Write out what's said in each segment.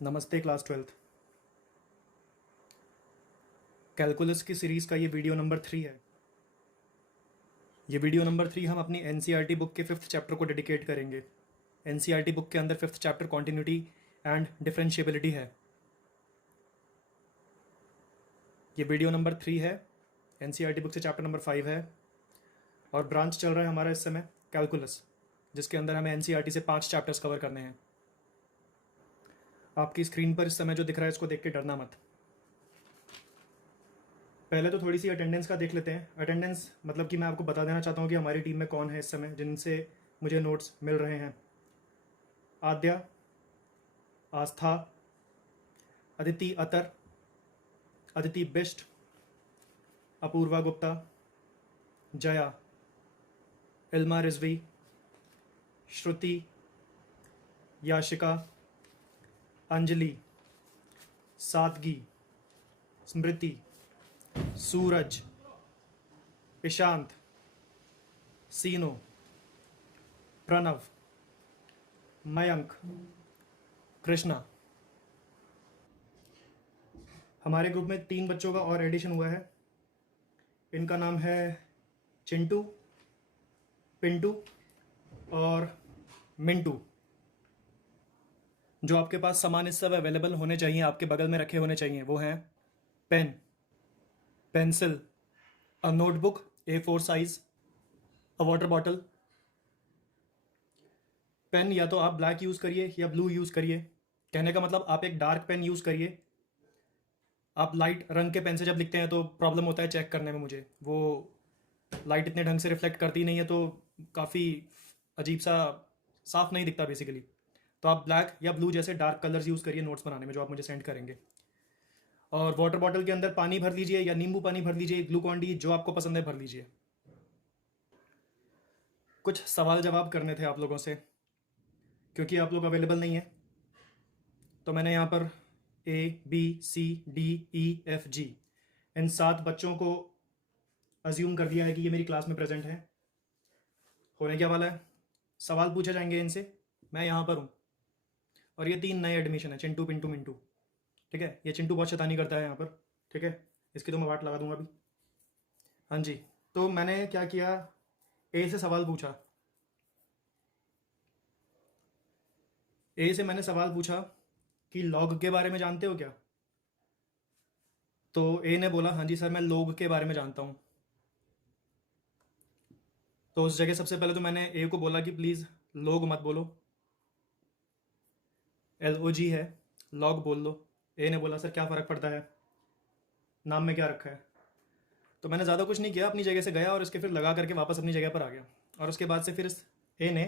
नमस्ते class 12th। Calculus की series का ये वीडियो नंबर 3 है। ये वीडियो नंबर 3 हम अपनी एनसीईआरटी बुक के 5th चैप्टर को डेडिकेट करेंगे। एनसीईआरटी बुक के अंदर 5th chapter continuity and differentiability है। ये वीडियो नंबर 3 है, एनसीईआरटी बुक से चैप्टर नंबर 5 है और ब्रांच चल रहा है हमारा इस समय कैलकुलस, जिसके अंदर हमें एनसीईआरटी से 5 चैप्टर्स कवर करने हैं। आपकी स्क्रीन पर इस समय जो दिख रहा है इसको देख के डरना मत। पहले तो थोड़ी सी अटेंडेंस का देख लेते हैं। अटेंडेंस मतलब कि मैं आपको बता देना चाहता हूँ कि हमारी टीम में कौन है इस समय जिनसे मुझे नोट्स मिल रहे हैं। आद्या, आस्था, अदिति अतर, अदिति बिष्ट, अपूर्वा गुप्ता, जया, इल्मा रिजवी, श्रुति, याशिका, अंजलि, सादगी, स्मृति, सूरज, ईशांत, सीनो, प्रणव, मयंक, कृष्णा। हमारे ग्रुप में 3 बच्चों का और एडिशन हुआ है। इनका नाम है चिंटू, पिंटू और मिंटू। जो आपके पास सामान इस सब अवेलेबल होने चाहिए, आपके बगल में रखे होने चाहिए, वो हैं pen, pencil, a notebook A4 size, a water bottle. Pen या तो आप ब्लैक यूज़ करिए या ब्लू यूज़ करिए। कहने का मतलब आप एक डार्क पेन यूज़ करिए। आप लाइट रंग के पेन से जब लिखते हैं तो प्रॉब्लम होता है चेक करने में, मुझे वो लाइट इतने ढंग से रिफ्लेक्ट करती नहीं है तो काफ़ी अजीब सा साफ नहीं दिखता बेसिकली। तो आप ब्लैक या ब्लू जैसे डार्क कलर्स यूज़ करिए नोट्स बनाने में, जो आप मुझे सेंड करेंगे। और वाटर बॉटल के अंदर पानी भर लीजिए या नींबू पानी भर लीजिए, ग्लूकॉन डी, जो आपको पसंद है भर लीजिए। कुछ सवाल जवाब करने थे आप लोगों से, क्योंकि आप लोग अवेलेबल नहीं है तो मैंने यहाँ पर ABCDEFG इन 7 बच्चों को अज्यूम कर दिया है कि ये मेरी क्लास में प्रेजेंट है। होने क्या वाला है, सवाल पूछे जाएंगे इनसे, मैं यहाँ पर हूँ। और ये 3 नए एडमिशन है, चिंटू, पिंटू, मिंटू। ठीक है, ये चिंटू बहुत शैतानी करता है यहाँ पर। ठीक है, इसकी तो मैं वाट लगा दूंगा अभी। हाँ जी, तो मैंने क्या किया, ए से सवाल पूछा। ए से मैंने सवाल पूछा कि लॉग के बारे में जानते हो क्या। तो ए ने बोला हाँ जी सर, मैं लॉग के बारे में जानता हूँ। तो उस जगह सबसे पहले तो मैंने ए को बोला कि प्लीज़ लॉग मत बोलो, LOG है, लॉग बोल लो। ए ने बोला सर क्या फ़र्क पड़ता है, नाम में क्या रखा है। तो मैंने ज़्यादा कुछ नहीं किया, अपनी जगह से गया और इसके फिर लगा करके वापस अपनी जगह पर आ गया। और उसके बाद से फिर इस ए ने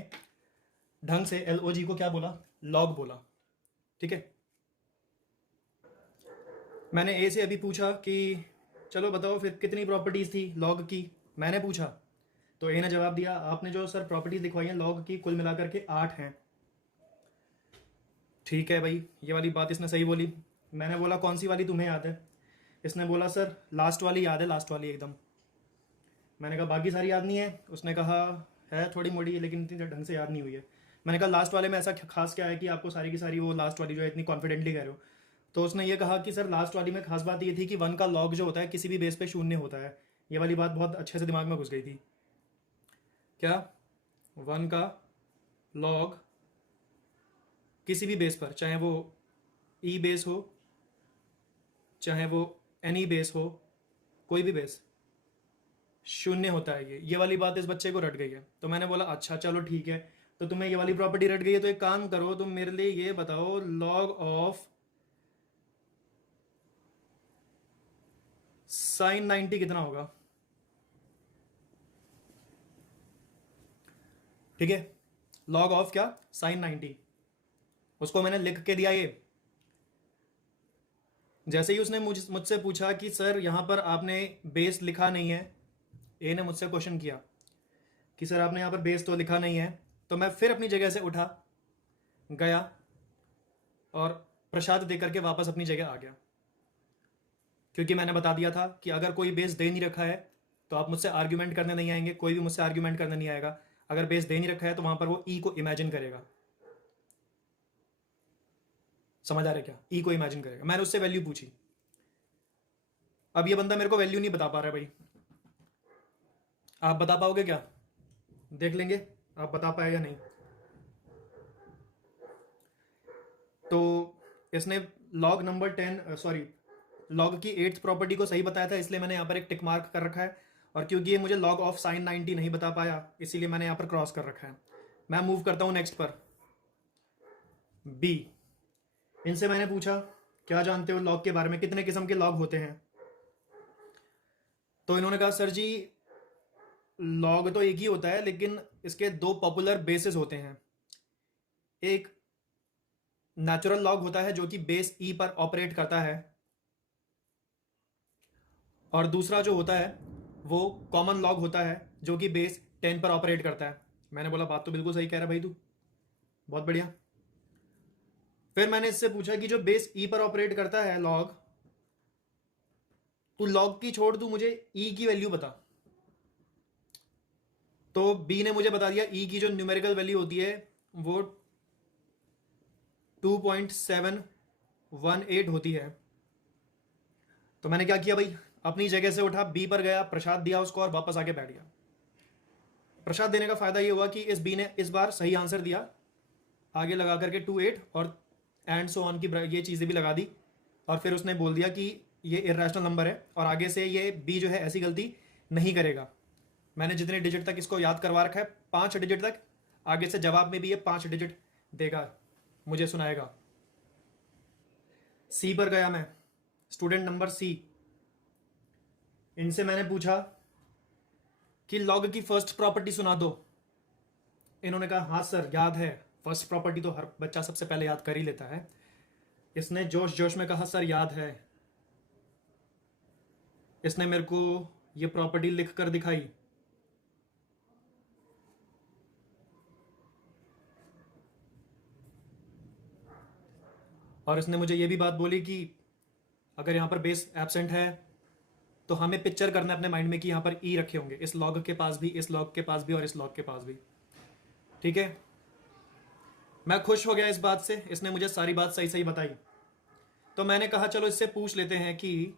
ढंग से LOG को क्या बोला, लॉग बोला। ठीक है, मैंने ए से अभी पूछा कि चलो बताओ फिर कितनी प्रॉपर्टीज़ थी लॉग की, मैंने पूछा। तो ए ने जवाब दिया आपने जो सर प्रॉपर्टीज़ लिखवाई हैं लॉग की कुल मिलाकर के 8 हैं। ठीक है भाई, ये वाली बात इसने सही बोली। मैंने बोला कौन सी वाली तुम्हें याद है। इसने बोला सर लास्ट वाली याद है, लास्ट वाली एकदम। मैंने कहा बाकी सारी याद नहीं है। उसने कहा है थोड़ी मोड़ी लेकिन इतनी ढंग से याद नहीं हुई है। मैंने कहा लास्ट वाले में ऐसा खास क्या है कि आपको सारी की सारी वो लास्ट वाली जो है इतनी कॉन्फिडेंटली कह रहे हो। तो उसने ये कहा कि सर लास्ट वाली में खास बात ये थी कि 1 का लॉग जो होता है किसी भी बेस पे शून्य होता है। ये वाली बात बहुत अच्छे से दिमाग में घुस गई थी। क्या, 1 का लॉग किसी भी बेस पर, चाहे वो ई बेस हो, चाहे वो एनी बेस हो, कोई भी बेस, शून्य होता है। ये वाली बात इस बच्चे को रट गई है। तो मैंने बोला अच्छा चलो ठीक है, तो तुम्हें ये वाली प्रॉपर्टी रट गई है तो एक काम करो, तुम मेरे लिए ये बताओ लॉग ऑफ साइन 90 कितना होगा। ठीक है, लॉग ऑफ क्या, साइन 90। उसको मैंने लिख के दिया। ये जैसे ही उसने मुझसे पूछा कि सर यहाँ पर आपने बेस लिखा नहीं है, ए ने मुझसे क्वेश्चन किया कि सर आपने यहाँ पर बेस तो लिखा नहीं है, तो मैं फिर अपनी जगह से उठा गया और प्रसाद दे करके वापस अपनी जगह आ गया। क्योंकि मैंने बता दिया था कि अगर कोई बेस दे नहीं रखा है तो आप मुझसे आर्ग्यूमेंट करने नहीं आएंगे, कोई भी मुझसे आर्ग्यूमेंट करने नहीं आएगा। अगर बेस दे नहीं रखा है तो वहां पर वो ई को इमेजिन करेगा। समझ आ रहा है क्या? ई को इमेजिन करेगा। मैंने उससे वैल्यू पूछी। अब ये बंदा मेरे को वैल्यू नहीं बता पा रहा है भाई। आप बता पाओगे क्या? देख लेंगे आप बता पाए या नहीं। तो इसने लॉग नंबर 10 सॉरी लॉग की 8th प्रॉपर्टी को सही बताया था, इसलिए मैंने यहाँ पर एक टिक मार्क कर रखा है। और क्योंकि ये मुझे लॉग ऑफ साइन 90 नहीं बता पाया, इसीलिए मैंने यहाँ पर क्रॉस कर रखा है। मैं मूव करता हूँ नेक्स्ट पर। बी, इनसे मैंने पूछा क्या जानते हो लॉग के बारे में, कितने किस्म के लॉग होते हैं? तो इन्होंने कहा सर जी लॉग तो एक ही होता है, लेकिन इसके दो पॉपुलर बेसिस होते हैं। एक नेचुरल लॉग होता है जो कि बेस ई पर ऑपरेट करता है, और दूसरा जो होता है वो कॉमन लॉग होता है जो कि बेस 10 पर ऑपरेट करता है। मैंने बोला बात तो बिल्कुल सही कह रहा है भाई तू, बहुत बढ़िया। फिर मैंने इससे पूछा कि जो बेस ई पर ऑपरेट करता है लॉग, तू लॉग की छोड़, तू मुझे ई की वैल्यू बता। तो बी ने मुझे बता दिया ई की जो न्यूमेरिकल वैल्यू होती है वो 2.718 होती है। तो मैंने क्या किया भाई, अपनी जगह से उठा, बी पर गया, प्रसाद दिया उसको और वापस आके बैठ गया। प्रसाद देने का फायदा ये हुआ कि इस बी ने इस बार सही आंसर दिया, आगे लगा करके 28 और एंड सो ऑन की ये चीज़ें भी लगा दी। और फिर उसने बोल दिया कि ये इरेशनल नंबर है और आगे से ये बी जो है ऐसी गलती नहीं करेगा। मैंने जितने डिजिट तक इसको याद करवा रखा है, 5 डिजिट तक, आगे से जवाब में भी ये 5 डिजिट देगा, मुझे सुनाएगा। सी पर गया मैं, स्टूडेंट नंबर सी। इनसे मैंने पूछा कि लॉग की फर्स्ट प्रॉपर्टी सुना दो। इन्होंने कहा हाँ सर याद है, फर्स्ट प्रॉपर्टी तो हर बच्चा सबसे पहले याद कर ही लेता है। इसने जोश जोश में कहा सर याद है। इसने मेरे को ये प्रॉपर्टी लिख कर दिखाई। और इसने मुझे ये भी बात बोली कि अगर यहाँ पर बेस एब्सेंट है तो हमें पिक्चर करना है अपने माइंड में कि यहाँ पर ई रखे होंगे, इस लॉग के पास भी, इस लॉग के पास भी और इस लॉग के पास भी। ठीक है, मैं खुश हो गया इस बात से, इसने मुझे सारी बात सही सही बताई। तो मैंने कहा चलो इससे पूछ लेते हैं कि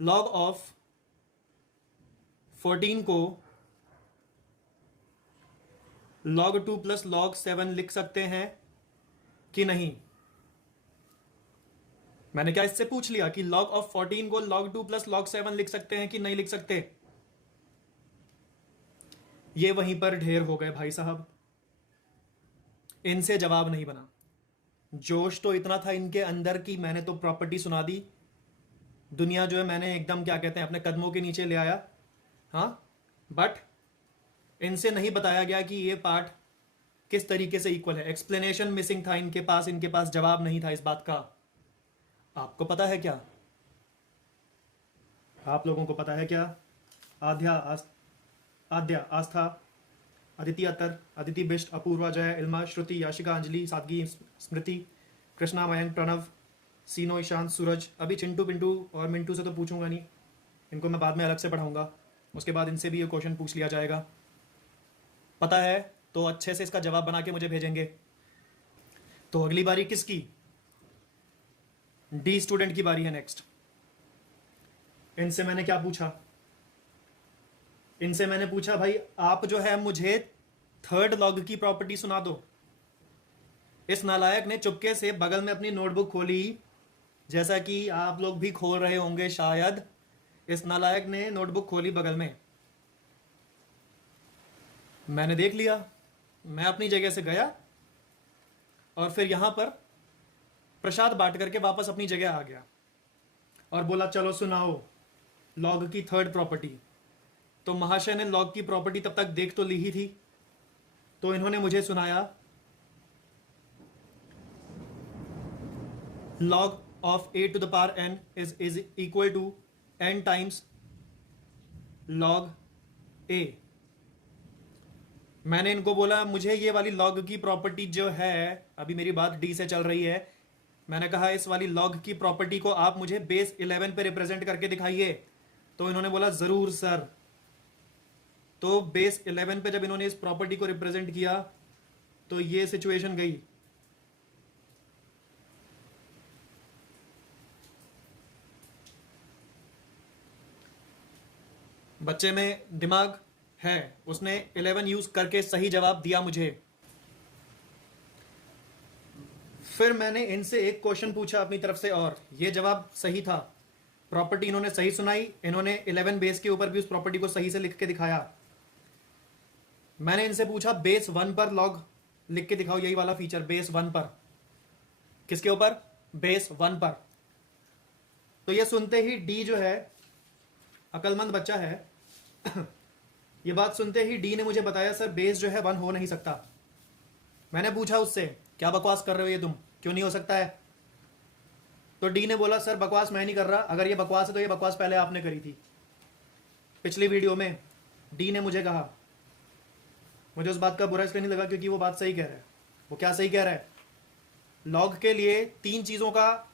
लॉग ऑफ 14 को log 2 प्लस log 7 लिख सकते हैं कि नहीं। मैंने क्या इससे पूछ लिया कि log ऑफ 14 को log 2 प्लस log 7 लिख सकते हैं कि नहीं लिख सकते। ये वहीं पर ढेर हो गए भाई साहब, इनसे जवाब नहीं बना। जोश तो इतना था इनके अंदर कि मैंने तो प्रॉपर्टी सुना दी, दुनिया जो है मैंने एकदम क्या कहते हैं अपने कदमों के नीचे ले आया। हाँ, बट इनसे नहीं बताया गया कि ये पार्ट किस तरीके से इक्वल है। एक्सप्लेनेशन मिसिंग था इनके पास जवाब नहीं था इस बात का। आपको पता है क्या? आप लोगों को पता है क्या? आद्या, आस्था, अदिति अतर, अदिति बिष्ट, अपूर्वा, जय, इल्मा, श्रुति, याशिका, अंजलि, सादगी, स्मृति, कृष्णा, मयंक, प्रणव, सीनो, ईशांत, सूरज। अभी चिंटू पिंटू और मिंटू से तो पूछूंगा नहीं, इनको मैं बाद में अलग से पढ़ाऊंगा, उसके बाद इनसे भी ये क्वेश्चन पूछ लिया जाएगा। पता है तो अच्छे से इसका जवाब बना के मुझे भेजेंगे। तो अगली बारी किसकी? डी स्टूडेंट की बारी है नेक्स्ट। इनसे मैंने क्या पूछा? इनसे मैंने पूछा भाई आप जो है मुझे थर्ड लॉग की प्रॉपर्टी सुना दो। इस नालायक ने चुपके से बगल में अपनी नोटबुक खोली, जैसा कि आप लोग भी खोल रहे होंगे शायद। इस नालायक ने नोटबुक खोली बगल में, मैंने देख लिया, मैं अपनी जगह से गया और फिर यहां पर प्रसाद बांट करके वापस अपनी जगह आ गया और बोला चलो सुनाओ लॉग की थर्ड प्रॉपर्टी। तो महाशय ने लॉग की प्रॉपर्टी तब तक देख तो ली ही थी, तो इन्होंने मुझे सुनाया log of a to the power n is equal to n times log a। मैंने इनको बोला मुझे ये वाली लॉग की प्रॉपर्टी जो है, अभी मेरी बात डी से चल रही है, मैंने कहा इस वाली लॉग की प्रॉपर्टी को आप मुझे बेस 11 पे रिप्रेजेंट करके दिखाइए। तो इन्होंने बोला जरूर सर। तो बेस 11 पे जब इन्होंने इस प्रॉपर्टी को रिप्रेजेंट किया तो ये सिचुएशन गई। बच्चे में दिमाग है, उसने 11 यूज करके सही जवाब दिया मुझे। फिर मैंने इनसे एक क्वेश्चन पूछा अपनी तरफ से और ये जवाब सही था। प्रॉपर्टी इन्होंने सही सुनाई, इन्होंने 11 बेस के ऊपर भी उस प्रॉपर्टी को सही से लिख के दिखाया। मैंने इनसे पूछा बेस 1 पर लॉग लिख के दिखाओ, यही वाला फीचर बेस 1 पर। किसके ऊपर? बेस 1 पर। तो ये सुनते ही डी जो है, अकलमंद बच्चा है ये बात सुनते ही डी ने मुझे बताया सर बेस जो है 1 हो नहीं सकता। मैंने पूछा उससे क्या बकवास कर रहे हो ये तुम, क्यों नहीं हो सकता है? तो डी ने बोला सर बकवास मैं नहीं कर रहा, अगर ये बकवास है तो ये बकवास पहले आपने करी थी पिछली वीडियो में। डी ने मुझे कहा, मुझे उस बात का बुरा इसलिए नहीं लगा क्योंकि वो बात सही कह रहा है। वो क्या सही कह रहा है? लॉग के लिए 3 चीज़ों का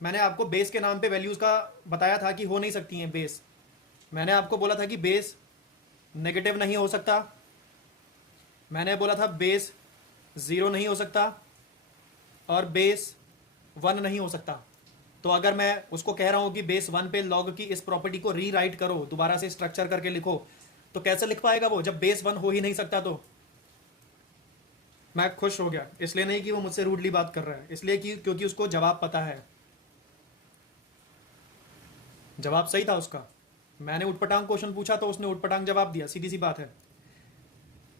मैंने आपको बेस के नाम पे वैल्यूज़ का बताया था कि हो नहीं सकती हैं बेस। मैंने आपको बोला था कि बेस नेगेटिव नहीं हो सकता, मैंने बोला था बेस 0 नहीं हो सकता और बेस 1 नहीं हो सकता। तो अगर मैं उसको कह रहा हूँ कि बेस 1 पे लॉग की इस प्रॉपर्टी को रीराइट करो, दोबारा से स्ट्रक्चर करके लिखो, तो कैसे लिख पाएगा वो जब बेस 1 हो ही नहीं सकता? तो मैं खुश हो गया, इसलिए नहीं कि वो मुझसे रूडली बात कर रहा है, इसलिए कि क्योंकि उसको जवाब पता है। जवाब सही था उसका। मैंने उटपटांग क्वेश्चन पूछा तो उसने उटपटांग जवाब दिया, सीधी सी बात है।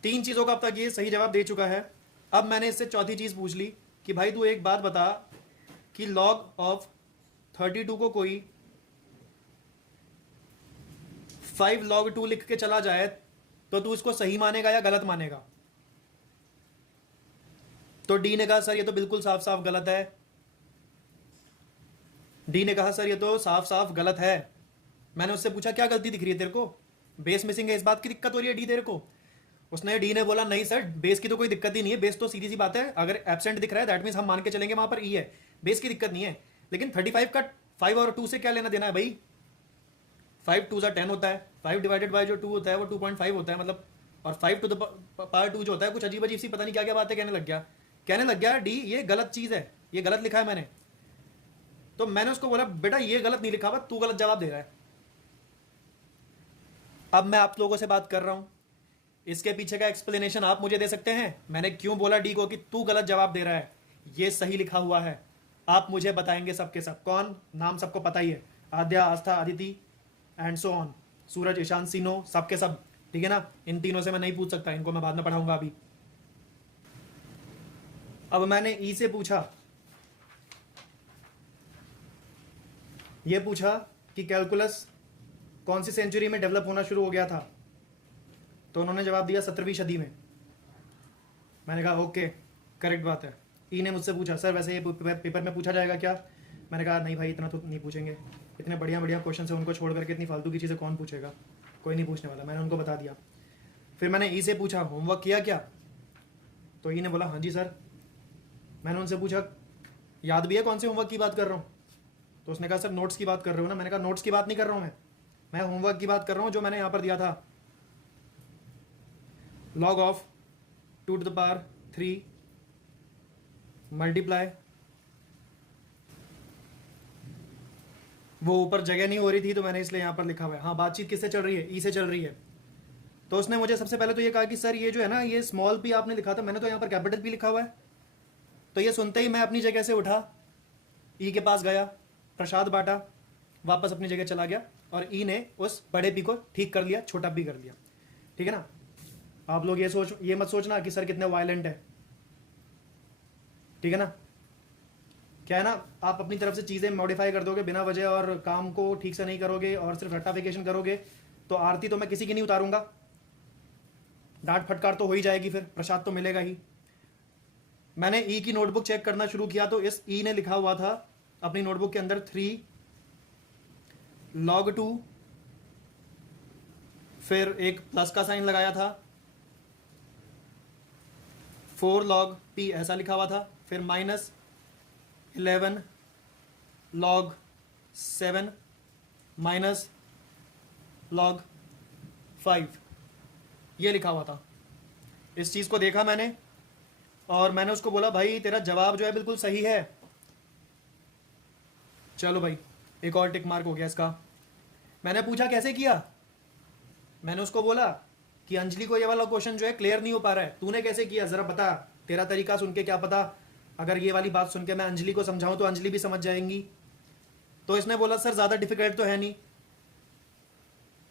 3 चीज़ों का अब तक ये सही जवाब दे चुका है। अब मैंने इससे चौथी चीज़ पूछ ली कि भाई तू एक बात बता कि लॉग ऑफ 32 को कोई 5 log 2 लिख के चला जाए तो तू इसको सही मानेगा या गलत मानेगा? तो डी ने कहा सर ये तो बिल्कुल साफ साफ गलत है। डी ने कहा सर ये तो साफ साफ गलत है। मैंने उससे पूछा क्या गलती दिख रही है तेरे को? बेस मिसिंग है, इस बात की दिक्कत हो रही है डी तेरे को? उसने डी ने बोला नहीं सर बेस की तो कोई दिक्कत ही नहीं है, बेस तो सीधी सी बात है, अगर एब्सेंट दिख रहा है दैट मीन्स हम मान के चलेंगे वहां पर ई है, बेस की दिक्कत नहीं है। लेकिन 35 का 5 और 2 से क्या लेना देना है भाई? 5 2 10 होता है, 5 डिवाइडेड बाय जो 2 होता है वो 2.5 होता है मतलब, और 5 टू द पावर 2 जो होता है, कुछ अजीब अजीब सी पता नहीं क्या क्या बातें कहने लग गया डी ये गलत चीज़ है, ये गलत लिखा है मैंने। तो मैंने उसको बोला बेटा ये गलत नहीं लिखा हुआ, तू गलत जवाब दे रहा है। अब मैं आप लोगों से बात कर रहा हूं, इसके पीछे का एक्सप्लेनेशन आप मुझे दे सकते हैं? मैंने क्यों बोला डी को कि तू गलत जवाब दे रहा है? ये सही लिखा हुआ है, आप मुझे बताएंगे सबके सब। कौन? नाम सबको पता ही है, आद्या, आस्था, अदिति एंड सो ऑन, सूरज, ईशान, सीनो, सबके सब, ठीक है ना? इन तीनों से मैं नहीं पूछ सकता, इनको मैं बाद में पढ़ाऊंगा अभी। अब मैंने ई से पूछा, ये पूछा कि कैलकुलस कौन सी सेंचुरी में डेवलप होना शुरू हो गया था? तो उन्होंने जवाब दिया 17वीं सदी में। मैंने कहा ओके करेक्ट बात है। ई ने मुझसे पूछा सर वैसे ये पेपर में पूछा जाएगा क्या? मैंने कहा नहीं भाई इतना तो नहीं पूछेंगे, इतने बढ़िया बढ़िया क्वेश्चन है उनको छोड़ करके इतनी फालतू की चीज़ें कौन पूछेगा, कोई नहीं पूछने वाला। मैंने उनको बता दिया। फिर मैंने ई से पूछा होमवर्क किया क्या? तो ई ने बोला हाँ जी सर। मैंने उनसे पूछा याद भी है कौन से होमवर्क की बात कर रहा हूँ? तो उसने कहा सर नोट्स की बात कर रहे हो ना? मैंने कहा नोट्स की बात नहीं कर रहा हूँ मैं होमवर्क की बात कर रहा हूँ जो मैंने यहाँ पर दिया था, log of 2 to the power 3 multiply. वो ऊपर जगह नहीं हो रही थी तो मैंने इसलिए यहाँ पर लिखा हुआ है। हाँ बातचीत किससे चल रही है? ई से चल रही है। तो उसने मुझे सबसे पहले तो ये कहा कि सर ये जो है ना ये स्मॉल पी आपने लिखा था, मैंने तो यहाँ पर कैपिटल पी लिखा हुआ है। तो ये सुनते ही मैं अपनी जगह से उठा, ई के पास गया, प्रसाद बांटा, वापस अपनी जगह चला गया और ई ने उस बड़े पी को ठीक कर लिया, छोटा पी कर दिया, ठीक है ना? आप लोग ये मत सोचना कि सर कितने वायलेंट है, ठीक है ना? क्या है ना, आप अपनी तरफ से चीज़ें मॉडिफाई कर दोगे बिना वजह और काम को ठीक से नहीं करोगे और सिर्फ रट्टाफिकेशन करोगे तो आरती तो मैं किसी की नहीं उतारूंगा, डांट फटकार तो हो ही जाएगी, फिर प्रसाद तो मिलेगा ही। मैंने ई की नोटबुक चेक करना शुरू किया तो इस ई ने लिखा हुआ था अपनी नोटबुक के अंदर 3 log 2, फिर एक प्लस का साइन लगाया था, 4 log p ऐसा लिखा हुआ था, फिर -11 log 7 -log 5 ये लिखा हुआ था। इस चीज़ को देखा मैंने और मैंने उसको बोला भाई तेरा जवाब जो है बिल्कुल सही है। चलो भाई एक और टिक मार्क हो गया इसका। मैंने पूछा कैसे किया? मैंने उसको बोला कि अंजलि को ये वाला क्वेश्चन जो है क्लियर नहीं हो पा रहा है, तूने कैसे किया ज़रा बता, तेरा तरीका सुन के क्या पता अगर ये वाली बात सुन के मैं अंजलि को समझाऊं तो अंजलि भी समझ जाएंगी। तो इसने बोला सर ज़्यादा डिफिकल्ट तो है नहीं।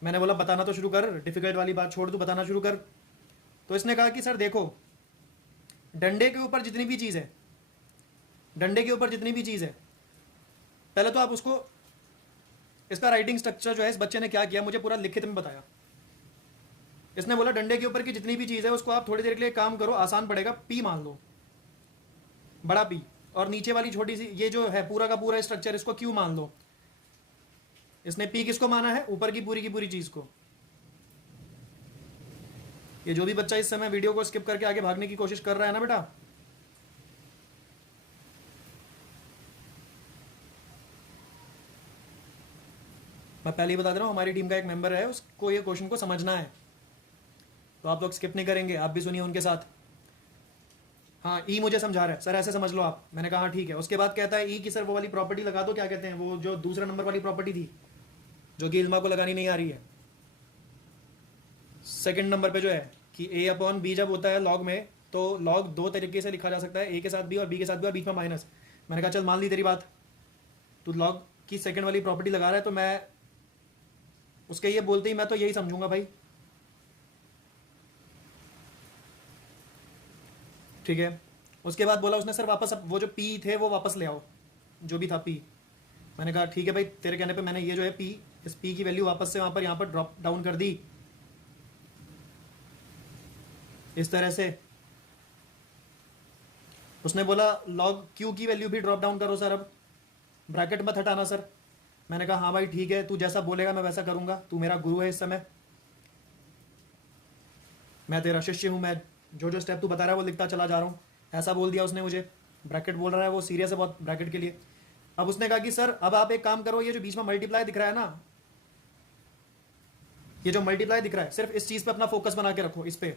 मैंने बोला बताना तो शुरू कर, डिफिकल्ट वाली बात छोड़, तू बताना शुरू कर। तो इसने कहा कि सर देखो, डंडे के ऊपर जितनी भी चीज़ है, डंडे के ऊपर जितनी भी चीज़ है, पहले तो आप उसको, इसका राइटिंग स्ट्रक्चर जो है इस बच्चे ने क्या किया मुझे पूरा लिखित में बताया। इसने बोला डंडे के ऊपर की जितनी भी चीज़ है उसको आप थोड़ी देर के लिए काम करो, आसान पड़ेगा, पी मान लो, बड़ा पी, और नीचे वाली छोटी सी ये जो है पूरा का पूरा स्ट्रक्चर इसको क्यू मान लो। इसने पी किसको माना है? ऊपर की पूरी चीज़ को। ये जो भी बच्चा इस समय वीडियो को स्किप करके आगे भागने की कोशिश कर रहा है ना बेटा, मैं पहले ही बता दे रहा हूँ, हमारी टीम का एक मेंबर है, उसको ये क्वेश्चन को समझना है, तो आप लोग स्किप नहीं करेंगे, आप भी सुनिए उनके साथ। हाँ, ई मुझे समझा रहा है सर, ऐसे समझ लो आप। मैंने कहा हाँ ठीक है। उसके बाद कहता है ई की सर वो वाली प्रॉपर्टी लगा दो, क्या कहते हैं वो जो दूसरा नंबर वाली प्रॉपर्टी थी जो कि इल्मा को लगानी नहीं आ रही है, सेकंड नंबर पे जो है कि ए अपॉन बी जब होता है लॉग में, तो लॉग दो तरीके से लिखा जा सकता है, ए के साथ भी और बी के साथ भी, और बीच में माइनस। मैंने कहा चल मान ली तेरी बात, तो लॉग की सेकंड वाली प्रॉपर्टी लगा रहा है, तो मैं उसके ये बोलते ही मैं तो यही समझूंगा भाई, ठीक है। उसके बाद बोला उसने सर वापस वो जो पी थे वो वापस ले आओ, जो भी था पी। मैंने कहा ठीक है भाई, तेरे कहने पे मैंने ये जो है पी, इस पी की वैल्यू वापस से वहाँ पर यहाँ पर ड्रॉप डाउन कर दी इस तरह से। उसने बोला लॉग क्यू की वैल्यू भी ड्रॉप डाउन करो सर, अब ब्रैकेट मत हटाना सर। मैंने कहा हाँ भाई ठीक है, तू जैसा बोलेगा मैं वैसा करूँगा, तू मेरा गुरु है इस समय, मैं तेरा शिष्य हूँ, मैं जो जो स्टेप तू बता रहा है वो लिखता चला जा रहा हूँ, ऐसा बोल दिया उसने मुझे। ब्रैकेट बोल रहा है वो, सीरियस है बहुत ब्रैकेट के लिए। अब उसने कहा कि सर अब आप एक काम करो, ये जो बीच में मल्टीप्लाई दिख रहा है ना, ये जो मल्टीप्लाई दिख रहा है, सिर्फ इस चीज़ पे अपना फोकस बना के रखो, इस पे,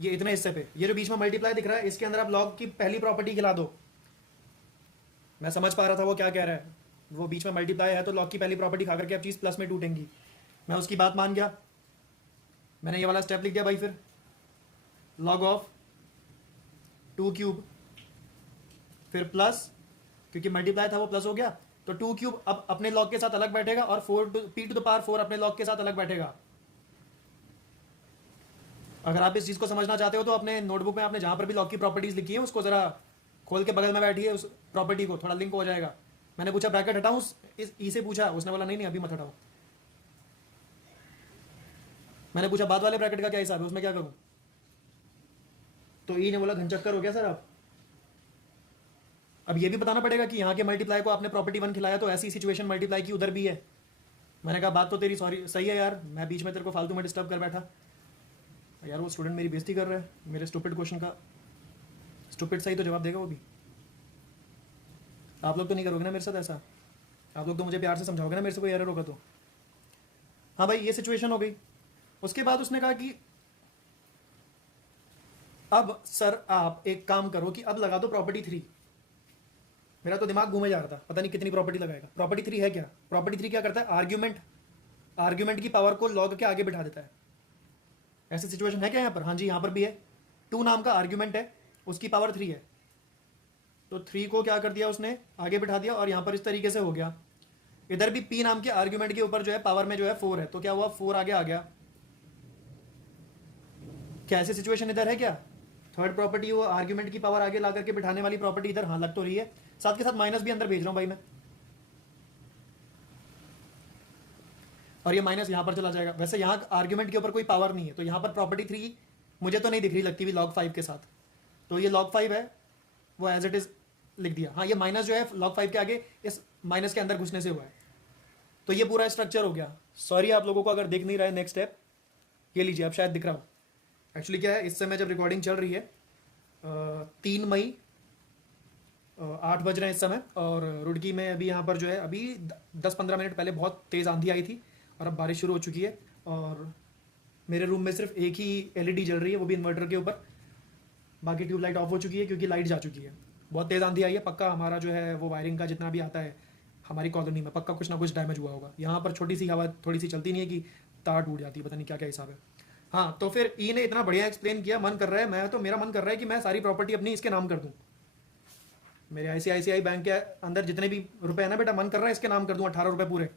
ये इतने हिस्से पे, ये जो बीच में मल्टीप्लाई दिख रहा है इसके अंदर आप लॉग की पहली प्रॉपर्टी खिला दो। मैं समझ पा रहा था वो क्या कह रहा है, वो बीच में मल्टीप्लाई है तो लॉग की पहली प्रॉपर्टी खा करके अब चीज़ प्लस में टूटेंगी। मैं उसकी बात मान गया, मैंने ये वाला स्टेप लिख दिया भाई, फिर लॉग ऑफ 2 क्यूब, फिर प्लस, क्योंकि मल्टीप्लाई था वो प्लस हो गया, तो 2 क्यूब अब अपने लॉग के साथ अलग बैठेगा और 4 पी टू द पावर 4 अपने लॉग के साथ अलग बैठेगा। अगर आप इस चीज़ को समझना चाहते हो तो अपने नोटबुक में आपने जहाँ पर भी लॉग की प्रॉपर्टीज़ लिखी है उसको ज़रा खोल के बगल में बैठिए, उस प्रॉपर्टी को थोड़ा लिंक हो जाएगा। मैंने पूछा ब्रैकेट हटाऊँ, इस ई से पूछा, उसने बोला नहीं नहीं अभी मत हटाओ। मैंने पूछा बाद वाले ब्रैकेट का क्या हिसाब है, उसमें क्या करूँ, तो ई ने बोला घनचक्कर हो गया सर। अब ये भी बताना पड़ेगा कि यहाँ के मल्टीप्लाई को आपने प्रॉपर्टी 1 खिलाया तो ऐसी सिचुएशन मल्टीप्लाई की उधर भी है। मैंने कहा बात तो तेरी सॉरी सही है यार, मैं बीच में तेरे को फालतू में डिस्टर्ब कर बैठा यार, वो स्टूडेंट मेरी बेइज्जती कर रहा है, मेरे स्टूपिड क्वेश्चन का स्टूपिड सही तो जवाब देगा वो भी। आप लोग तो नहीं करोगे ना मेरे साथ ऐसा, आप लोग तो मुझे प्यार से समझाओगे ना मेरे से कोई एरर होगा तो। हाँ भाई ये सिचुएशन हो गई। उसके बाद उसने कहा कि अब सर आप एक काम करो कि अब लगा दो प्रॉपर्टी 3। मेरा तो दिमाग घूमे जा रहा था, पता नहीं कितनी प्रॉपर्टी लगाएगा। प्रॉपर्टी 3 है क्या? प्रॉपर्टी 3 क्या करता है, आर्ग्यूमेंट की पावर को लॉग के आगे बिठा देता है। ऐसी सिचुएशन है क्या यहाँ पर? हाँ जी यहाँ पर भी है। 2 नाम का आर्ग्यूमेंट है, उसकी पावर 3 है, तो 3 को क्या कर दिया उसने आगे बिठा दिया, और यहाँ पर इस तरीके से हो गया। इधर भी पी नाम के आर्ग्यूमेंट के ऊपर जो है पावर में जो है 4 है, तो क्या हुआ 4 आगे आ गया। क्या ऐसी सिचुएशन इधर है क्या? थर्ड प्रॉपर्टी वो आर्ग्यूमेंट की पावर आगे ला करके बिठाने वाली प्रॉपर्टी इधर हाँ लग तो रही है, साथ के साथ माइनस भी अंदर भेज रहा हूँ भाई मैं, और ये माइनस यहाँ पर चला जाएगा। वैसे यहाँ आर्ग्यूमेंट के ऊपर कोई पावर नहीं है, तो यहाँ पर प्रॉपर्टी 3 मुझे तो नहीं दिख रही लगती हुई log 5 के साथ, तो ये log 5 है वो एज इट इज लिख दिया। हाँ ये माइनस जो है log 5 के आगे इस माइनस के अंदर घुसने से हुआ है, तो ये पूरा स्ट्रक्चर हो गया। सॉरी आप लोगों को अगर दिख नहीं रहा है नेक्स्ट स्टेप, ये लीजिए अब शायद दिख रहा हो। एक्चुअली क्या है, इस समय जब रिकॉर्डिंग चल रही है 3 मई 8 बज रहे हैं इस समय, और रुड़की में अभी यहाँ पर जो है अभी 10-15 मिनट पहले बहुत तेज़ आंधी आई थी और अब बारिश शुरू हो चुकी है, और मेरे रूम में सिर्फ एक ही एलईडी जल रही है, वो भी इन्वर्टर के ऊपर, बाकी ट्यूबलाइट ऑफ हो चुकी है क्योंकि लाइट जा चुकी है। बहुत तेज़ आंधी आई है, पक्का हमारा जो है वो वायरिंग का जितना भी आता है हमारी कॉलोनी में पक्का कुछ ना कुछ डैमेज हुआ होगा। यहाँ पर छोटी सी हवा थोड़ी सी चलती नहीं है कि तार टूट जाती है, पता नहीं क्या क्या हिसाब है। हाँ, तो फिर ई ने इतना बढ़िया एक्सप्लेन किया, मन कर रहा है, मेरा मन कर रहा है कि मैं सारी प्रॉपर्टी अपनी इसके नाम कर दूँ। मेरे ICICI बैंक के अंदर जितने भी रुपए हैं ना बेटा, मन कर रहा है इसके नाम कर दूँ 18 रुपए पूरे।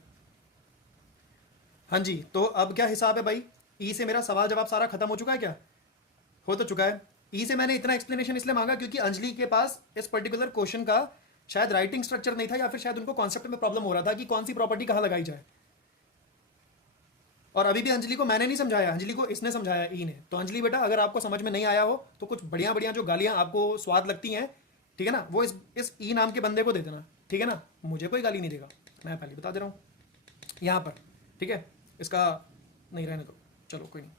हाँ जी, तो अब क्या हिसाब है भाई? ई से मेरा सवाल जवाब सारा खत्म हो चुका है क्या? हो तो चुका है। ई से मैंने इतना एक्सप्लेनेशन इसलिए मांगा क्योंकि अंजलि के पास इस पर्टिकुलर क्वेश्चन का शायद राइटिंग स्ट्रक्चर नहीं था, या फिर शायद उनको कॉन्सेप्ट में प्रॉब्लम हो रहा था कि कौन सी प्रॉपर्टी कहाँ लगाई जाए। और अभी भी अंजलि को मैंने नहीं समझाया, अंजलि को इसने समझाया, ई ने। तो अंजलि बेटा, अगर आपको समझ में नहीं आया हो तो कुछ बढ़िया बढ़िया जो गालियां आपको स्वाद लगती हैं, ठीक है ना, वो इस ई नाम के बंदे को दे देना, ठीक है ना। मुझे कोई गाली नहीं देगा, मैं पहले बता दे रहा हूँ यहाँ पर, ठीक है। इसका नहीं रहने दो, चलो कोई नहीं।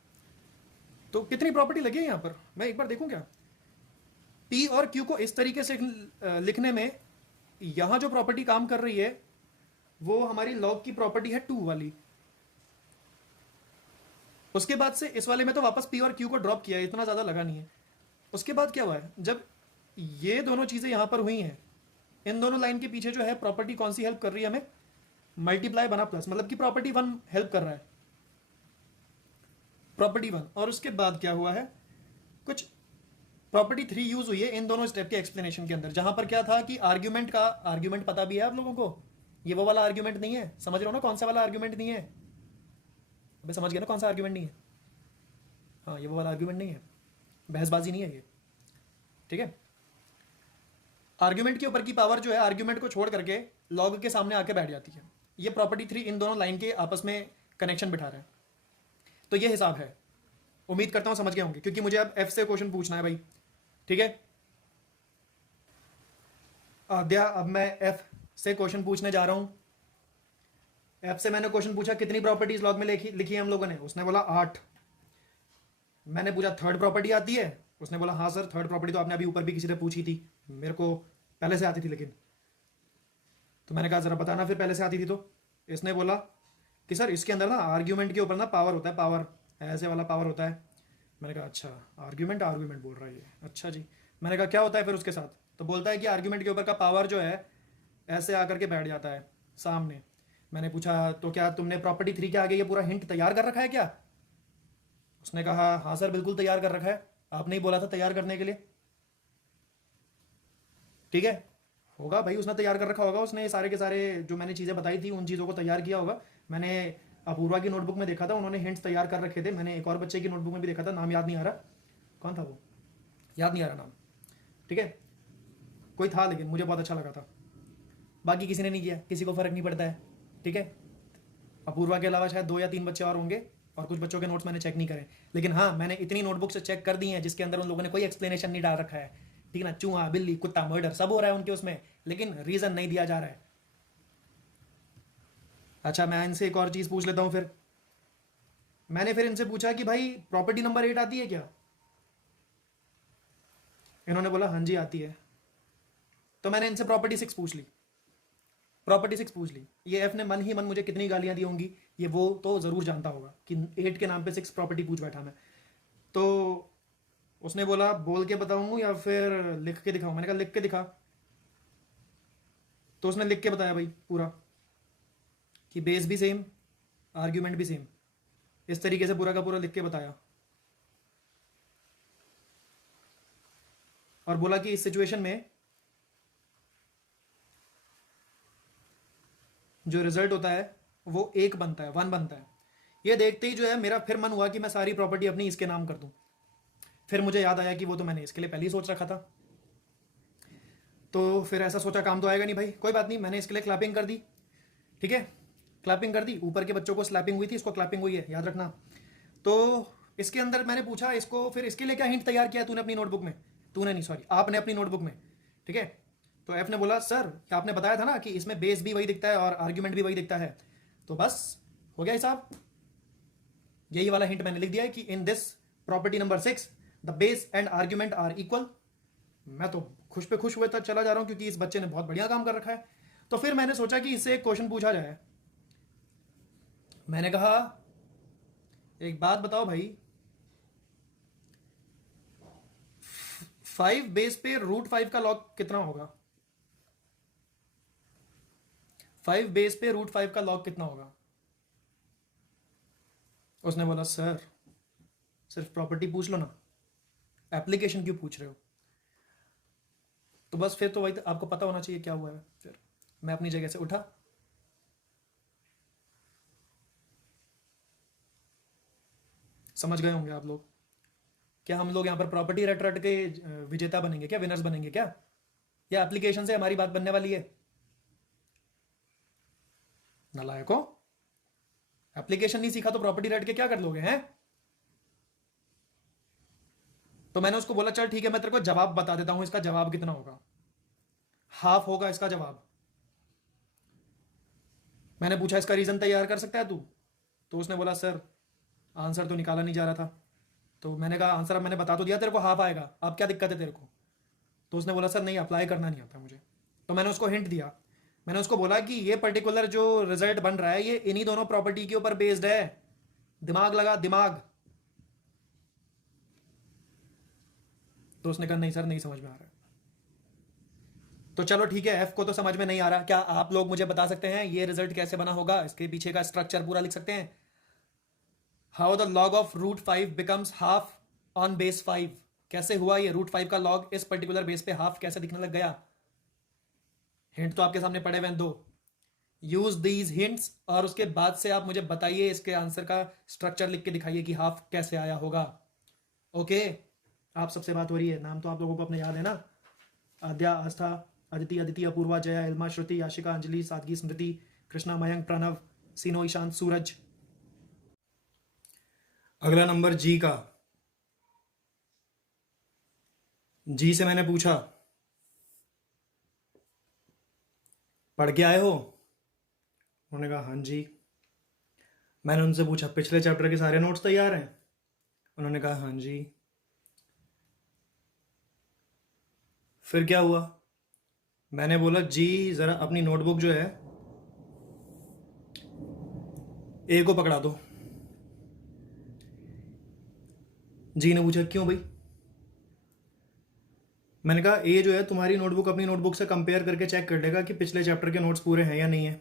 तो कितनी प्रॉपर्टी लगी है यहाँ पर, मैं एक बार देखूँ क्या? पी और क्यू को इस तरीके से लिखने में यहाँ जो प्रॉपर्टी काम कर रही है वो हमारी लॉग की प्रॉपर्टी है 2 वाली। उसके बाद से इस वाले में तो वापस पी और क्यू को ड्रॉप किया है, इतना ज़्यादा लगा नहीं है। उसके बाद क्या हुआ है, जब ये दोनों चीज़ें यहाँ पर हुई हैं, इन दोनों लाइन के पीछे जो है प्रॉपर्टी कौन सी हेल्प कर रही है हमें? मल्टीप्लाई बना प्लस, मतलब कि प्रॉपर्टी 1 हेल्प कर रहा है, प्रॉपर्टी 1। और उसके बाद क्या हुआ है, कुछ प्रॉपर्टी 3 यूज हुई है इन दोनों स्टेप के एक्सप्लेनेशन के अंदर, जहां पर क्या था कि आर्ग्यूमेंट का आर्ग्यूमेंट पता भी है आप लोगों को, ये वो वाला आर्ग्यूमेंट नहीं है, समझ रहे हो ना कौन सा वाला आर्ग्यूमेंट नहीं है? अबे समझ गया ना कौन सा आर्ग्यूमेंट नहीं है? हाँ, ये वो वाला आर्ग्यूमेंट नहीं है, बहसबाजी नहीं है ये, ठीक है। आर्ग्यूमेंट के ऊपर की पावर जो है आर्ग्यूमेंट को छोड़ करके लॉग के सामने आके बैठ जाती है। ये प्रॉपर्टी 3 इन दोनों लाइन के आपस में कनेक्शन बिठा रहे हैं। तो ये हिसाब है, उम्मीद करता हूं समझ गए होंगे, क्योंकि मुझे अब एफ से क्वेश्चन पूछना है भाई, ठीक है। आद्या, अब मैं एफ से क्वेश्चन पूछने जा रहा हूं। एफ से मैंने क्वेश्चन पूछा कितनी प्रॉपर्टीज लॉग में लिखी है हम लोगों ने, उसने बोला 8। मैंने पूछा थर्ड प्रॉपर्टी आती है, उसने बोला हाँ सर थर्ड प्रॉपर्टी तो आपने अभी ऊपर भी किसी ने पूछी थी, मेरे को पहले से आती थी लेकिन। तो मैंने कहा जरा बताना फिर पहले से आती थी तो। इसने बोला कि सर इसके अंदर ना आर्ग्यूमेंट के ऊपर ना पावर होता है, पावर ऐसे वाला पावर होता है। मैंने कहा अच्छा, आर्ग्यूमेंट आर्ग्यूमेंट बोल रहा है ये, अच्छा जी। मैंने कहा क्या होता है फिर उसके साथ? तो बोलता है कि आर्ग्यूमेंट के ऊपर का पावर जो है ऐसे आकर के बैठ जाता है सामने। मैंने पूछा तो क्या तुमने प्रॉपर्टी 3 के आगे ये पूरा हिंट तैयार कर रखा है क्या? उसने कहा हाँ सर बिल्कुल तैयार कर रखा है, आपने ही बोला था तैयार करने के लिए, ठीक है। होगा भाई, उसने तैयार कर रखा होगा, उसने सारे के सारे जो मैंने चीज़ें बताई थी उन चीज़ों को तैयार किया होगा। मैंने अपूर्वा की नोटबुक में देखा था, उन्होंने हिंट्स तैयार कर रखे थे। मैंने एक और बच्चे की नोटबुक में भी देखा था, नाम याद नहीं आ रहा, कौन था वो, याद नहीं आ रहा नाम, ठीक है। कोई था लेकिन मुझे बहुत अच्छा लगा था। बाकी किसी ने नहीं किया, किसी को फ़र्क नहीं पड़ता है, ठीक है। अपूर्वा के अलावा शायद 2 या 3 बच्चे और होंगे, और कुछ बच्चों के नोट्स मैंने चेक नहीं करे। लेकिन हाँ, मैंने इतनी नोटबुक से चेक कर दी हैं जिसके अंदर उन लोगों ने कोई एक्सप्लेनेशन नहीं डाल रखा है, ठीक है ना। चूहा, बिल्ली, कुत्ता, मर्डर सब हो रहा है उनके उसमें, लेकिन रीज़न नहीं दिया जा रहा है। अच्छा, मैं इनसे एक और चीज़ पूछ लेता हूँ फिर। मैंने फिर इनसे पूछा कि भाई प्रॉपर्टी नंबर 8 आती है क्या? इन्होंने बोला हाँ जी आती है। तो मैंने इनसे प्रॉपर्टी 6 पूछ ली, प्रॉपर्टी 6 पूछ ली। ये एफ ने मन ही मन मुझे कितनी गालियां दी होंगी ये वो तो ज़रूर जानता होगा कि 8 के नाम पे 6 प्रॉपर्टी पूछ बैठा मैं। तो उसने बोला बोल के बताऊँ या फिर लिख के दिखाऊँ? मैंने कहा लिख के दिखा। तो उसने लिख के बताया भाई पूरा, कि बेस भी सेम, आर्ग्यूमेंट भी सेम, इस तरीके से पूरा का पूरा लिख के बताया। और बोला कि इस सिचुएशन में जो रिजल्ट होता है वो 1 बनता है, 1 बनता है। ये देखते ही जो है मेरा फिर मन हुआ कि मैं सारी प्रॉपर्टी अपनी इसके नाम कर दूं। फिर मुझे याद आया कि वो तो मैंने इसके लिए पहले ही सोच रखा था। तो फिर ऐसा सोचा काम तो आएगा नहीं भाई, कोई बात नहीं, मैंने इसके लिए क्लैपिंग कर दी, ठीक है। क्लैपिंग कर दी, ऊपर के बच्चों को स्लैपिंग हुई थी, इसको क्लैपिंग हुई है, याद रखना। तो इसके अंदर मैंने पूछा इसको फिर इसके लिए क्या हिंट तैयार किया तूने अपनी नोटबुक में? तूने नहीं, सॉरी, आपने अपनी नोटबुक में, ठीक है। तो एफ ने बोला सर आपने बताया था ना कि इसमें बेस भी वही दिखता है और आर्ग्यूमेंट भी वही दिखता है, तो बस हो गया हिसाब। यही वाला हिंट मैंने लिख दिया है कि in this property number 6 the base and argument are equal. मैं तो खुश पे खुश हुए तक चला जा रहा हूं क्योंकि इस बच्चे ने बहुत बढ़िया काम कर रखा है। तो फिर मैंने सोचा कि इससे एक क्वेश्चन पूछा जाए। मैंने कहा एक बात बताओ भाई, 5 बेस पे √5 का लॉग कितना होगा? 5 बेस पे √5 का लॉग कितना होगा? उसने बोला सर सिर्फ प्रॉपर्टी पूछ लो ना, एप्लीकेशन क्यों पूछ रहे हो? तो बस फिर तो वही आपको पता होना चाहिए क्या हुआ है। फिर मैं अपनी जगह से उठा, समझ गए होंगे आप लोग। क्या हम लोग यहाँ पर प्रॉपर्टी रट रट के विजेता बनेंगे क्या, विनर्स बनेंगे क्या? या एप्लीकेशन से हमारी बात बनने वाली है? नालायको, एप्लीकेशन नहीं सीखा तो प्रॉपर्टी रट के क्या कर लोगे हैं? तो मैंने उसको बोला चल ठीक है, मैं तेरे को जवाब बता देता हूं, इसका जवाब कितना होगा। हाफ होगा इसका जवाब। मैंने पूछा इसका रीजन तैयार कर सकता है तू? तो उसने बोला सर आंसर तो निकाला नहीं जा रहा था। तो मैंने कहा आंसर अब मैंने बता तो दिया तेरे को, हाफ आएगा, अब क्या दिक्कत है तेरे को? तो उसने बोला सर नहीं, अप्लाई करना नहीं आता मुझे। तो मैंने उसको हिंट दिया, मैंने उसको बोला कि ये पर्टिकुलर जो रिजल्ट बन रहा है ये इन्हीं दोनों प्रॉपर्टी के ऊपर बेस्ड है, दिमाग लगा दिमाग। तो उसने कहा नहीं सर नहीं समझ में आ रहा है। तो चलो ठीक है, एफ को तो समझ में नहीं आ रहा, क्या आप लोग मुझे बता सकते हैं ये रिजल्ट कैसे बना होगा? इसके पीछे का स्ट्रक्चर पूरा लिख सकते हैं? How the log of √5 becomes half on base 5। कैसे हुआ ये √5 का लॉग इस पर्टिकुलर बेस पे हाफ कैसे दिखने लग गया? हिंट तो आपके सामने पड़े हुए दो, यूज दीज हिंट्स और उसके बाद से आप मुझे बताइए इसके आंसर का स्ट्रक्चर लिख के दिखाइए कि हाफ कैसे आया होगा। ओके, आप सबसे बात हो रही है, नाम तो आप लोगों को अपने याद है ना? आद्या, आस्था, अदिति, अदिति, अपूर्वा, जया, इल्मा, श्रुति, आशिका, अंजलि, सादगी, स्मृति, कृष्णा, मयंक, प्रणव, सीनो, ईशांत, सूरज। अगला नंबर जी का। जी से मैंने पूछा पढ़ के आए हो? उन्होंने कहा हाँ जी। मैंने उनसे पूछा पिछले चैप्टर के सारे नोट्स तैयार हैं? उन्होंने कहा हाँ जी। फिर क्या हुआ? मैंने बोला जी ज़रा अपनी नोटबुक जो है ए को पकड़ा दो। जी ने पूछा क्यों भाई? मैंने कहा ए जो है तुम्हारी नोटबुक अपनी नोटबुक से कंपेयर करके चेक कर लेगा कि पिछले चैप्टर के नोट्स पूरे हैं या नहीं है,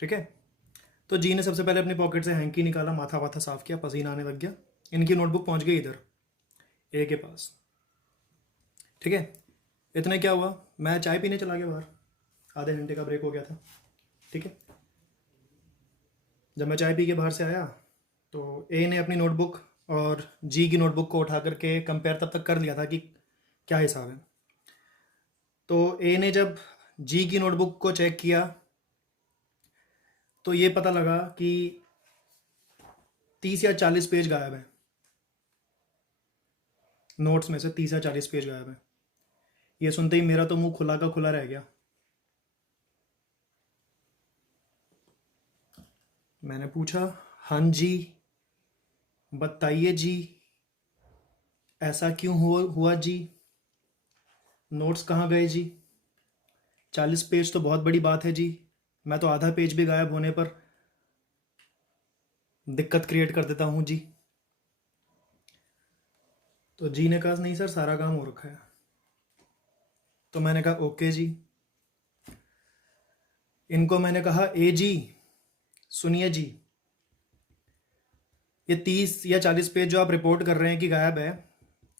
ठीक है? तो जी ने सबसे पहले अपनी पॉकेट से हैंकी निकाला, माथा वाथा साफ किया, पसीना आने लग गया। इनकी नोटबुक पहुंच गई इधर ए के पास, ठीक है? इतने क्या हुआ, मैं चाय पीने चला गया बाहर, आधे घंटे का ब्रेक हो गया था, ठीक है? जब मैं चाय पी के बाहर से आया तो ए ने अपनी नोटबुक और जी की नोटबुक को उठा करके कंपेयर तब तक कर लिया था कि क्या हिसाब है। तो ए ने जब जी की नोटबुक को चेक किया तो ये पता लगा कि 30 या 40 पेज गायब है, नोट्स में से 30 या 40 पेज गायब है। ये सुनते ही मेरा तो मुंह खुला का खुला रह गया। मैंने पूछा हाँ जी बताइए जी, ऐसा क्यों हुआ जी? नोट्स कहाँ गए जी? 40 पेज तो बहुत बड़ी बात है जी, मैं तो आधा पेज भी गायब होने पर दिक्कत क्रिएट कर देता हूँ जी। तो जी ने कहा नहीं सर सारा काम हो रखा है। तो मैंने कहा ओके जी। इनको मैंने कहा ए जी सुनिए जी, ये 30 या 40 पेज जो आप रिपोर्ट कर रहे हैं कि गायब है,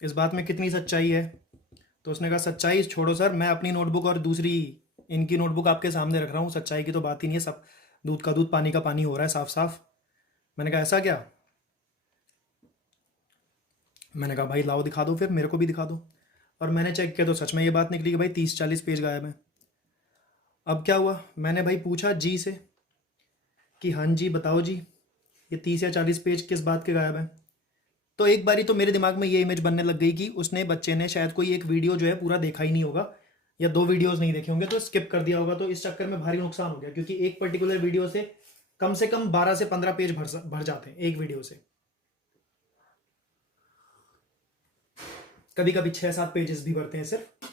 इस बात में कितनी सच्चाई है? तो उसने कहा सच्चाई छोड़ो सर, मैं अपनी नोटबुक और दूसरी इनकी नोटबुक आपके सामने रख रहा हूँ, सच्चाई की तो बात ही नहीं है, सब दूध का दूध पानी का पानी हो रहा है साफ साफ। मैंने कहा ऐसा क्या? मैंने कहा भाई लाओ दिखा दो, फिर मेरे को भी दिखा दो। और मैंने चेक किया तो सच में ये बात निकली कि भाई 30-40 पेज गायब है। अब क्या हुआ, मैंने भाई पूछा जी से कि हाँ जी बताओ जी, ये 30 या 40 पेज किस बात के गायब हैं? तो एक बारी तो मेरे दिमाग में ये इमेज बनने लग गई कि उसने बच्चे ने शायद कोई एक वीडियो जो है पूरा देखा ही नहीं होगा, या 2 वीडियोस नहीं देखे होंगे तो स्किप कर दिया होगा, तो इस चक्कर में भारी नुकसान हो गया, क्योंकि एक पर्टिकुलर वीडियो से कम 12 से 15 पेज भर जाते हैं एक वीडियो से, कभी कभी 6-7 पेजेस भी भरते हैं सिर्फ।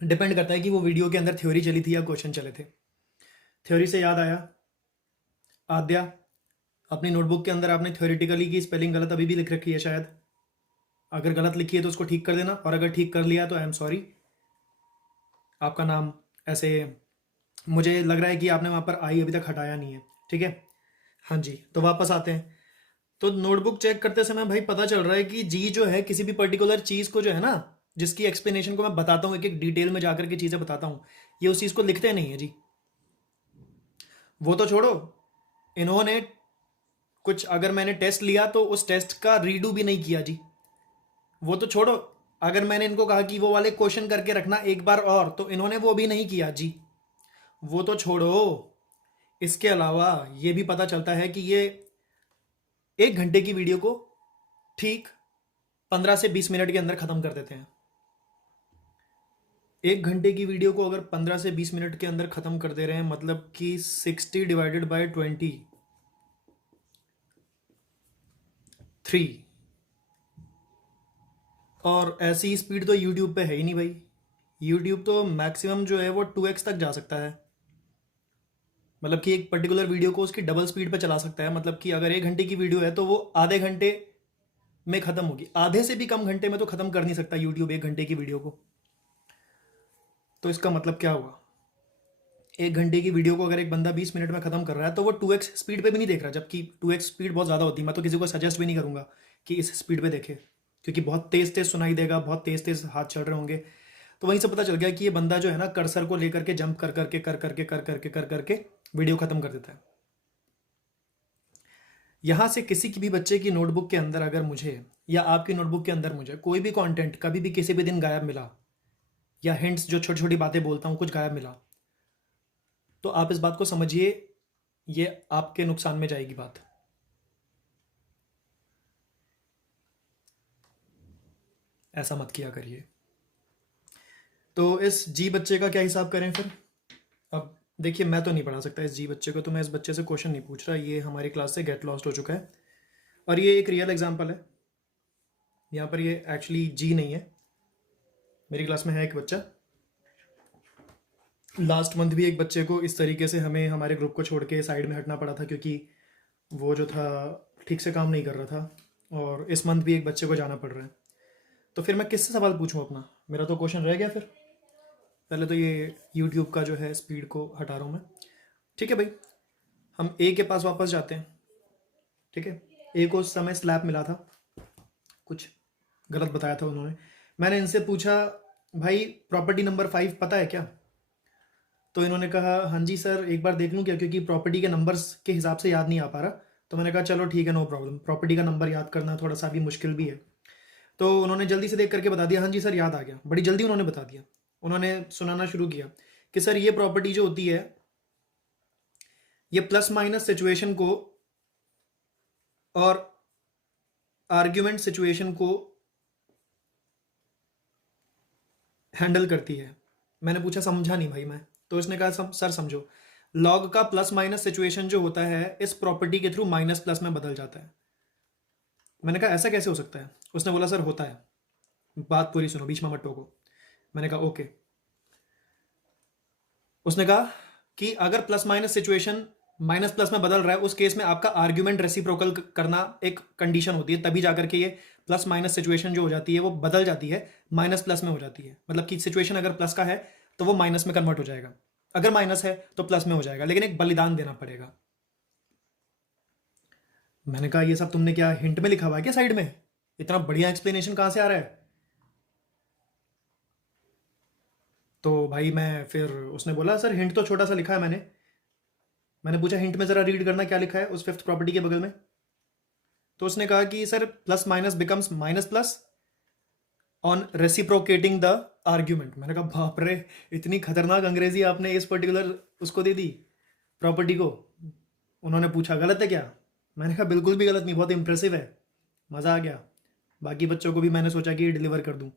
डिपेंड करता है कि वो वीडियो के अंदर थ्योरी चली थी या क्वेश्चन चले थे। थ्योरी से याद आया, आद्या अपनी नोटबुक के अंदर आपने थ्योरेटिकली की स्पेलिंग गलत अभी भी लिख रखी है शायद, अगर गलत लिखी है तो उसको ठीक कर देना, और अगर ठीक कर लिया तो आई एम सॉरी। आपका नाम ऐसे मुझे लग रहा है कि आपने वहाँ पर आई अभी तक हटाया नहीं है, ठीक है? हाँ जी, तो वापस आते हैं। तो नोटबुक चेक करते समय भाई पता चल रहा है कि जी जो है किसी भी पर्टिकुलर चीज़ को जो है ना, जिसकी एक्सप्लेनेशन को मैं बताता हूँ, एक एक डिटेल में जाकर के चीज़ें बताता हूँ, ये उस चीज़ को लिखते नहीं है जी। वो तो छोड़ो, इन्होंने कुछ अगर मैंने टेस्ट लिया तो उस टेस्ट का रीडू भी नहीं किया जी। वो तो छोड़ो, अगर मैंने इनको कहा कि वो वाले क्वेश्चन करके रखना एक बार और, तो इन्होंने वो भी नहीं किया जी। वो तो छोड़ो, इसके अलावा ये भी पता चलता है कि ये 1 घंटे की वीडियो को ठीक 15 से 20 मिनट के अंदर ख़त्म कर देते हैं। 1 घंटे की वीडियो को अगर 15 से 20 मिनट के अंदर ख़त्म कर दे रहे हैं, मतलब कि 60/23। और ऐसी स्पीड तो यूट्यूब पे है ही नहीं भाई। यूट्यूब तो मैक्सिमम जो है वो 2x तक जा सकता है। मतलब कि एक पर्टिकुलर वीडियो को उसकी डबल स्पीड पे चला सकता है। मतलब कि अगर 1 घंटे की वीडियो है तो वो आधे घंटे में ख़त्म होगी। आधे से भी कम घंटे में तो ख़त्म कर नहीं सकता यूट्यूब 1 घंटे की वीडियो को। तो इसका मतलब क्या हुआ, 1 घंटे की वीडियो को अगर एक बंदा 20 मिनट में ख़त्म कर रहा है तो वो 2x स्पीड पे भी नहीं देख रहा, जबकि 2x स्पीड बहुत ज़्यादा होती है। मैं तो किसी को सजेस्ट भी नहीं करूँगा कि इस स्पीड पे देखे, क्योंकि बहुत तेज़ तेज़ सुनाई देगा, बहुत तेज़ तेज़ हाथ चल रहे होंगे। तो वहीं से पता चल गया कि ये बंदा जो है ना, कर्सर को लेकर के जंप कर करके वीडियो ख़त्म कर देता है। यहाँ से किसी की भी बच्चे की नोटबुक के अंदर अगर मुझे, या आपकी नोटबुक के अंदर मुझे कोई भी कंटेंट कभी भी किसी भी दिन गायब मिला, या हिंट्स जो छोटी छोटी बातें बोलता हूँ कुछ गायब मिला, तो आप इस बात को समझिए, ये आपके नुकसान में जाएगी बात। ऐसा मत किया करिए। तो इस जी बच्चे का क्या हिसाब करें फिर। अब देखिए, मैं तो नहीं पढ़ा सकता इस जी बच्चे को, तो मैं इस बच्चे से क्वेश्चन नहीं पूछ रहा, ये हमारी क्लास से गेट लॉस्ट हो चुका है। और ये एक रियल एग्जाम्पल है, यहाँ पर ये एक्चुअली जी नहीं है। मेरी क्लास में है एक बच्चा, लास्ट मंथ भी एक बच्चे को इस तरीके से हमें हमारे ग्रुप को छोड़ के साइड में हटना पड़ा था, क्योंकि वो जो था ठीक से काम नहीं कर रहा था। और इस मंथ भी एक बच्चे को जाना पड़ रहा है। तो फिर मैं किससे सवाल पूछूं अपना, मेरा तो क्वेश्चन रह गया फिर। पहले तो ये यूट्यूब का जो है स्पीड को हटा रहा हूँ मैं। ठीक है भाई, हम ए के पास वापस जाते हैं। ठीक है, ए को उस समय स्लैप मिला था, कुछ गलत बताया था उन्होंने। मैंने इनसे पूछा, भाई प्रॉपर्टी नंबर 5 पता है क्या। तो इन्होंने कहा हाँ जी सर, एक बार देख लूँ क्या, क्योंकि प्रॉपर्टी के नंबर्स के हिसाब से याद नहीं आ पा रहा। तो मैंने कहा चलो ठीक है, नो प्रॉब्लम। प्रॉपर्टी का नंबर याद करना थोड़ा सा भी मुश्किल भी है। तो उन्होंने जल्दी से देख करके बता दिया, हाँ जी सर याद आ गया। बड़ी जल्दी उन्होंने बता दिया। उन्होंने सुनाना शुरू किया कि सर ये प्रॉपर्टी जो होती है, ये प्लस माइनस सिचुएशन को और आर्ग्यूमेंट सिचुएशन को हैंडल करती है। मैंने पूछा समझा नहीं भाई मैं। तो इसने कहा सर समझो, लॉग का प्लस माइनस सिचुएशन जो होता है इस प्रॉपर्टी के थ्रू माइनस प्लस में बदल जाता है। मैंने कहा ऐसा कैसे हो सकता है। उसने बोला सर होता है, बात पूरी सुनो, बीच में मत टोको। मैंने कहा ओके। उसने कहा कि अगर plus minus situation minus plus में बदल रहा है, उस केस में आपका आर्ग्यूमेंट रेसिप्रोकल करना एक कंडीशन होती है, तभी जाकर के ये प्लस माइनस सिचुएशन जो हो जाती है वो बदल जाती है, माइनस प्लस में हो जाती है। मतलब कि सिचुएशन अगर प्लस का है तो वो माइनस में कन्वर्ट हो जाएगा, अगर माइनस है तो प्लस में हो जाएगा, लेकिन एक बलिदान देना पड़ेगा। मैंने कहा ये सब तुमने क्या हिंट में लिखा हुआ है क्या साइड में, इतना बढ़िया एक्सप्लेनेशन कहाँ से आ रहा है। तो भाई मैं फिर, उसने बोला सर हिंट तो छोटा सा लिखा है मैंने। मैंने पूछा हिंट में ज़रा रीड करना क्या लिखा है उस फिफ्थ प्रॉपर्टी के बगल में। तो उसने कहा कि sir plus minus becomes minus plus on reciprocating the argument. मैंने कहा बाप रे, इतनी खतरनाक अंग्रेजी आपने इस पर्टिकुलर उसको दे दी, प्रॉपर्टी को। उन्होंने पूछा गलत है क्या। मैंने कहा बिल्कुल भी गलत नहीं, बहुत इंप्रेसिव है, मज़ा आ गया। बाकी बच्चों को भी मैंने सोचा कि डिलीवर कर दूं।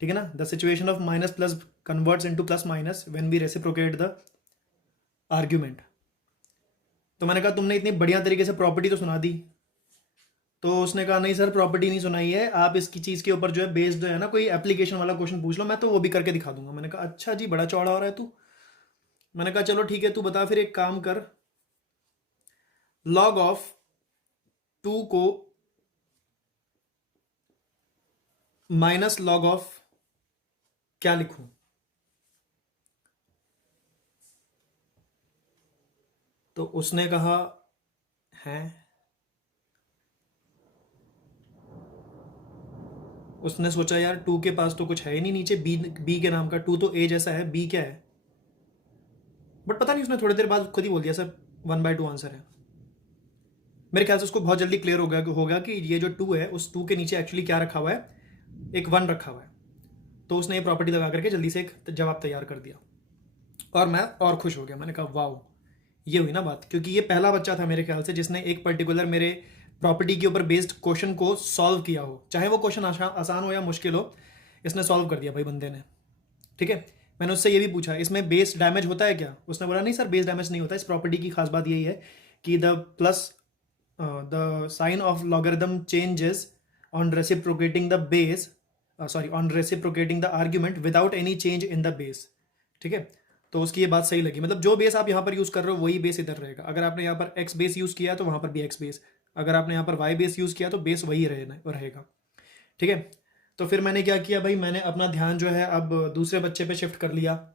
ठीक है ना, the situation of minus plus converts into plus minus when we reciprocate the argument. तो मैंने कहा तुमने इतनी बढ़िया तरीके से प्रॉपर्टी तो सुना दी। तो उसने कहा नहीं सर प्रॉपर्टी नहीं सुनाई है, आप इसकी चीज़ के ऊपर जो है बेस्ड है ना कोई एप्लीकेशन वाला क्वेश्चन पूछ लो, मैं तो वो भी करके दिखा दूंगा। मैंने कहा अच्छा जी, बड़ा चौड़ा हो रहा है तू। मैंने कहा चलो ठीक है, तू बता फिर एक काम कर, लॉग ऑफ 2 को माइनस लॉग ऑफ क्या लिखूं। तो उसने कहा हैं? उसने सोचा यार टू के पास तो कुछ है ही नहीं नीचे, बी बी के नाम का, टू तो ए जैसा है, बी क्या है? बट पता नहीं, उसने थोड़ी देर बाद खुद ही बोल दिया सर 1/2 आंसर है। मेरे ख्याल से उसको बहुत जल्दी क्लियर होगा कि ये जो टू है, उस टू के नीचे एक्चुअली क्या रखा हुआ है, एक 1 रखा हुआ है। तो उसने ये प्रॉपर्टी लगा करके जल्दी से एक जवाब तैयार कर दिया, और मैं और खुश हो गया। मैंने कहा वाओ, ये हुई ना बात, क्योंकि ये पहला बच्चा था मेरे ख्याल से जिसने एक पर्टिकुलर मेरे प्रॉपर्टी के ऊपर बेस्ड क्वेश्चन को सॉल्व किया हो, चाहे वो क्वेश्चन आसान हो या मुश्किल हो, इसने सॉल्व कर दिया भाई बंदे ने। ठीक है, मैंने उससे ये भी पूछा इसमें बेस डैमेज होता है क्या? उसने बोला नहीं सर, बेस डैमेज नहीं होता। इस प्रॉपर्टी की खास बात यही है कि the sign of logarithm changes on reciprocating the base, on reciprocating the argument without any change in the base. ठीक है, तो उसकी ये बात सही लगी, मतलब जो बेस आप यहाँ पर यूज़ कर रहे हो वही बेस इधर रहेगा। अगर आपने यहाँ पर एक्स बेस यूज़ किया तो वहाँ पर भी एक्स बेस, अगर आपने यहाँ पर वाई बेस यूज़ किया तो बेस वही रहेगा। ठीक है, तो फिर मैंने क्या किया भाई, मैंने अपना ध्यान जो है अब दूसरे बच्चे पे शिफ्ट कर लिया।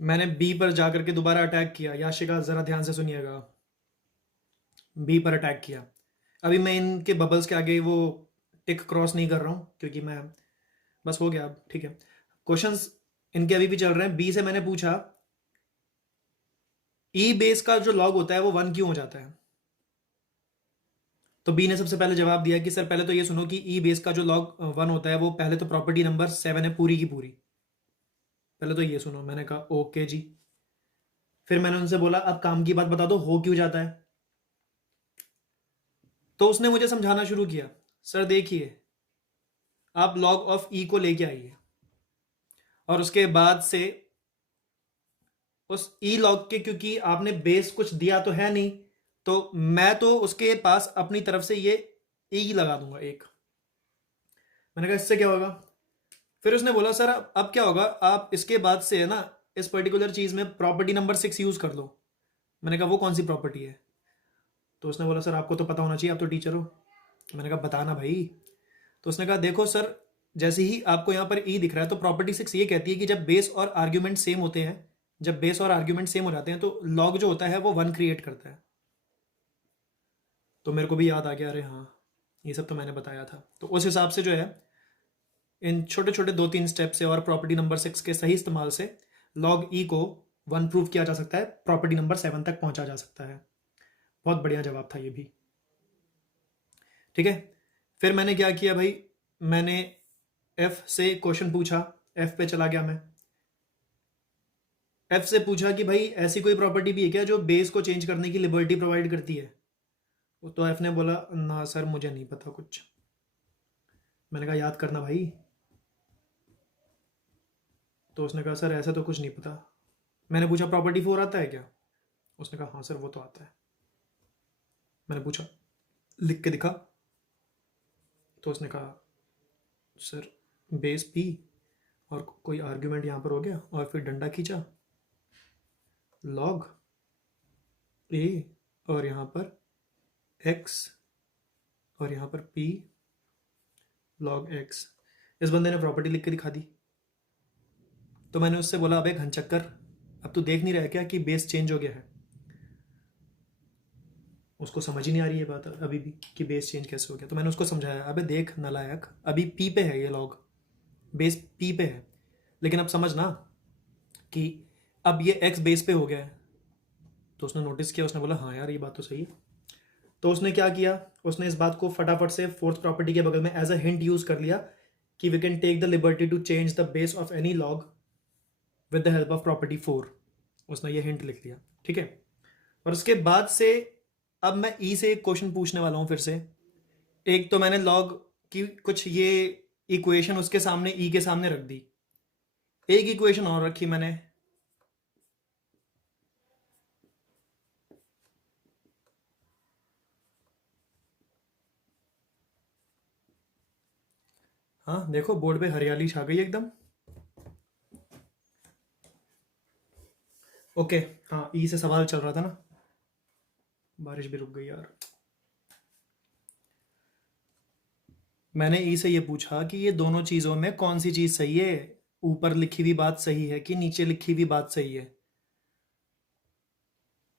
मैंने बी पर जाकर के दोबारा अटैक किया। याशिका ज़रा ध्यान से सुनिएगा, बी पर अटैक किया। अभी मैं इनके बबल्स के आगे वो टिक क्रॉस नहीं कर रहा हूँ क्योंकि मैं, बस हो गया अब। ठीक है, क्वेश्चंस इनके अभी भी चल रहे हैं। बी से मैंने पूछा ई बेस का जो लॉग होता है वो 1 क्यों हो जाता है? तो बी ने सबसे पहले जवाब दिया कि सर पहले तो ये सुनो कि ई बेस का जो लॉग 1 होता है वो पहले तो प्रॉपर्टी नंबर 7 है पूरी की पूरी, पहले तो ये सुनो। मैंने कहा ओके जी। फिर मैंने उनसे बोला अब काम की बात बता दो, हो क्यों जाता है? तो उसने मुझे समझाना शुरू किया, सर देखिए आप लॉग ऑफ ई को लेके आइए और उसके बाद से उस ई लॉग के, क्योंकि आपने बेस कुछ दिया तो है नहीं, तो मैं तो उसके पास अपनी तरफ से ये ई लगा दूंगा एक। मैंने कहा इससे क्या होगा? फिर उसने बोला सर अब क्या होगा, आप इसके बाद से है ना इस पर्टिकुलर चीज में प्रॉपर्टी नंबर 6 यूज कर लो। मैंने कहा वो कौन सी प्रॉपर्टी है? तो उसने बोला सर आपको तो पता होना चाहिए, आप तो टीचर हो। मैंने कहा बताना भाई। तो उसने कहा देखो सर, जैसे ही आपको यहाँ पर ई दिख रहा है तो प्रॉपर्टी 6 ये कहती है कि जब बेस और आर्ग्यूमेंट सेम होते हैं, जब बेस और आर्ग्यूमेंट सेम हो जाते हैं तो लॉग जो होता है वो 1 क्रिएट करता है। तो मेरे को भी याद आ गया, अरे हाँ ये सब तो मैंने बताया था। तो उस हिसाब से जो है इन छोटे छोटे 2-3 स्टेप से और प्रॉपर्टी नंबर 6 के सही इस्तेमाल से लॉग ई को 1 प्रूव किया जा सकता है, प्रॉपर्टी नंबर 7 तक पहुंचा जा सकता है। बहुत बढ़िया जवाब था ये भी। ठीक है, फिर मैंने क्या किया भाई, मैंने एफ से क्वेश्चन पूछा। एफ पे चला गया मैं। एफ से पूछा कि भाई ऐसी कोई प्रॉपर्टी भी है क्या जो बेस को चेंज करने की लिबर्टी प्रोवाइड करती है? तो एफ ने बोला ना सर मुझे नहीं पता कुछ। मैंने कहा याद करना भाई। तो उसने कहा सर ऐसा तो कुछ नहीं पता। मैंने पूछा प्रॉपर्टी 4 आता है क्या? उसने कहा हाँ सर वो तो आता है। मैंने पूछा लिख के दिखा। तो उसने कहा सर बेस पी और कोई आर्ग्यूमेंट यहाँ पर हो गया और फिर डंडा खींचा, लॉग ए और यहाँ पर एक्स और यहाँ पर पी लॉग एक्स। इस बंदे ने प्रॉपर्टी लिख के दिखा दी। तो मैंने उससे बोला अबे घनचक्कर, अब तू देख नहीं रहा क्या कि बेस चेंज हो गया है? उसको समझ ही नहीं आ रही है बात अभी भी कि बेस चेंज कैसे हो गया। तो मैंने उसको समझाया अबे देख नालायक, अभी पी पे है ये लॉग, बेस पी पे है, लेकिन अब समझना कि अब ये एक्स बेस पे हो गया है। तो उसने नोटिस किया, उसने बोला हाँ यार ये बात तो सही है। तो उसने क्या किया, उसने इस बात को फटाफट से फोर्थ प्रॉपर्टी के बगल में एज अ हिंट यूज कर लिया कि we can take the liberty to change the base of any log with the help of property 4। उसने ये हिंट लिख लिया। ठीक है, और उसके बाद से अब मैं ई से एक क्वेश्चन पूछने वाला हूं फिर से। एक तो मैंने लॉग की कुछ ये इक्वेशन उसके सामने ई के सामने रख दी, एक इक्वेशन और रखी मैंने। हाँ देखो बोर्ड पे हरियाली छा गई एकदम। ओके, हाँ ई से सवाल चल रहा था ना, बारिश भी रुक गई यार। मैंने ई से ये पूछा कि ये दोनों चीज़ों में कौन सी चीज़ सही है, ऊपर लिखी हुई बात सही है कि नीचे लिखी हुई बात सही है?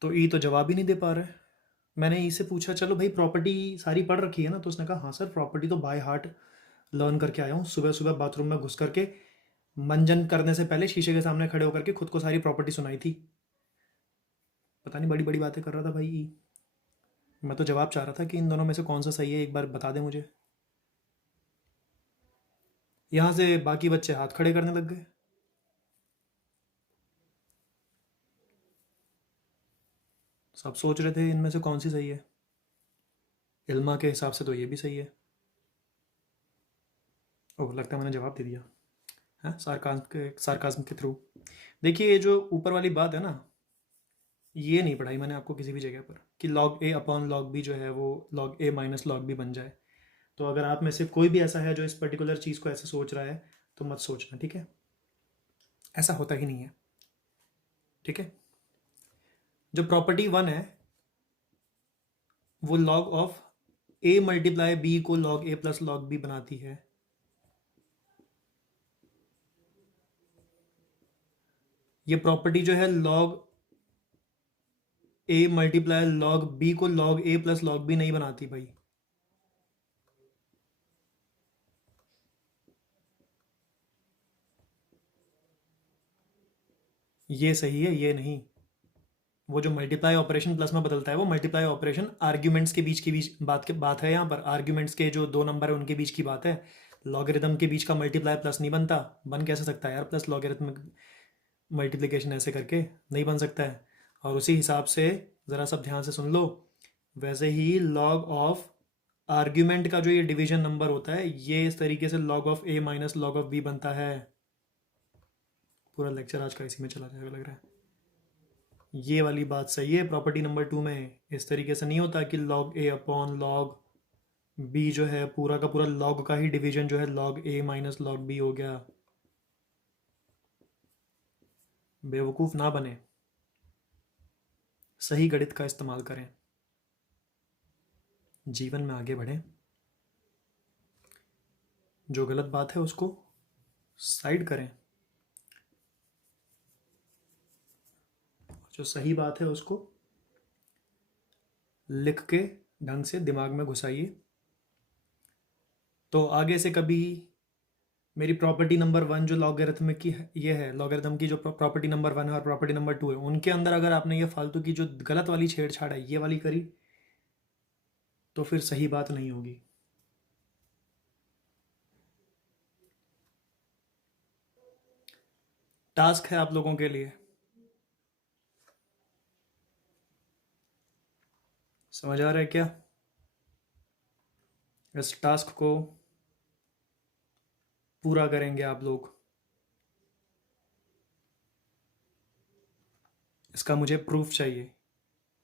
तो ई तो जवाब ही नहीं दे पा रहा है। मैंने ई से पूछा चलो भाई प्रॉपर्टी सारी पढ़ रखी है ना, तो उसने कहा हाँ सर प्रॉपर्टी तो बाय हार्ट लर्न करके आया हूँ, सुबह सुबह बाथरूम में घुस करके मंजन करने से पहले शीशे के सामने खड़े होकर के खुद को सारी प्रॉपर्टी सुनाई थी। पता नहीं बड़ी बड़ी बातें कर रहा था भाई ई। मैं तो जवाब चाह रहा था कि इन दोनों में से कौन सा सही है, एक बार बता दे मुझे। यहाँ से बाकी बच्चे हाथ खड़े करने लग गए। सब सोच रहे थे इनमें से कौन सी सही है। इल्मा के हिसाब से तो ये भी सही है। ओह लगता है मैंने जवाब दे दिया है सार्काज्म के थ्रू। देखिए ये जो ऊपर वाली बात है ना, ये नहीं पढ़ाई मैंने आपको किसी भी जगह पर कि log a upon log b जो है वो log a minus log b बन जाए। तो अगर आप में से कोई भी ऐसा है जो इस पर्टिकुलर चीज़ को ऐसे सोच रहा है तो मत सोचना, ठीक है। ऐसा होता ही नहीं है, ठीक है। जो प्रॉपर्टी 1 है वो log of a multiply b को log a plus log b बनाती है। ये प्रॉपर्टी जो है log a multiply log b को log a plus log b नहीं बनाती भाई। ये सही है, ये नहीं। वो जो मल्टीप्लाई ऑपरेशन प्लस में बदलता है वो मल्टीप्लाई ऑपरेशन आर्ग्यूमेंट्स के बीच बात है। यहाँ पर आर्ग्यूमेंट्स के जो दो नंबर है उनके बीच की बात है। लॉगरिदम के बीच का मल्टीप्लाई प्लस नहीं बनता। बन कैसे सकता है यार प्लस लॉगरिदम मल्टीप्लिकेशन ऐसे करके नहीं बन सकता है। और उसी हिसाब से ज़रा सब ध्यान से सुन लो, वैसे ही लॉग ऑफ आर्ग्यूमेंट का जो ये डिवीजन नंबर होता है ये इस तरीके से log of a minus log of b बनता है। पूरा लेक्चर आज का इसी में चला जाएगा लग रहा है। ये वाली बात सही है प्रॉपर्टी नंबर 2 में। इस तरीके से नहीं होता कि log a upon log b जो है पूरा का पूरा log का ही डिवीजन जो है log a minus log b हो गया। बेवकूफ़ ना बने, सही गणित का इस्तेमाल करें, जीवन में आगे बढ़ें। जो गलत बात है उसको साइड करें, जो सही बात है उसको लिख के ढंग से दिमाग में घुसाइए। तो आगे से कभी मेरी प्रॉपर्टी नंबर 1 जो लॉगरिथमिक की ये है, लॉगरिथम की जो प्रॉपर्टी नंबर 1 है और प्रॉपर्टी नंबर 2 है, उनके अंदर अगर आपने ये फालतू की जो गलत वाली छेड़छाड़ है ये वाली करी तो फिर सही बात नहीं होगी। टास्क है आप लोगों के लिए, समझ आ रहा है क्या? इस टास्क को पूरा करेंगे आप लोग। इसका मुझे प्रूफ चाहिए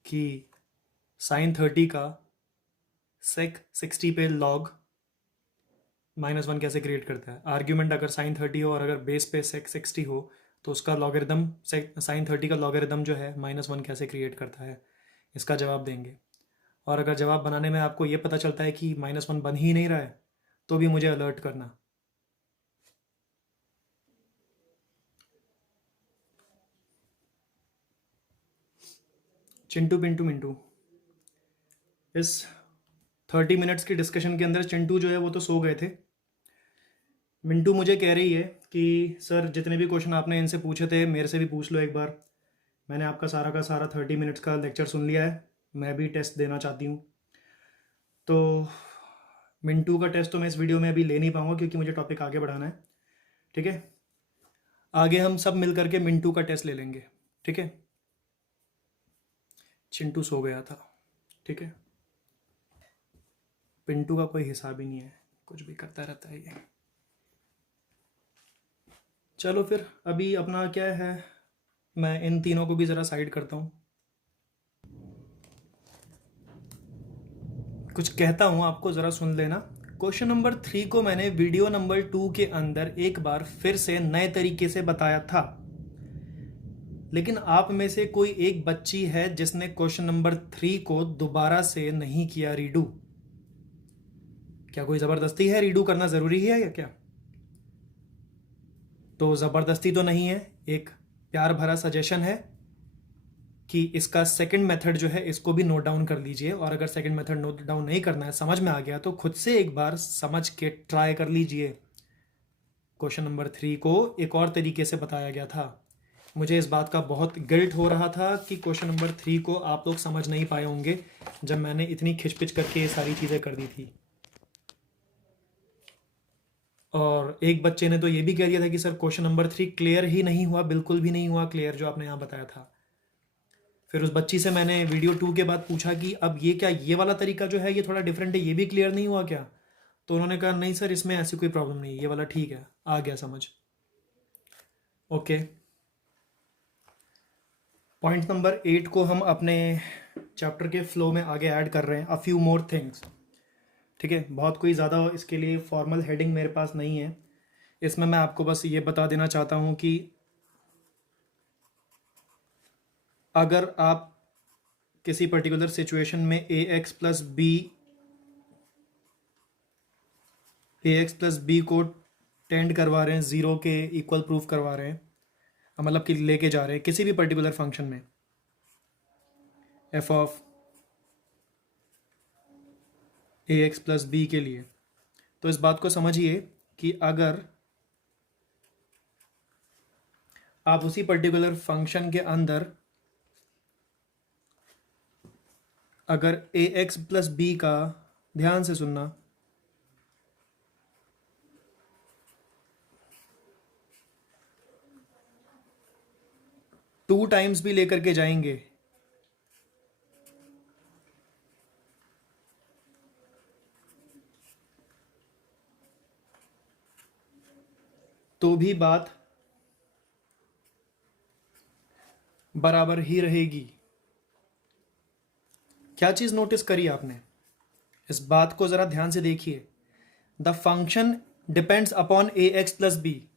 कि साइन 30 का सेक 60 पे लॉग -1 कैसे क्रिएट करता है। आर्ग्यूमेंट अगर साइन 30 हो और अगर बेस पे सेक 60 हो तो उसका लॉगरिदम साइन 30 का लॉगरिदम जो है -1 कैसे क्रिएट करता है, इसका जवाब देंगे। और अगर जवाब बनाने में आपको ये पता चलता है कि -1 बन ही नहीं रहा है तो भी मुझे अलर्ट करना। चिंटू पिंटू मिंटू, इस 30 मिनट्स की डिस्कशन के अंदर चिंटू जो है वो तो सो गए थे। मिंटू मुझे कह रही है कि सर जितने भी क्वेश्चन आपने इनसे पूछे थे मेरे से भी पूछ लो एक बार। मैंने आपका सारा का सारा 30 मिनट्स का लेक्चर सुन लिया है, मैं भी टेस्ट देना चाहती हूँ। तो मिंटू का टेस्ट तो मैं इस वीडियो में अभी ले नहीं पाऊँगा क्योंकि मुझे टॉपिक आगे बढ़ाना है, ठीक है। आगे हम सब मिल करके मिंटू का टेस्ट ले लेंगे, ठीक है। चिंटू सो गया था, ठीक है। पिंटू का कोई हिसाब ही नहीं है, कुछ भी करता रहता है ये। चलो फिर अभी अपना क्या है, मैं इन तीनों को भी ज़रा साइड करता हूँ। कुछ कहता हूँ आपको, ज़रा सुन लेना। क्वेश्चन नंबर 3 को मैंने वीडियो नंबर 2 के अंदर एक बार फिर से नए तरीके से बताया था, लेकिन आप में से कोई एक बच्ची है जिसने क्वेश्चन नंबर 3 को दोबारा से नहीं किया रीडू। क्या कोई ज़बरदस्ती है, रीडू करना ज़रूरी है या क्या? तो ज़बरदस्ती तो नहीं है, एक प्यार भरा सजेशन है कि इसका सेकंड मेथड जो है इसको भी नोट डाउन कर लीजिए, और अगर सेकंड मेथड नोट डाउन नहीं करना है, समझ में आ गया तो खुद से एक बार समझ के ट्राई कर लीजिए। क्वेश्चन नंबर 3 को एक और तरीके से बताया गया था। मुझे इस बात का बहुत गिल्ट हो रहा था कि क्वेश्चन नंबर 3 को आप लोग समझ नहीं पाए होंगे जब मैंने इतनी खिचपिच करके ये सारी चीज़ें कर दी थी। और एक बच्चे ने तो ये भी कह दिया था कि सर क्वेश्चन नंबर 3 क्लियर ही नहीं हुआ, बिल्कुल भी नहीं हुआ क्लियर जो आपने यहाँ बताया था। फिर उस बच्ची से मैंने वीडियो 2 के बाद पूछा कि अब ये क्या, ये वाला तरीका जो है ये थोड़ा डिफरेंट है, ये भी क्लियर नहीं हुआ क्या? तो उन्होंने कहा नहीं सर, इसमें ऐसी कोई प्रॉब्लम नहीं, ये वाला ठीक है, आ गया समझ। ओके, पॉइंट नंबर 8 को हम अपने चैप्टर के फ्लो में आगे ऐड कर रहे हैं, अ फ्यू मोर थिंग्स। ठीक है, बहुत कोई ज़्यादा इसके लिए फॉर्मल हेडिंग मेरे पास नहीं है। इसमें मैं आपको बस ये बता देना चाहता हूँ कि अगर आप किसी पर्टिकुलर सिचुएशन में ए एक्स प्लस बी को टेंड करवा रहे हैं, ज़ीरो के इक्वल प्रूफ करवा रहे हैं, मतलब कि लेके जा रहे हैं किसी भी पर्टिकुलर फंक्शन में f of a x plus b के लिए, तो इस बात को समझिए कि अगर आप उसी पर्टिकुलर फंक्शन के अंदर अगर ए एक्स प्लस बी का, ध्यान से सुनना, टू टाइम्स भी लेकर के जाएंगे तो भी बात बराबर ही रहेगी। क्या चीज़ नोटिस करी आपने? इस बात को ज़रा ध्यान से देखिए। The function depends upon a x plus b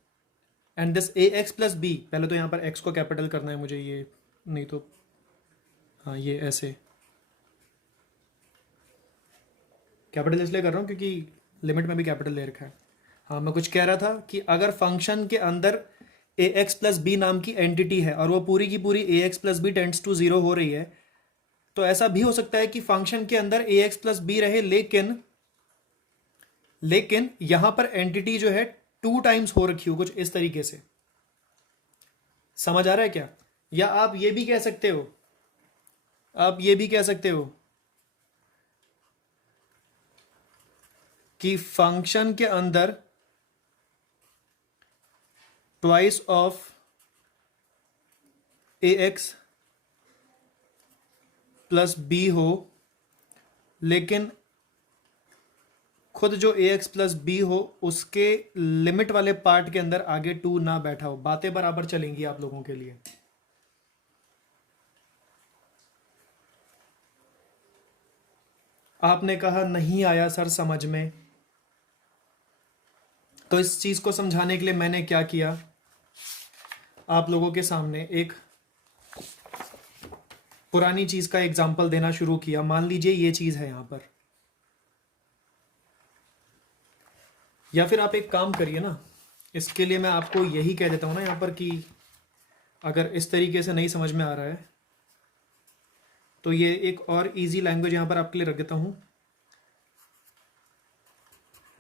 and this a x plus b, पहले तो यहाँ पर एक्स को कैपिटल करना है मुझे, ये नहीं तो हाँ ये ऐसे कैपिटल इसलिए कर रहा हूँ क्योंकि लिमिट में भी कैपिटल ले रखा है। हाँ, मैं कुछ कह रहा था कि अगर फंक्शन के अंदर ए एक्स प्लस बी नाम की एंटिटी है और वो पूरी की पूरी A x plus B tends to zero हो रही है, तो ऐसा भी हो सकता है कि फंक्शन के अंदर ए एक्स प्लस बी रहे, लेकिन यहां पर एंटिटी जो है टू टाइम्स हो रखी हो, कुछ इस तरीके से। समझ आ रहा है क्या? या आप ये भी कह सकते हो, कि फंक्शन के अंदर twice of a x plus b हो, लेकिन खुद जो ए एक्स प्लस बी हो उसके लिमिट वाले पार्ट के अंदर आगे टू ना बैठा हो। बातें बराबर चलेंगी आप लोगों के लिए। आपने कहा नहीं आया सर समझ में, तो इस चीज को समझाने के लिए मैंने क्या किया, आप लोगों के सामने एक पुरानी चीज का एग्जाम्पल देना शुरू किया। मान लीजिए ये चीज है यहां पर, या फिर आप एक काम करिए ना, इसके लिए मैं आपको यही कह देता हूं ना यहां पर कि अगर इस तरीके से नहीं समझ में आ रहा है तो ये एक और इजी लैंग्वेज यहां पर आपके लिए रख देता हूं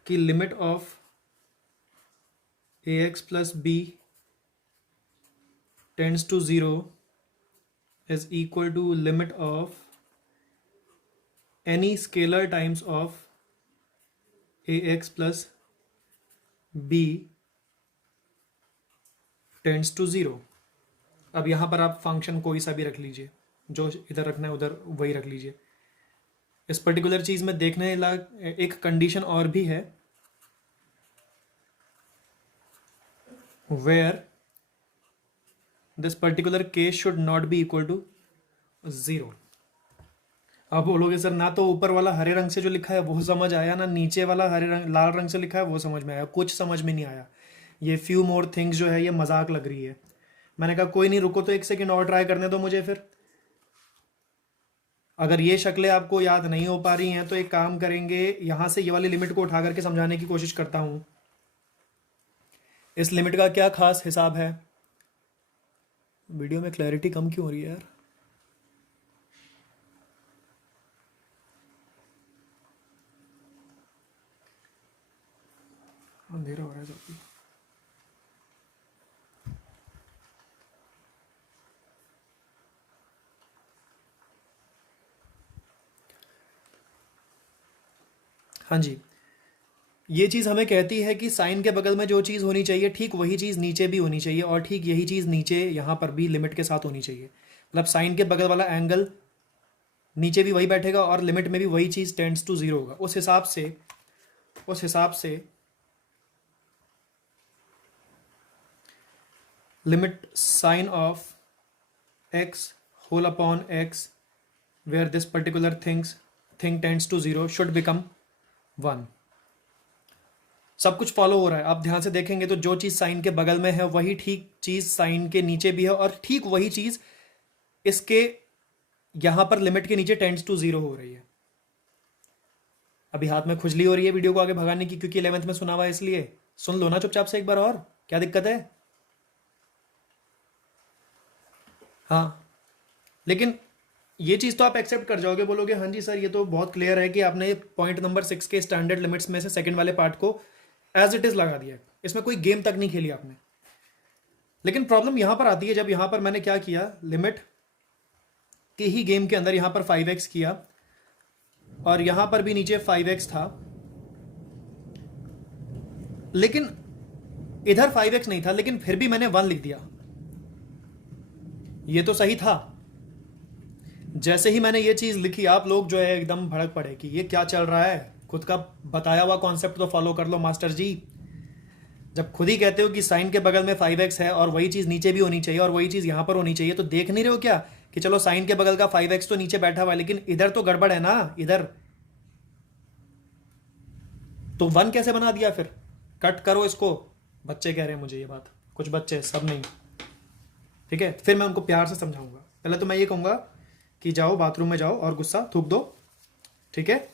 कि limit of a x plus B tends to zero is equal to limit of any scalar times of ax plus b tends to 0। अब यहाँ पर आप फंक्शन कोई सा भी रख लीजिए, जो इधर रखना है उधर वही रख लीजिए। इस पर्टिकुलर चीज़ में देखने लायक एक कंडीशन और भी है, where this particular case should not be equal to 0। आप बोलोगे सर ना तो ऊपर वाला हरे रंग से जो लिखा है वो समझ आया, ना नीचे वाला हरे रंग लाल रंग से लिखा है वो समझ में आया, कुछ समझ में नहीं आया। ये फ्यू मोर थिंग्स जो है ये मजाक लग रही है। मैंने कहा कोई नहीं, रुको तो एक सेकंड और ट्राई करने दो मुझे। फिर अगर ये शक्लें आपको याद नहीं हो पा रही हैं तो एक काम करेंगे, यहां से ये वाली लिमिट को उठा करके समझाने की कोशिश करता हूं। इस लिमिट का क्या खास हिसाब है? वीडियो में क्लैरिटी कम क्यों हो रही है यार? अंधेरा हो रहा है सब। हाँ जी, ये चीज़ हमें कहती है कि साइन के बगल में जो चीज़ होनी चाहिए ठीक वही चीज़ नीचे भी होनी चाहिए, और ठीक यही चीज़ नीचे यहाँ पर भी लिमिट के साथ होनी चाहिए। मतलब साइन के बगल वाला एंगल नीचे भी वही बैठेगा और लिमिट में भी वही चीज़ टेंड्स टू जीरो होगा। उस हिसाब से limit sine of x whole upon x where this particular thing tends to zero should become 1। सब कुछ फॉलो हो रहा है। आप ध्यान से देखेंगे तो जो चीज़ साइन के बगल में है वही ठीक चीज़ साइन के नीचे भी है, और ठीक वही चीज़ इसके यहां पर लिमिट के नीचे टेंड्स टू जीरो हो रही है। अभी हाथ में खुजली हो रही है वीडियो को आगे भगाने की, क्योंकि 11th में सुना हुआ है, इसलिए सुन लो ना चुपचाप से एक बार और, क्या दिक्कत है। हाँ, लेकिन ये चीज़ तो आप एक्सेप्ट कर जाओगे, बोलोगे हाँ जी सर ये तो बहुत क्लियर है कि आपने पॉइंट नंबर 6 के स्टैंडर्ड लिमिट्स में से सेकंड वाले पार्ट को एज इट इज़ लगा दिया है, इसमें कोई गेम तक नहीं खेली आपने। लेकिन प्रॉब्लम यहां पर आती है जब यहां पर मैंने क्या किया, लिमिट के ही गेम के अंदर यहां पर 5x किया और यहां पर भी नीचे 5x था, लेकिन इधर 5x नहीं था, लेकिन फिर भी मैंने 1 लिख दिया। ये तो सही था। जैसे ही मैंने ये चीज लिखी आप लोग जो है एकदम भड़क पड़े कि ये क्या चल रहा है, खुद का बताया हुआ कॉन्सेप्ट तो फॉलो कर लो मास्टर जी। जब खुद ही कहते हो कि साइन के बगल में 5x है और वही चीज नीचे भी होनी चाहिए और वही चीज यहां पर होनी चाहिए, तो देख नहीं रहे हो क्या कि चलो साइन के बगल का 5x तो नीचे बैठा हुआ है, लेकिन इधर तो गड़बड़ है ना, इधर तो 1 कैसे बना दिया फिर। कट करो इसको। बच्चे कह रहे हैं मुझे ये बात, कुछ बच्चे, सब नहीं, ठीक है। फिर मैं उनको प्यार से समझाऊंगा। पहले तो मैं ये कहूंगा कि जाओ बाथरूम में जाओ और गुस्सा थूक दो, ठीक है।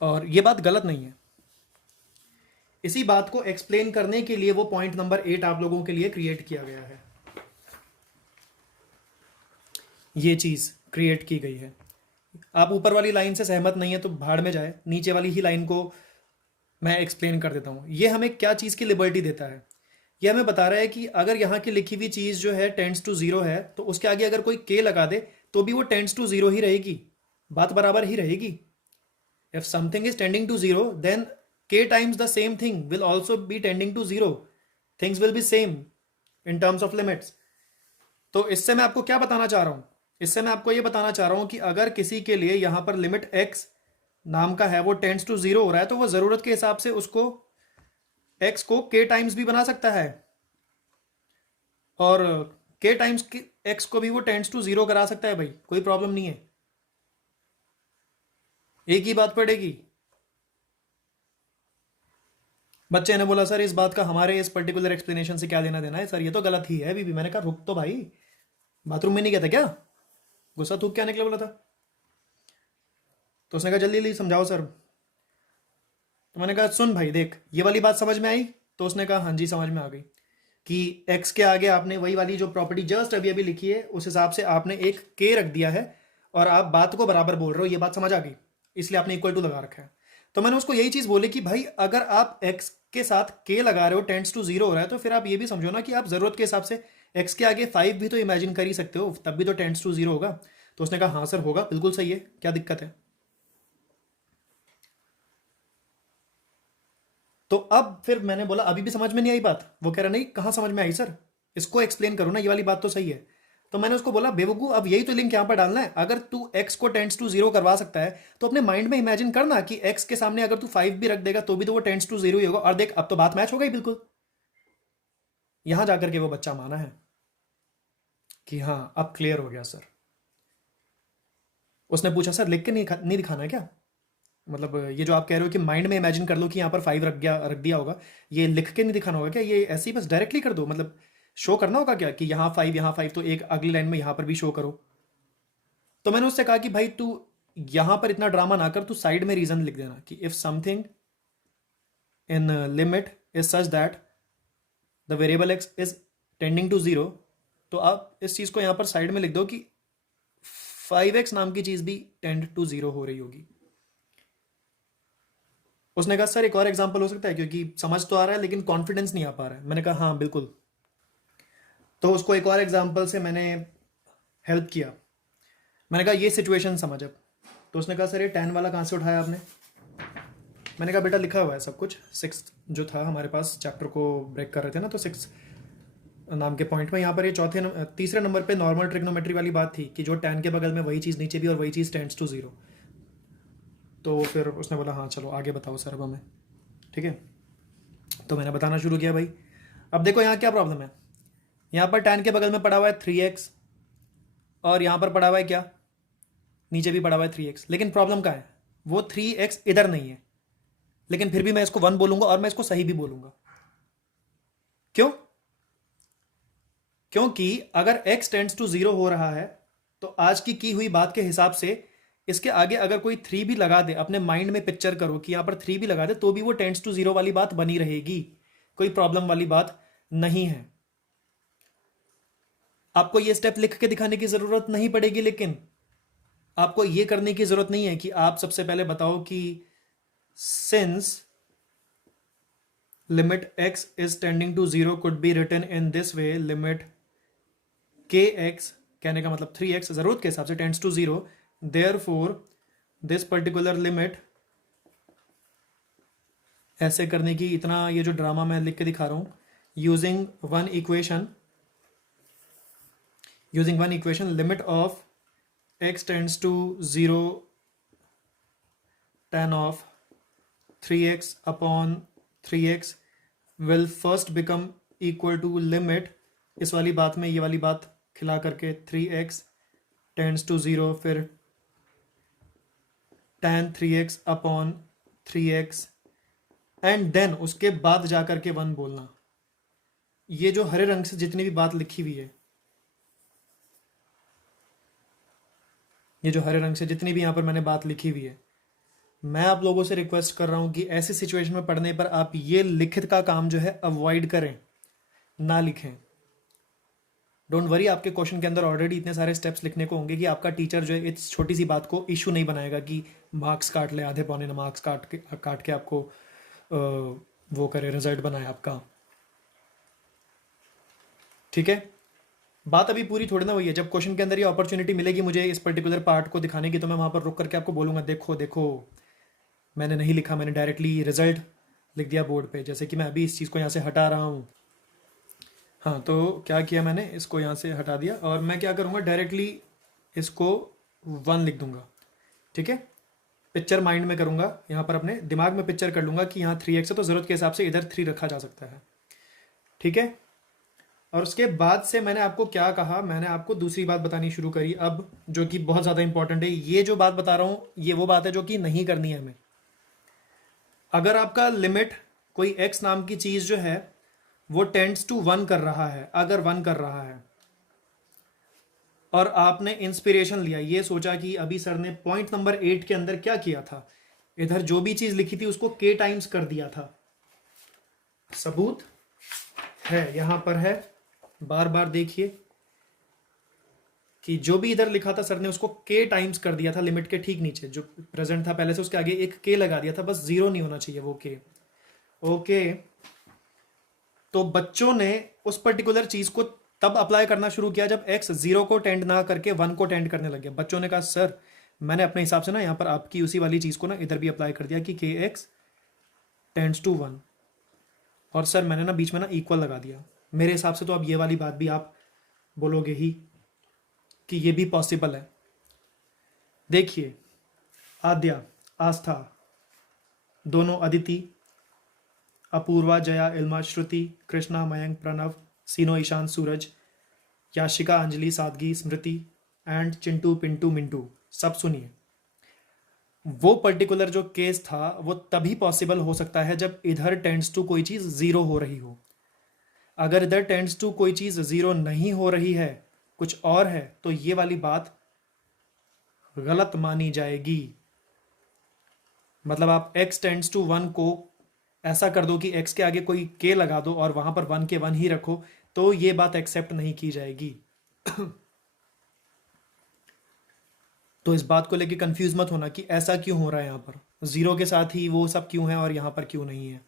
और ये बात गलत नहीं है। इसी बात को एक्सप्लेन करने के लिए वो पॉइंट नंबर 8 आप लोगों के लिए क्रिएट किया गया है, ये चीज क्रिएट की गई है। आप ऊपर वाली लाइन से सहमत नहीं है तो भाड़ में जाए, नीचे वाली ही लाइन को मैं एक्सप्लेन कर देता हूं। ये हमें क्या चीज की लिबर्टी देता है, ये हमें बता रहा है कि अगर यहां की लिखी हुई चीज जो है टेंड्स टू जीरो है, तो उसके आगे अगर कोई के लगा दे तो भी वो टेंड्स टू जीरो ही रहेगी, बात बराबर ही रहेगी। If something is tending to zero then k times the same thing will also be tending to zero. Things will be same in terms of limits. तो इससे मैं आपको क्या बताना चाह रहा हूं, इससे मैं आपको ये बताना चाह रहा हूं कि अगर किसी के लिए यहां पर लिमिट x नाम का है वो टेंड्स टू जीरो हो रहा है, तो वो जरूरत के हिसाब से उसको x को k टाइम्स भी बना सकता है और k टाइम्स x को भी वो टेंड्स टू जीरो करा सकता है भाई, कोई प्रॉब्लम नहीं है, एक ही बात पड़ेगी। बच्चे ने बोला सर इस बात का हमारे इस पर्टिकुलर एक्सप्लेनेशन से क्या लेना देना है सर, ये तो गलत ही है। अभी भी मैंने कहा रुक तो भाई, बाथरूम में नहीं गया था क्या, गुस्सा थूक क्या निकले बोला था। तो उसने कहा जल्दी जल्दी समझाओ सर। तो मैंने कहा सुन भाई देख, ये वाली बात समझ में आई। तो उसने कहा हाँ जी समझ में आ गई कि x के आगे आपने वही वाली जो प्रॉपर्टी जस्ट अभी अभी लिखी है उस हिसाब से आपने एक k रख दिया है और आप बात को बराबर बोल रहे हो, ये बात समझ आ गई, इसलिए आपने इक्वल टू लगा रखा है। तो मैंने उसको यही चीज बोली कि भाई अगर आप x के साथ k लगा रहे हो टेंड्स टू जीरो हो रहा है, तो फिर आप ये भी समझो ना कि आप जरूरत के हिसाब से x के आगे 5 भी तो इमेजिन कर ही सकते हो, तब भी तो टेंड्स टू जीरो होगा। तो उसने कहा हाँ सर होगा, बिल्कुल सही है, क्या दिक्कत है। तो अब फिर मैंने बोला अभी भी समझ में नहीं आई बात, वो कह रहा नहीं कहाँ समझ में आई सर, इसको एक्सप्लेन करो ना, ये वाली बात तो सही है। तो मैंने उसको बोला बेवकूफ, अब यही तो लिंक यहाँ पर डालना है। अगर तू x को टेंड्स टू जीरो करवा सकता है तो अपने माइंड में इमेजिन करना कि x के सामने अगर तू 5 भी रख देगा तो भी तो वो टेंड्स टू जीरो ही होगा। और देख अब तो बात मैच हो गई बिल्कुल, यहां जाकर के वो बच्चा माना है कि हाँ अब क्लियर हो गया सर। उसने पूछा सर लिख के नहीं दिखाना है क्या, मतलब ये जो आप कह रहे हो कि माइंड में इमेजिन कर लो कि यहाँ पर 5 रख दिया होगा, ये लिख के नहीं दिखाना होगा क्या, ये ऐसे ही बस डायरेक्टली कर दो, मतलब शो करना होगा क्या कि यहाँ 5 तो एक अगली लाइन में यहाँ पर भी शो करो। तो मैंने उससे कहा कि भाई तू यहां पर इतना ड्रामा ना कर, तू साइड में रीजन लिख देना कि if something in limit is such that the variable x is tending to zero, तो आप इस चीज को यहां पर साइड में लिख दो कि 5x नाम की चीज भी टेंड टू जीरो हो रही होगी। उसने कहा सर एक और एग्जांपल हो सकता है, क्योंकि समझ तो आ रहा है लेकिन कॉन्फिडेंस नहीं आ पा रहा है। मैंने कहा हाँ बिल्कुल। तो उसको एक और एग्जांपल से मैंने हेल्प किया। मैंने कहा ये सिचुएशन समझ अब। तो उसने कहा सर ये tan वाला कहाँ से उठाया आपने? मैंने कहा बेटा लिखा हुआ है सब कुछ, 6 जो था हमारे पास, चैप्टर को ब्रेक कर रहे थे ना, तो 6 नाम के पॉइंट में यहाँ पर ये तीसरे नंबर पे नॉर्मल ट्रिग्नोमेट्री वाली बात थी कि जो tan के बगल में वही चीज़ नीचे भी और वही चीज़ टेंड्स टू 0। तो फिर उसने बोला हाँ चलो आगे बताओ सर अब हमें। ठीक है, तो मैंने बताना शुरू किया भाई। अब देखो यहाँ क्या प्रॉब्लम है। यहाँ पर tan के बगल में पड़ा हुआ है 3x और यहाँ पर पड़ा हुआ है क्या, नीचे भी पड़ा हुआ है 3x। लेकिन प्रॉब्लम क्या है, वो 3x इधर नहीं है, लेकिन फिर भी मैं इसको 1 बोलूंगा और मैं इसको सही भी बोलूंगा। क्यों? क्योंकि अगर x टेंड्स टू 0 हो रहा है तो आज की हुई बात के हिसाब से इसके आगे अगर कोई 3 भी लगा दे, अपने माइंड में पिक्चर करो कि यहां पर 3 भी लगा दे तो भी वो टेंड्स टू 0 वाली बात बनी रहेगी, कोई प्रॉब्लम वाली बात नहीं है। आपको ये स्टेप लिख के दिखाने की जरूरत नहीं पड़ेगी, लेकिन आपको ये करने की जरूरत नहीं है कि आप सबसे पहले बताओ कि since limit x is tending to 0 could be written in this way, limit kx, कहने का मतलब 3x जरूरत के हिसाब से tends to 0, therefore this particular limit, ऐसे करने की इतना ये जो ड्रामा मैं लिख के दिखा रहा हूं, using one equation limit of x tends to 0 tan of 3x upon 3x will first become equal to limit, इस वाली बात में ये वाली बात खिला करके 3x टेंड्स टू 0, फिर tan 3x upon 3x and then उसके बाद जा करके 1 बोलना। ये जो हरे रंग से जितनी भी बात लिखी हुई है, ये जो हरे रंग से जितनी भी यहाँ पर मैंने बात लिखी हुई है, मैं आप लोगों से रिक्वेस्ट कर रहा हूं कि ऐसी सिचुएशन में पढ़ने पर आप ये लिखित का काम जो है अवॉइड करें, ना लिखें। डोंट वरी, आपके क्वेश्चन के अंदर ऑलरेडी इतने सारे स्टेप्स लिखने को होंगे कि आपका टीचर जो है इस छोटी सी बात को इशू नहीं बनाएगा कि मार्क्स काट ले, आधे पौने मार्क्स काट के आपको वो करे, रिजल्ट बनाए आपका। ठीक है, बात अभी पूरी थोड़ी ना हुई है। जब क्वेश्चन के अंदर ये अपॉर्चुनिटी मिलेगी मुझे इस पर्टिकुलर पार्ट को दिखाने की, तो मैं वहां पर रुक करके आपको बोलूंगा देखो देखो मैंने नहीं लिखा, मैंने डायरेक्टली रिजल्ट लिख दिया बोर्ड पे, जैसे कि मैं अभी इस चीज़ को यहाँ से हटा रहा हूँ। हाँ, तो क्या किया मैंने, इसको यहाँ से हटा दिया और मैं क्या करूँगा, डायरेक्टली इसको 1 लिख दूंगा। ठीक है, पिक्चर माइंड में करूँगा, यहाँ पर अपने दिमाग में पिक्चर कर लूँगा कि यहाँ 3x है तो ज़रूरत के हिसाब से इधर 3 रखा जा सकता है। ठीक है, और उसके बाद से मैंने आपको क्या कहा, मैंने आपको दूसरी बात बतानी शुरू करी अब, जो कि बहुत ज़्यादा इंपॉर्टेंट है। ये जो बात बता रहा हूँ ये वो बात है जो कि नहीं करनी है हमें। अगर आपका लिमिट कोई x नाम की चीज़ जो है वो टेंड्स टू 1 कर रहा है, अगर 1 कर रहा है और आपने इंस्पिरेशन लिया, ये सोचा कि अभी सर ने पॉइंट नंबर 8 के अंदर क्या किया था, इधर जो भी चीज़ लिखी थी उसको k टाइम्स कर दिया था। सबूत है यहां पर है, बार बार देखिए कि जो भी इधर लिखा था सर ने उसको k टाइम्स कर दिया था, लिमिट के ठीक नीचे जो प्रेजेंट था पहले से उसके आगे एक k लगा दिया था, बस 0 नहीं होना चाहिए वो k। ओके, तो बच्चों ने उस पर्टिकुलर चीज को तब अप्लाई करना शुरू किया जब x 0 को टेंड ना करके 1 को टेंड करने लगे। बच्चों ने कहा सर मैंने अपने हिसाब से ना यहाँ पर आपकी उसी वाली चीज को ना इधर भी अप्लाई कर दिया कि kx टेंड्स टू 1, और सर मैंने ना बीच में ना इक्वल लगा दिया। मेरे हिसाब से तो अब ये वाली बात भी आप बोलोगे ही कि ये भी पॉसिबल है। देखिए, आद्या, आस्था, दोनों अदिति, अपूर्वा, जया, इल्मा, श्रुति, कृष्णा, मयंक, प्रणव, सीनो, ईशान, सूरज, याशिका, अंजलि, सादगी, स्मृति एंड चिंटू, पिंटू, मिंटू, सब सुनिए। वो पर्टिकुलर जो केस था वो तभी पॉसिबल हो सकता है जब इधर टेंड्स टू कोई चीज 0 हो रही हो। अगर इधर टेंड्स टू कोई चीज 0 नहीं हो रही है, कुछ और है, तो ये वाली बात गलत मानी जाएगी। मतलब आप x टेंड्स टू 1 को ऐसा कर दो कि x के आगे कोई k लगा दो और वहां पर 1 के 1 ही रखो, तो ये बात एक्सेप्ट नहीं की जाएगी। तो इस बात को लेके कंफ्यूज मत होना कि ऐसा क्यों हो रहा है यहाँ पर, ज़ीरो के साथ ही वो सब क्यों है और यहाँ पर क्यों नहीं है,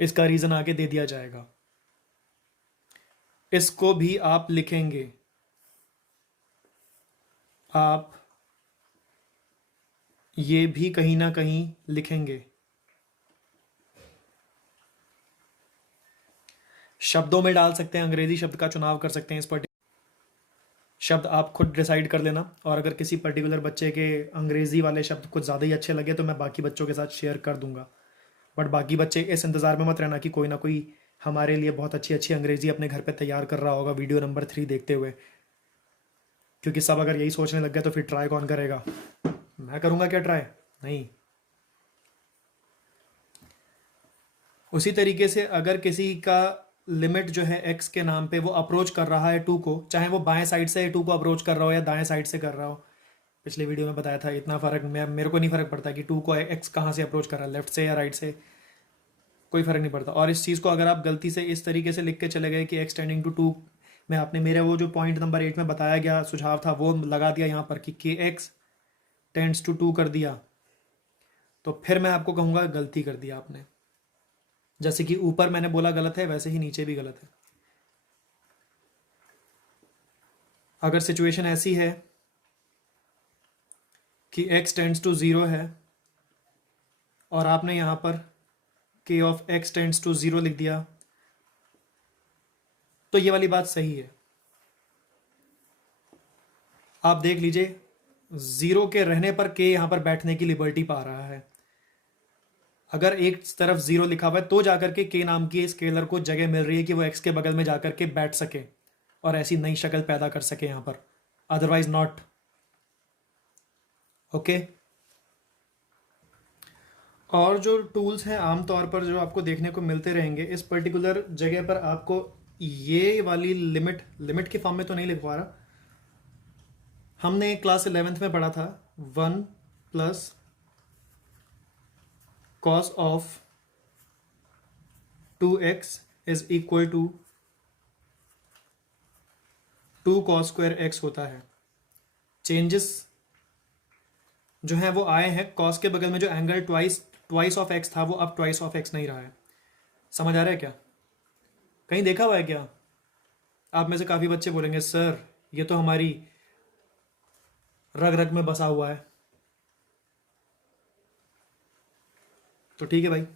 इसका रीज़न आगे दे दिया जाएगा। इसको भी आप लिखेंगे, आप ये भी कहीं ना कहीं लिखेंगे। शब्दों में डाल सकते हैं, अंग्रेजी शब्द का चुनाव कर सकते हैं, इस पर्टिकुलर शब्द आप खुद डिसाइड कर लेना। और अगर किसी पर्टिकुलर बच्चे के अंग्रेज़ी वाले शब्द कुछ ज़्यादा ही अच्छे लगे तो मैं बाकी बच्चों के साथ शेयर कर दूंगा। बट बाकी बच्चे इस इंतज़ार में मत रहना कि कोई ना कोई हमारे लिए बहुत अच्छी अच्छी अंग्रेज़ी अपने घर पे तैयार कर रहा होगा वीडियो नंबर 3 देखते हुए, क्योंकि सब अगर यही सोचने लग गए तो फिर ट्राई कौन करेगा? मैं करूँगा क्या ट्राई? नहीं। उसी तरीके से अगर किसी का लिमिट जो है x के नाम पे वो अप्रोच कर रहा है 2 को, चाहे वो बाएं साइड से 2 को अप्रोच कर रहा हो या दाएं साइड से कर रहा हो, पिछले वीडियो में बताया था, इतना फ़र्क मेरे को नहीं फ़र्क पड़ता कि 2 को x कहाँ से अप्रोच कर रहा है, लेफ्ट से या राइट से, कोई फ़र्क नहीं पड़ता। और इस चीज़ को अगर आप गलती से इस तरीके से लिख के चले गए कि x टेंडिंग टू 2 में आपने मेरे वो जो पॉइंट नंबर 8 में बताया गया सुझाव था वो लगा दिया यहाँ पर कि kx टेंड्स टू 2 कर दिया, तो फिर मैं आपको कहूँगा गलती कर दिया आपने। जैसे कि ऊपर मैंने बोला गलत है, वैसे ही नीचे भी गलत है। अगर सिचुएशन ऐसी है कि x टेंड्स टू 0 है और आपने यहाँ पर k of x tends to 0 लिख दिया, तो ये वाली बात सही है। आप देख लीजिए, 0 के रहने पर k यहाँ पर बैठने की लिबर्टी पा रहा है। अगर एक तरफ 0 लिखा हुआ है तो जाकर के k नाम की स्केलर को जगह मिल रही है कि वो x के बगल में जाकर के बैठ सके और ऐसी नई शक्ल पैदा कर सके यहाँ पर, अदरवाइज नॉट। ओके। और जो टूल्स हैं आमतौर पर जो आपको देखने को मिलते रहेंगे इस पर्टिकुलर जगह पर, आपको ये वाली लिमिट के फॉर्म में तो नहीं लिखवा रहा, हमने क्लास 11th में पढ़ा था 1 plus cos of 2x is equal to 2 cos square x होता है। चेंजेस जो हैं वो आए हैं, cos के बगल में जो एंगल ट्वाइस ऑफ x था वो अब ट्वाइस ऑफ x नहीं रहा है। समझ आ रहा है क्या? कहीं देखा हुआ है क्या? आप में से काफ़ी बच्चे बोलेंगे सर ये तो हमारी रग रग में बसा हुआ है। तो ठीक है भाई,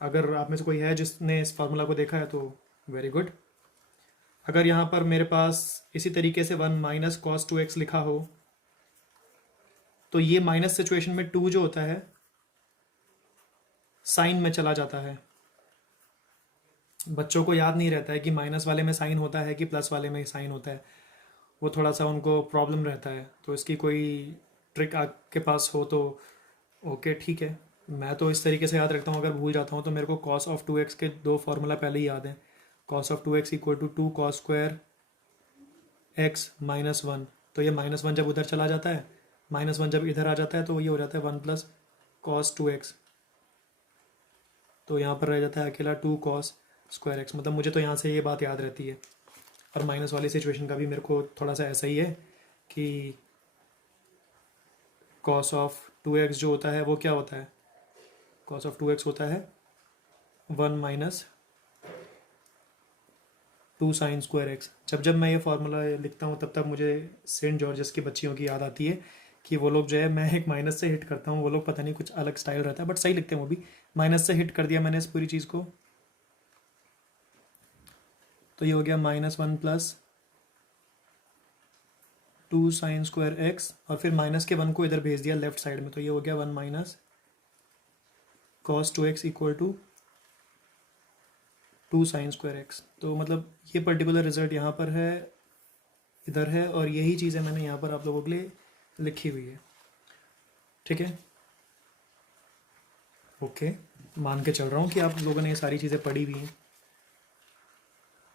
अगर आप में से कोई है जिसने इस फार्मूला को देखा है तो वेरी गुड। अगर यहाँ पर मेरे पास इसी तरीके से 1 माइनस कॉस 2x लिखा हो तो ये माइनस सिचुएशन में 2 जो होता है साइन में चला जाता है। बच्चों को याद नहीं रहता है कि माइनस वाले में साइन होता है कि प्लस वाले में साइन होता है, वो थोड़ा सा उनको प्रॉब्लम रहता है। तो इसकी कोई ट्रिक आपके पास हो तो ओके ठीक है। मैं तो इस तरीके से याद रखता हूँ, अगर भूल जाता हूँ तो मेरे को cos ऑफ 2x के दो फार्मूला पहले ही याद हैं। cos of 2x equal to 2 cos square x minus 1, तो ये माइनस 1 जब उधर चला जाता है, माइनस 1 जब इधर आ जाता है तो ये हो जाता है 1 प्लस cos 2x, तो यहाँ पर रह जाता है अकेला 2 cos स्क्वायर x। मतलब मुझे तो यहाँ से ये बात याद रहती है। और माइनस वाली सिचुएशन का भी मेरे को थोड़ा सा ऐसा ही है कि cos ऑफ 2x जो होता है वो क्या होता है, cos ऑफ 2x होता है 1 माइनस 2 साइन स्क्वायर x। जब जब मैं ये फार्मूला लिखता हूँ तब तब मुझे सेंट जॉर्जेस की बच्चियों की याद आती है कि वो लोग जो है, मैं एक माइनस से हिट करता हूँ, वो लोग पता नहीं कुछ अलग स्टाइल रहता है बट सही लिखते हैं वो भी। माइनस से हिट कर दिया मैंने इस पूरी चीज़ को, तो ये हो गया -1 प्लस 2 साइन स्क्वायर एक्स, और फिर माइनस के 1 को इधर भेज दिया लेफ्ट साइड में, तो ये हो गया 1 minus cos 2x equal to 2 sine square x. तो मतलब ये पर्टिकुलर रिजल्ट यहाँ पर है, इधर है, और यही चीज़ें मैंने यहाँ पर आप लोगों के लिए लिखी हुई है। ठीक है, ओके। मान के चल रहा हूँ कि आप लोगों ने ये सारी चीज़ें पढ़ी हुई हैं।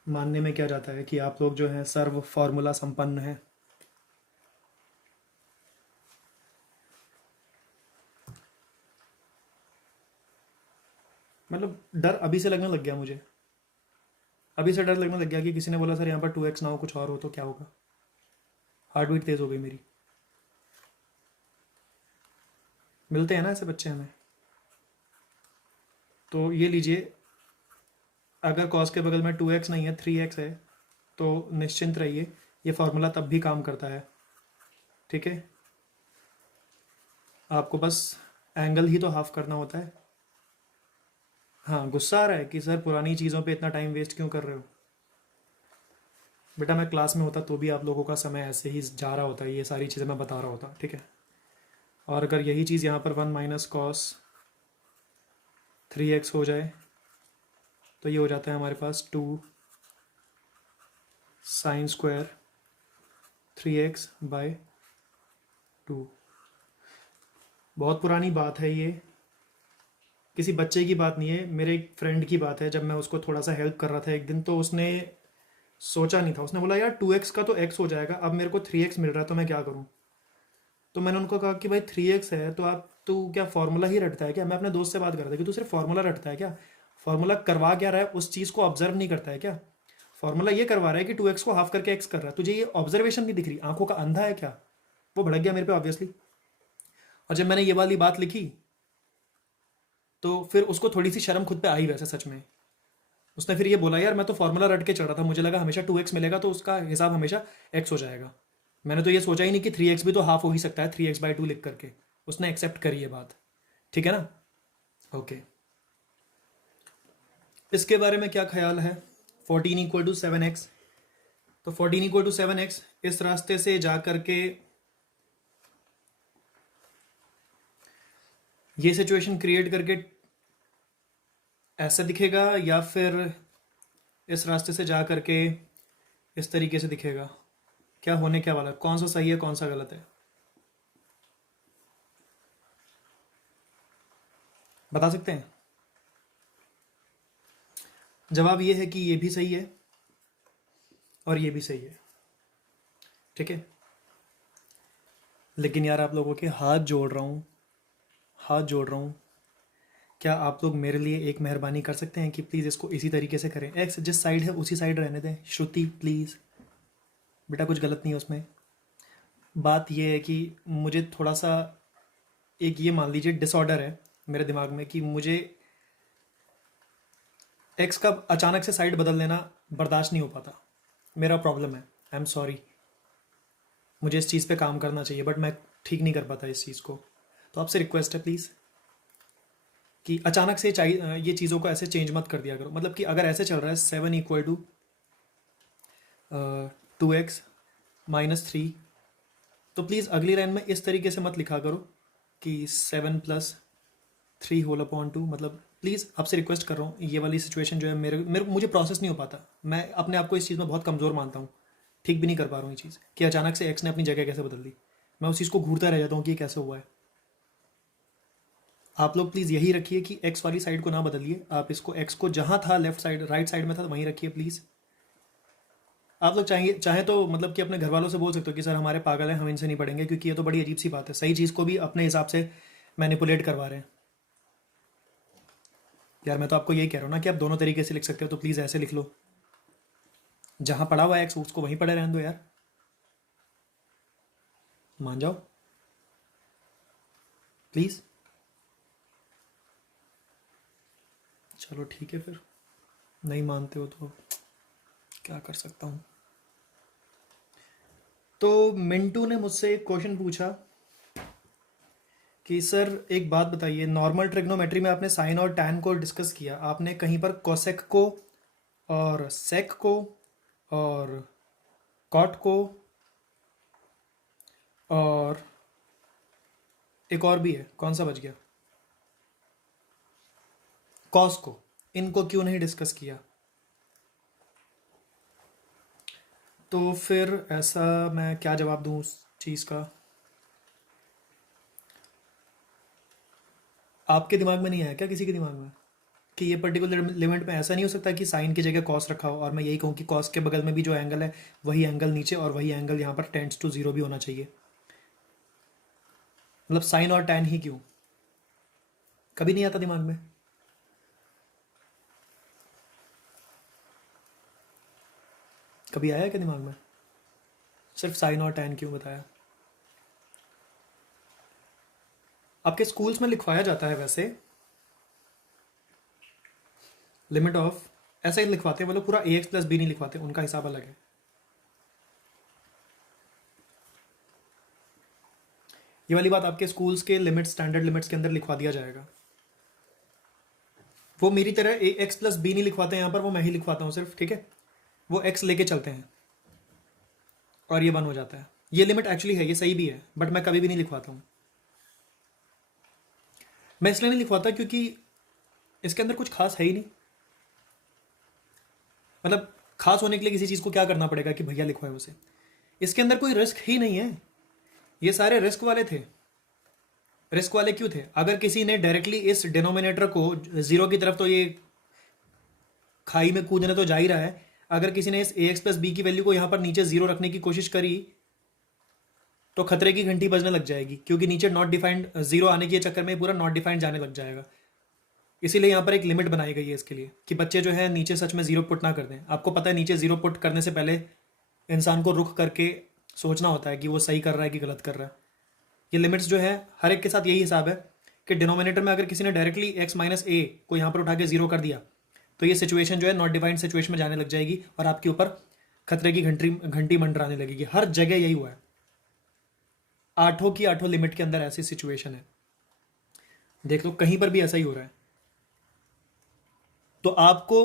मानने में क्या जाता है कि आप लोग जो हैं सर्व फार्मूला संपन्न हैं। मतलब डर अभी से लगने लग गया मुझे, अभी से डर लगने लग गया कि किसी ने बोला सर यहाँ पर 2x ना हो कुछ और हो तो क्या होगा। हार्ट बीट तेज़ हो गई मेरी। मिलते हैं ना ऐसे बच्चे हमें। तो ये लीजिए, अगर कॉस के बगल में 2x नहीं है 3x है, तो निश्चिंत रहिए, ये फार्मूला तब भी काम करता है। ठीक है, आपको बस एंगल ही तो हाफ करना होता है। हाँ, गुस्सा आ रहा है कि सर पुरानी चीज़ों पे इतना टाइम वेस्ट क्यों कर रहे हो। बेटा मैं क्लास में होता तो भी आप लोगों का समय ऐसे ही जा रहा होता, ये सारी चीज़ें मैं बता रहा होता। ठीक है, और अगर यही चीज़ यहाँ पर 1 माइनस कॉस 3x हो जाए तो ये हो जाता है हमारे पास 2 साइन स्क्वायर 3x बाय 2। बहुत पुरानी बात है ये, किसी बच्चे की बात नहीं है, मेरे एक फ्रेंड की बात है। जब मैं उसको थोड़ा सा हेल्प कर रहा था एक दिन, तो उसने सोचा नहीं था, उसने बोला यार 2x का तो x हो जाएगा, अब मेरे को 3x मिल रहा है तो मैं क्या करूँ। तो मैंने उनको कहा कि भाई 3x है तो आप, तू क्या फार्मूला ही रटता है क्या। मैं अपने दोस्त से बात कर रहा था कि तू सिर्फ फार्मूला रटता है क्या, फार्मूला करवा क्या रहा है, उस चीज़ को ऑब्जर्व नहीं करता है क्या। फार्मूला ये करवा रहा है कि 2x को हाफ करके x कर रहा है, तुझे ये ऑब्जर्वेशन नहीं दिख रही, आंखों का अंधा है क्या। वो भड़क गया मेरे पे ऑब्वियसली। और जब मैंने ये वाली बात लिखी तो फिर उसको थोड़ी सी शर्म खुद पे आई वैसे सच में। उसने फिर ये बोला यार मैं तो फार्मूला रट के चढ़ रहा था, मुझे लगा हमेशा 2x मिलेगा तो उसका हिसाब हमेशा x हो जाएगा। मैंने तो ये सोचा ही नहीं कि 3x भी तो हाफ हो ही सकता है 3x/2 लिख करके। उसने एक्सेप्ट करी ये बात। ठीक है ना। ओके, इसके बारे में क्या ख्याल है। 14 = 7x, तो 14 = 7x इस रास्ते से जा करके ये सिचुएशन क्रिएट करके ऐसा दिखेगा, या फिर इस रास्ते से जा करके इस तरीके से दिखेगा। क्या होने क्या वाला है, कौन सा सही है कौन सा गलत है, बता सकते हैं। जवाब ये है कि ये भी सही है और ये भी सही है। ठीक है, लेकिन यार आप लोगों के हाथ जोड़ रहा हूँ, हाथ जोड़ रहा हूँ, क्या आप लोग मेरे लिए एक मेहरबानी कर सकते हैं कि प्लीज़ इसको इसी तरीके से करें। एक्स जिस साइड है उसी साइड रहने दें। श्रुति प्लीज़, बेटा कुछ गलत नहीं है उसमें। बात यह है कि मुझे थोड़ा सा, एक ये मान लीजिए डिसऑर्डर है मेरे दिमाग में कि मुझे एक्स का अचानक से साइड बदल देना बर्दाश्त नहीं हो पाता। मेरा प्रॉब्लम है, आई एम सॉरी। मुझे इस चीज़ पे काम करना चाहिए बट मैं ठीक नहीं कर पाता इस चीज़ को। तो आपसे रिक्वेस्ट है प्लीज़ कि अचानक से चाहिए ये चीज़ों को ऐसे चेंज मत कर दिया करो। मतलब कि अगर ऐसे चल रहा है 7 = 2x-3, तो प्लीज़ अगली लाइन में इस तरीके से मत लिखा करो कि 7+3 होल अपॉन 2। मतलब प्लीज़ आपसे रिक्वेस्ट कर रहा हूँ, ये वाली सिचुएशन जो है मेरे मेरे मुझे प्रोसेस नहीं हो पाता। मैं अपने आप को इस चीज़ में बहुत कमज़ोर मानता हूँ, ठीक भी नहीं कर पा रहा हूँ ये चीज़ कि अचानक से एक्स ने अपनी जगह कैसे बदल दी। मैं उस चीज़ को घूरता रह जाता हूँ कि ये कैसे हुआ है। आप लोग प्लीज़ यही रखिए कि एक्स वाली साइड को ना बदलिए, आप इसको एक्स को जहाँ था लेफ्ट साइड राइट साइड में था वहीं रखिए प्लीज़। आप लोग चाहिए चाहे तो मतलब कि अपने घर वालों से बोल सकते हो कि सर हमारे पागल हैं, हम इनसे नहीं पढ़ेंगे, क्योंकि ये तो बड़ी अजीब सी बात है, सही चीज़ को भी अपने हिसाब से मैनिपुलेट करवा रहे हैं। यार मैं तो आपको यही कह रहा हूँ ना कि आप दोनों तरीके से लिख सकते हो, तो प्लीज़ ऐसे लिख लो, जहाँ पड़ा हुआ है एक्स उसको वहीं पड़े रहने दो यार, मान जाओ प्लीज़। चलो ठीक है, फिर नहीं मानते हो तो क्या कर सकता हूँ। तो मिंटू ने मुझसे एक क्वेश्चन पूछा कि सर एक बात बताइए, नॉर्मल ट्रिग्नोमेट्री में आपने साइन और टैन को डिस्कस किया, आपने कहीं पर कोसेक को और सेक को और कॉट को और एक और भी है, कौन सा बच गया, कॉस को, इनको क्यों नहीं डिस्कस किया। तो फिर ऐसा मैं क्या जवाब दूँ उस चीज़ का। आपके दिमाग में नहीं आया क्या किसी के दिमाग में कि ये पर्टिकुलर लिमिट में ऐसा नहीं हो सकता कि साइन की जगह कॉस रखा हो और मैं यही कहूँ कि कॉस के बगल में भी जो एंगल है वही एंगल नीचे और वही एंगल यहाँ पर टेंड्स टू 0 भी होना चाहिए। मतलब साइन और टैन ही क्यों, कभी नहीं आता दिमाग में। कभी आया क्या दिमाग में, सिर्फ साइन और टैन क्यों बताया। आपके स्कूल्स में लिखवाया जाता है वैसे, लिमिट ऑफ ऐसे ही लिखवाते हैं वो लोग, पूरा ए एक्स प्लस बी नहीं लिखवाते, उनका हिसाब अलग है। ये वाली बात आपके स्कूल्स के लिमिट, स्टैंडर्ड लिमिट्स के अंदर लिखवा दिया जाएगा। वो मेरी तरह ए एक्स प्लस बी नहीं लिखवाते हैं यहाँ पर, वो मैं ही लिखवाता हूँ सिर्फ, ठीक है। वो एक्स लेके चलते हैं और ये 1 हो जाता है। ये लिमिट एक्चुअली है, ये सही भी है, बट मैं कभी भी नहीं लिखवाता हूँ। मैं इसलिए नहीं लिखवाता क्योंकि इसके अंदर कुछ खास है ही नहीं। मतलब खास होने के लिए किसी चीज़ को क्या करना पड़ेगा कि भैया लिखवाए उसे? इसके अंदर कोई रिस्क ही नहीं है। ये सारे रिस्क वाले थे। रिस्क वाले क्यों थे? अगर किसी ने डायरेक्टली इस डिनोमिनेटर को जीरो की तरफ, तो ये खाई में कूदने तो जा ही रहा है। अगर किसी ने इस ए एक्स प्लस बी की वैल्यू को यहाँ पर नीचे जीरो रखने की कोशिश करी तो खतरे की घंटी बजने लग जाएगी, क्योंकि नीचे नॉट डिफाइंड जीरो आने के चक्कर में पूरा नॉट डिफाइंड जाने लग जाएगा। इसीलिए यहाँ पर एक लिमिट बनाई गई है इसके लिए कि बच्चे जो है नीचे सच में जीरो पुट ना कर दें। आपको पता है नीचे जीरो पुट करने से पहले इंसान को रुक करके सोचना होता है कि वो सही कर रहा है कि गलत कर रहा है। ये लिमिट्स जो है हर एक के साथ यही हिसाब है कि डिनोमिनेटर में अगर किसी ने डायरेक्टली एक्स माइनस ए को यहाँ पर उठा के जीरो कर दिया तो ये सिचुएशन जो है नॉट डिफाइंड सिचुएशन में जाने लग जाएगी और आपके ऊपर खतरे की घंटी मंडराने लगेगी। हर जगह यही हुआ है, आठों की आठों लिमिट के अंदर ऐसी सिचुएशन है। देख लो कहीं पर भी ऐसा ही हो रहा है। तो आपको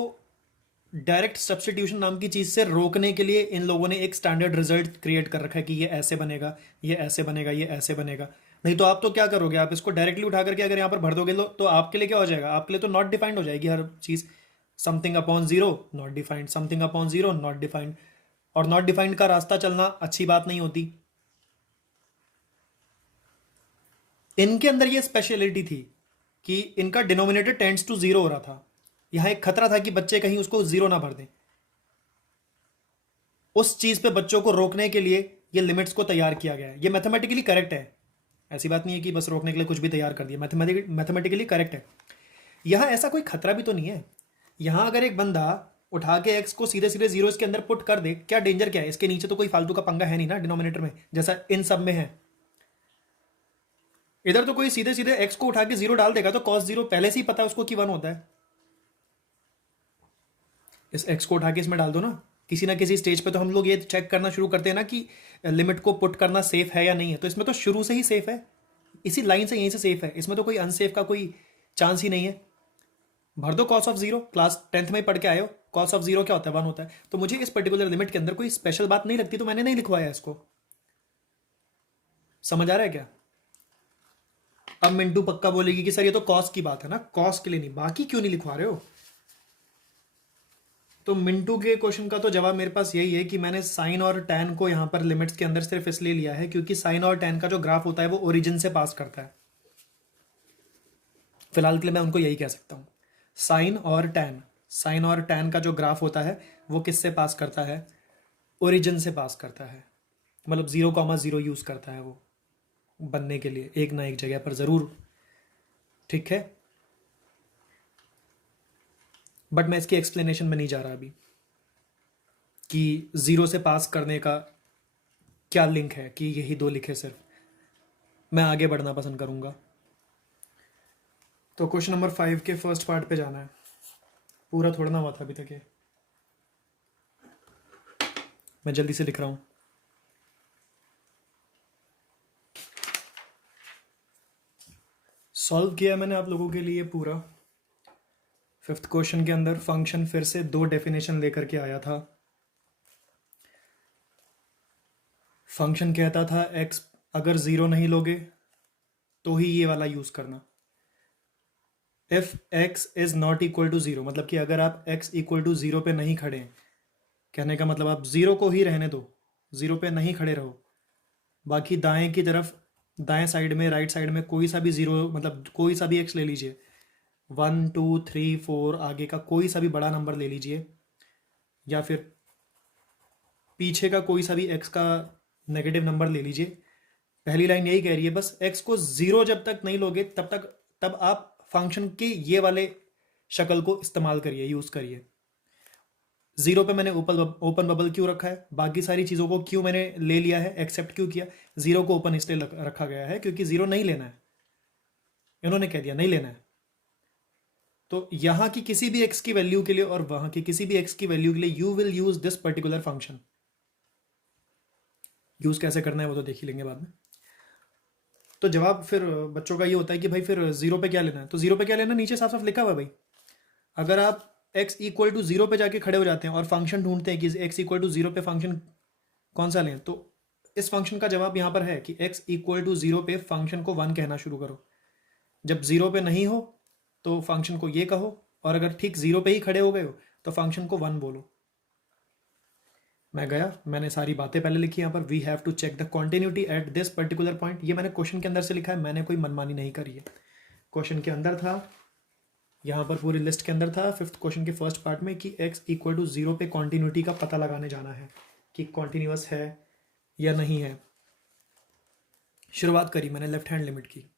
डायरेक्ट सब्स्टिट्यूशन नाम की चीज से रोकने के लिए इन लोगों ने एक स्टैंडर्ड रिजल्ट क्रिएट कर रखा है कि ये ऐसे बनेगा, ये ऐसे बनेगा, ये ऐसे बनेगा। नहीं तो आप तो क्या करोगे, आप इसको डायरेक्टली उठा करके अगर यहाँ पर भर दोगे तो आपके लिए क्या हो जाएगा? आपके लिए तो नॉट डिफाइंड हो जाएगी हर चीज। Something upon zero not defined, something upon zero not defined. और नॉट डिफाइंड का रास्ता चलना अच्छी बात नहीं होती। इनके अंदर ये स्पेशलिटी थी कि इनका डिनोमिनेटर टेंड्स टू जीरो हो रहा था। यहां एक खतरा था कि बच्चे कहीं उसको जीरो ना भर दें। उस चीज पे बच्चों को रोकने के लिए ये लिमिट्स को तैयार किया गया है। ये मैथमेटिकली करेक्ट है, ऐसी बात नहीं है कि बस रोकने के लिए कुछ भी तैयार कर दिया। मैथमेटिकली करेक्ट है। यहां ऐसा कोई खतरा भी तो नहीं है। यहां अगर एक बंदा उठा के एक्स को सीधे सीधे जीरो इसके अंदर पुट कर दे, क्या डेंजर क्या है? इसके नीचे तो कोई फालतू का पंगा है नहीं ना डिनोमिनेटर में, जैसा इन सब में है। इधर तो कोई सीधे सीधे एक्स को उठा के जीरो डाल देगा तो कॉस जीरो पहले से ही पता है उसको कि 1 होता है। इस एक्स को उठा के इसमें डाल दो ना। किसी ना किसी स्टेज पे तो हम लोग ये चेक करना शुरू करते हैं ना कि लिमिट को पुट करना सेफ है या नहीं है। तो इसमें तो शुरू से ही सेफ है, इसी लाइन से यहीं से सेफ है। इसमें तो कोई अनसेफ का कोई चांस ही नहीं है। भर दो cos of zero, class 10th में पढ़ के आए हो, कॉस ऑफ जीरो क्या होता है? 1 होता है। तो मुझे इस पर्टिकुलर लिमिट के अंदर कोई स्पेशल बात नहीं लगती, तो मैंने नहीं लिखवाया इसको। समझ आ रहा है क्या? अब मिंटू पक्का बोलेगी कि सर ये तो कॉस की बात है ना, कॉस के लिए नहीं, बाकी क्यों नहीं लिखवा रहे हो? तो मिंटू के क्वेश्चन का तो जवाब मेरे पास यही है कि मैंने साइन और टैन को यहाँ पर लिमिट्स के अंदर सिर्फ इसलिए लिया है क्योंकि साइन और टैन का जो ग्राफ होता है वो ओरिजिन से पास करता है। फिलहाल के लिए मैं उनको यही कह सकता हूँ। साइन और टैन का जो ग्राफ होता है वो किससे पास करता है? ओरिजिन से पास करता है। मतलब 0,0 यूज करता है वो बनने के लिए, एक ना एक जगह पर जरूर। ठीक है, बट मैं इसकी एक्सप्लेनेशन में नहीं जा रहा अभी कि जीरो से पास करने का क्या लिंक है कि यही 2 लिखे सिर्फ। मैं आगे बढ़ना पसंद करूंगा। तो क्वेश्चन नंबर 5 के फर्स्ट पार्ट पे जाना है। पूरा थोड़ा ना हुआ था अभी तक ये, मैं जल्दी से लिख रहा हूं। सॉल्व किया मैंने आप लोगों के लिए पूरा। 5th क्वेश्चन के अंदर फंक्शन फिर से 2 डेफिनेशन लेकर के आया था। फंक्शन कहता था x अगर 0 नहीं लोगे तो ही ये वाला यूज करना। If x is not equal to 0, मतलब कि अगर आप x इक्वल टू 0 पे नहीं खड़े हैं, कहने का मतलब आप 0 को ही रहने दो, 0 पे नहीं खड़े रहो। बाकी दाएं की तरफ, दाएं साइड में, राइट साइड में कोई सा भी 0, मतलब कोई सा भी x ले लीजिए, 1 2 3 4 आगे का कोई सा भी बड़ा नंबर ले लीजिए, या फिर पीछे का कोई सा भी x का नेगेटिव नंबर ले लीजिए। पहली लाइन यही कह रही है बस, x को 0 जब तक नहीं लोगे तब आप फंक्शन के ये वाले शक्ल को इस्तेमाल करिए, यूज करिए। 0 पे मैंने ओपन बबल क्यों रखा है, बाकी सारी चीज़ों को क्यों मैंने ले लिया है, एक्सेप्ट क्यों किया? 0 को ओपन इसलिए रखा गया है क्योंकि 0 नहीं लेना है। इन्होंने कह दिया नहीं लेना है। तो यहाँ की किसी भी x की वैल्यू के लिए और वहाँ की किसी भी x की वैल्यू के लिए you will use this particular function. Use कैसे करना है वो तो देख ही लेंगे बाद में। तो जवाब फिर बच्चों का ये होता है कि भाई फिर जीरो पे क्या लेना है, तो जीरो पे क्या लेना, नीचे साफ साफ लिखा हुआ है भाई। अगर आप x इक्वल टू जीरो पे जाके खड़े हो जाते हैं और फंक्शन ढूंढते हैं कि x इक्वल टू जीरो पे फंक्शन कौन सा लें, तो इस फंक्शन का जवाब यहाँ पर है कि x इक्वल टू जीरो पे फंक्शन को वन कहना शुरू करो। जब जीरो पे नहीं हो तो फंक्शन को ये कहो, और अगर ठीक जीरो पे ही खड़े हो गए हो तो फंक्शन को वन बोलो। मैं गया, मैंने सारी बातें पहले लिखी यहाँ पर। We have to check the continuity at this particular point. ये मैंने क्वेश्चन के अंदर से लिखा है, मैंने कोई मनमानी नहीं करी है। क्वेश्चन के अंदर था, यहाँ पर पूरी लिस्ट के अंदर था फिफ्थ क्वेश्चन के फर्स्ट पार्ट में कि x इक्वल टू जीरो पे कॉन्टिन्यूटी का पता लगाने जाना है कि कॉन्टिन्यूअस है या नहीं है। शुरुआत करी मैंने लेफ्ट हैंड लिमिट की,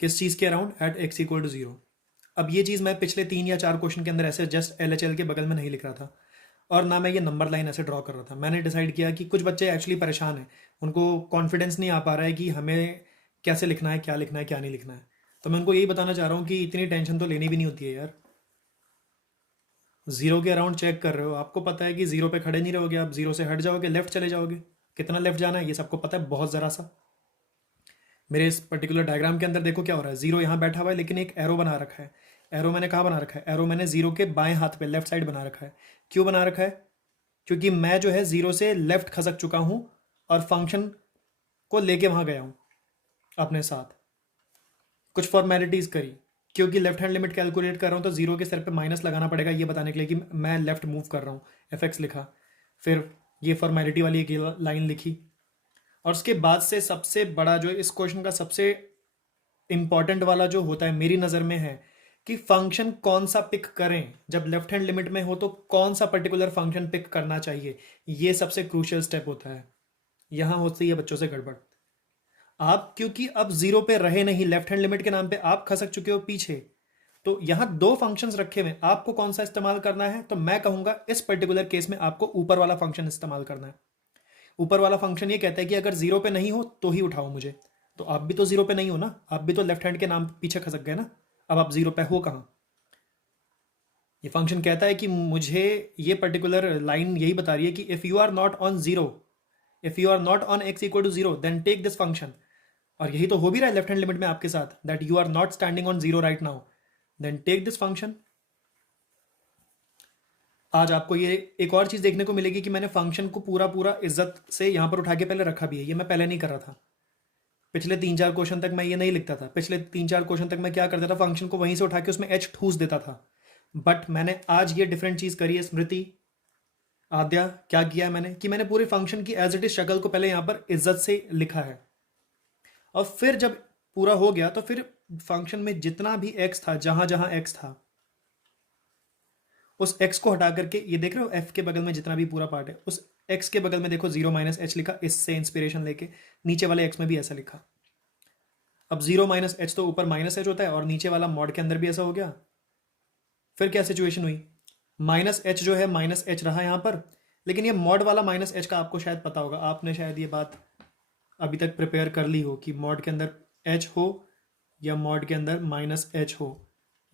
किस चीज़ के around, at x equal to zero. अब ये चीज़ मैं पिछले 3 या 4 क्वेश्चन के अंदर ऐसे जस्ट LHL के बगल में नहीं लिख रहा था, और ना मैं ये नंबर लाइन ऐसे ड्रॉ कर रहा था। मैंने डिसाइड किया कि कुछ बच्चे एक्चुअली परेशान हैं, उनको कॉन्फिडेंस नहीं आ पा रहा है कि हमें कैसे लिखना है, क्या लिखना है, क्या नहीं लिखना है। तो मैं उनको यही बताना चाह रहा हूँ कि इतनी टेंशन तो लेनी भी नहीं होती है यार। जीरो के अराउंड चेक कर रहे हो, आपको पता है कि जीरो पे खड़े नहीं रहोगे, आप जीरो से हट जाओगे, लेफ्ट चले जाओगे। कितना लेफ्ट जाना है ये सबको पता है, बहुत ज़रा सा। मेरे इस पर्टिकुलर डायग्राम के अंदर देखो क्या हो रहा है, जीरो यहाँ बैठा हुआ है लेकिन एक एरो बना रखा है। एरो मैंने कहाँ बना रखा है, एरो मैंने जीरो के बाएं हाथ पे लेफ्ट साइड बना रखा है। क्यों बना रखा है, क्योंकि मैं जो है जीरो से लेफ्ट खसक चुका हूँ और फंक्शन को लेके वहाँ गया हूँ अपने साथ। कुछ फॉर्मेलिटीज़ करी, क्योंकि लेफ्ट हैंड लिमिट कैलकुलेट कर रहा हूँ तो जीरो के सर पे माइनस लगाना पड़ेगा ये बताने के लिए कि मैं लेफ्ट मूव कर रहा हूँ। FX लिखा, फिर ये फॉर्मेलिटी वाली एक लाइन लिखी, और उसके बाद से सबसे बड़ा जो इस क्वेश्चन का सबसे इंपॉर्टेंट वाला जो होता है मेरी नज़र में है कि फंक्शन कौन सा पिक करें। जब लेफ्ट हैंड लिमिट में हो तो कौन सा पर्टिकुलर फंक्शन पिक करना चाहिए, ये सबसे क्रूशियल स्टेप होता है। यहाँ होती है बच्चों से गड़बड़। आप क्योंकि अब जीरो पे रहे नहीं, लेफ्ट हैंड लिमिट के नाम पे आप खसक चुके हो पीछे, तो यहाँ दो फंक्शंस रखे हुए, आपको कौन सा इस्तेमाल करना है, तो मैं कहूंगा इस पर्टिकुलर केस में आपको ऊपर वाला फंक्शन इस्तेमाल करना है। ऊपर वाला फंक्शन ये कहता है कि अगर जीरो पे नहीं हो तो ही उठाओ मुझे। तो आप भी तो जीरो पे नहीं हो ना, आप भी तो लेफ्ट हैंड के नाम पीछे खसक गए ना। अब आप जीरो पे हो कहाँ, ये फंक्शन कहता है कि मुझे ये पर्टिकुलर लाइन यही बता रही है कि if you are not on zero, if you are not on x equal to zero then take this function. और यही तो हो भी रहा है लेफ्ट हैंड लिमिट में आपके साथ, that you are not standing on zero right now, then take this function. आज आपको ये एक और चीज़ देखने को मिलेगी कि मैंने फंक्शन को पूरा पूरा इज्जत से यहाँ पर उठा के पहले रखा भी है। ये मैं पहले नहीं कर रहा था, पिछले 3-4 क्वेश्चन तक मैं ये नहीं लिखता था। पिछले 3-4 क्वेश्चन तक मैं क्या करता था, फंक्शन को वहीं से उठा के उसमें h ठूस देता था। बट मैंने आज ये डिफरेंट चीज़ करी है। स्मृति, आद्या, क्या किया है मैंने कि मैंने पूरे फंक्शन की एज इट इज शक्ल को पहले यहाँ पर इज्जत से लिखा है, और फिर जब पूरा हो गया तो फिर फंक्शन में जितना भी x था, जहां जहां x था, उस x को हटा करके, ये देख रहे हो f के बगल में जितना भी पूरा पार्ट है, उस x के बगल में देखो 0 माइनस h लिखा, इससे इंस्पिरेशन लेके नीचे वाले x में भी ऐसा लिखा। अब 0 माइनस एच तो ऊपर माइनस एच होता है, और नीचे वाला मॉड के अंदर भी ऐसा हो गया। फिर क्या सिचुएशन हुई, माइनस एच जो है माइनस एच रहा यहाँ पर, लेकिन ये मॉड वाला माइनस एच का आपको शायद पता होगा, आपने शायद ये बात अभी तक प्रिपेयर कर ली हो कि मॉड के अंदर एच हो या मॉड के अंदर माइनस एच हो,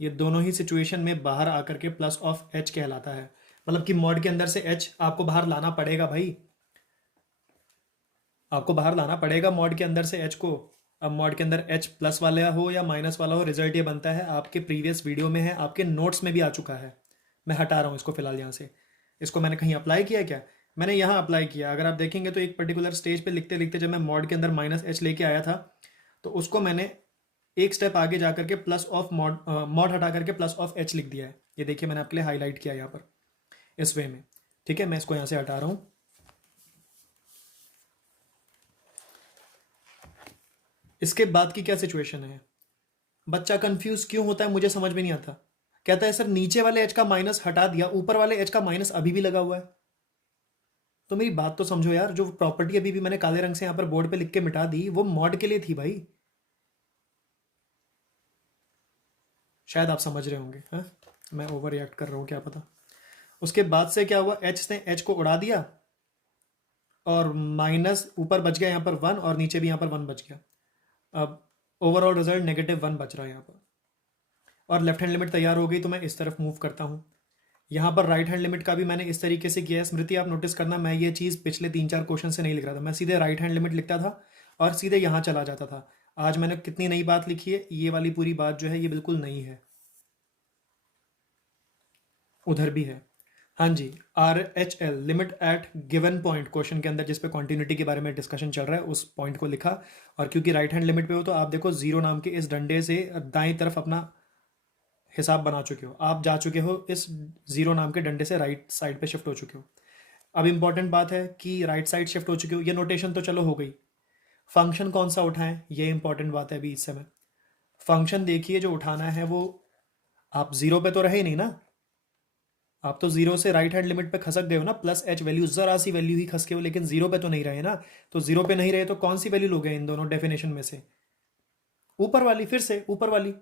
ये दोनों ही सिचुएशन में बाहर आकर के प्लस ऑफ एच कहलाता है। मतलब कि मॉड के अंदर से एच आपको बाहर लाना पड़ेगा भाई, आपको बाहर लाना पड़ेगा मॉड के अंदर से एच को। अब मॉड के अंदर एच प्लस वाला हो या माइनस वाला हो, रिजल्ट ये बनता है। आपके प्रीवियस वीडियो में है, आपके नोट्स में भी आ चुका है। मैं हटा रहा हूँ इसको फिलहाल यहाँ से। इसको मैंने कहीं अप्लाई किया क्या, मैंने यहाँ अप्लाई किया। अगर आप देखेंगे तो एक पर्टिकुलर स्टेज पे लिखते लिखते जब मैं मॉड के अंदर माइनस एच लेके आया था, तो उसको मैंने एक स्टेप आगे जा करके प्लस ऑफ मॉड हटा करके प्लस ऑफ एच लिख दिया है। ये देखिए मैंने आपके लिए हाईलाइट किया यहाँ पर इस वे में। ठीक है, मैं इसको यहाँ से हटा रहा हूँ। इसके बाद की क्या सिचुएशन है, बच्चा कंफ्यूज क्यों होता है मुझे समझ में नहीं आता। कहता है सर नीचे वाले एच का माइनस हटा दिया, ऊपर वाले एच का माइनस अभी भी लगा हुआ है। तो मेरी बात तो समझो यार, जो प्रॉपर्टी अभी भी मैंने काले रंग से यहाँ पर बोर्ड पे लिख के मिटा दी, वो मॉड के लिए थी भाई। शायद आप समझ रहे होंगे। हाँ, मैं ओवर रिएक्ट कर रहा हूँ क्या पता। उसके बाद से क्या हुआ, एच ने एच को उड़ा दिया और माइनस ऊपर बच गया यहाँ पर 1 और नीचे भी यहाँ पर 1 बच गया। अब ओवरऑल रिजल्ट -1 बच रहा है यहाँ पर। और लेफ्ट हैंड लिमिट तैयार हो गई तो मैं इस तरफ मूव करता हूँ। यहाँ पर राइट हैंड लिमिट का भी मैंने इस तरीके से किया है। स्मृति आप नोटिस करना, मैं ये चीज़ पिछले 3-4 क्वेश्चन से नहीं लिख रहा था, मैं सीधे राइट हैंड लिमिट लिखता था और सीधे यहाँ चला जाता था। आज मैंने कितनी नई बात लिखी है, ये वाली पूरी बात जो है ये बिल्कुल नई है। उधर भी है, हाँ जी, RHL limit at given point, question के अंदर जिस पे कॉन्टिन्यूटी के बारे में डिस्कशन चल रहा है उस पॉइंट को लिखा। और क्योंकि राइट हैंड लिमिट पे हो तो आप देखो जीरो नाम के इस डंडे से दाएं तरफ अपना हिसाब बना चुके हो, आप जा चुके हो इस जीरो नाम के डंडे से राइट साइड पे शिफ्ट हो चुके हो। अब इंपॉर्टेंट बात है कि राइट साइड शिफ्ट हो चुके हो, ये नोटेशन तो चलो हो गई। फंक्शन कौन सा उठाएं, ये इंपॉर्टेंट बात है अभी इस समय। फंक्शन देखिए जो उठाना है वो, आप जीरो पे तो रहे ही नहीं ना, आप तो जीरो से राइट हैंड लिमिट पे खसक गए हो ना, +h वैल्यू, जरा सी वैल्यू ही खसके हो, लेकिन जीरो पे तो नहीं रहे ना। तो जीरो पे नहीं रहे तो कौन सी वैल्यू लोगे इन दोनों डेफिनेशन में से? ऊपर वाली, फिर से ऊपर वाली।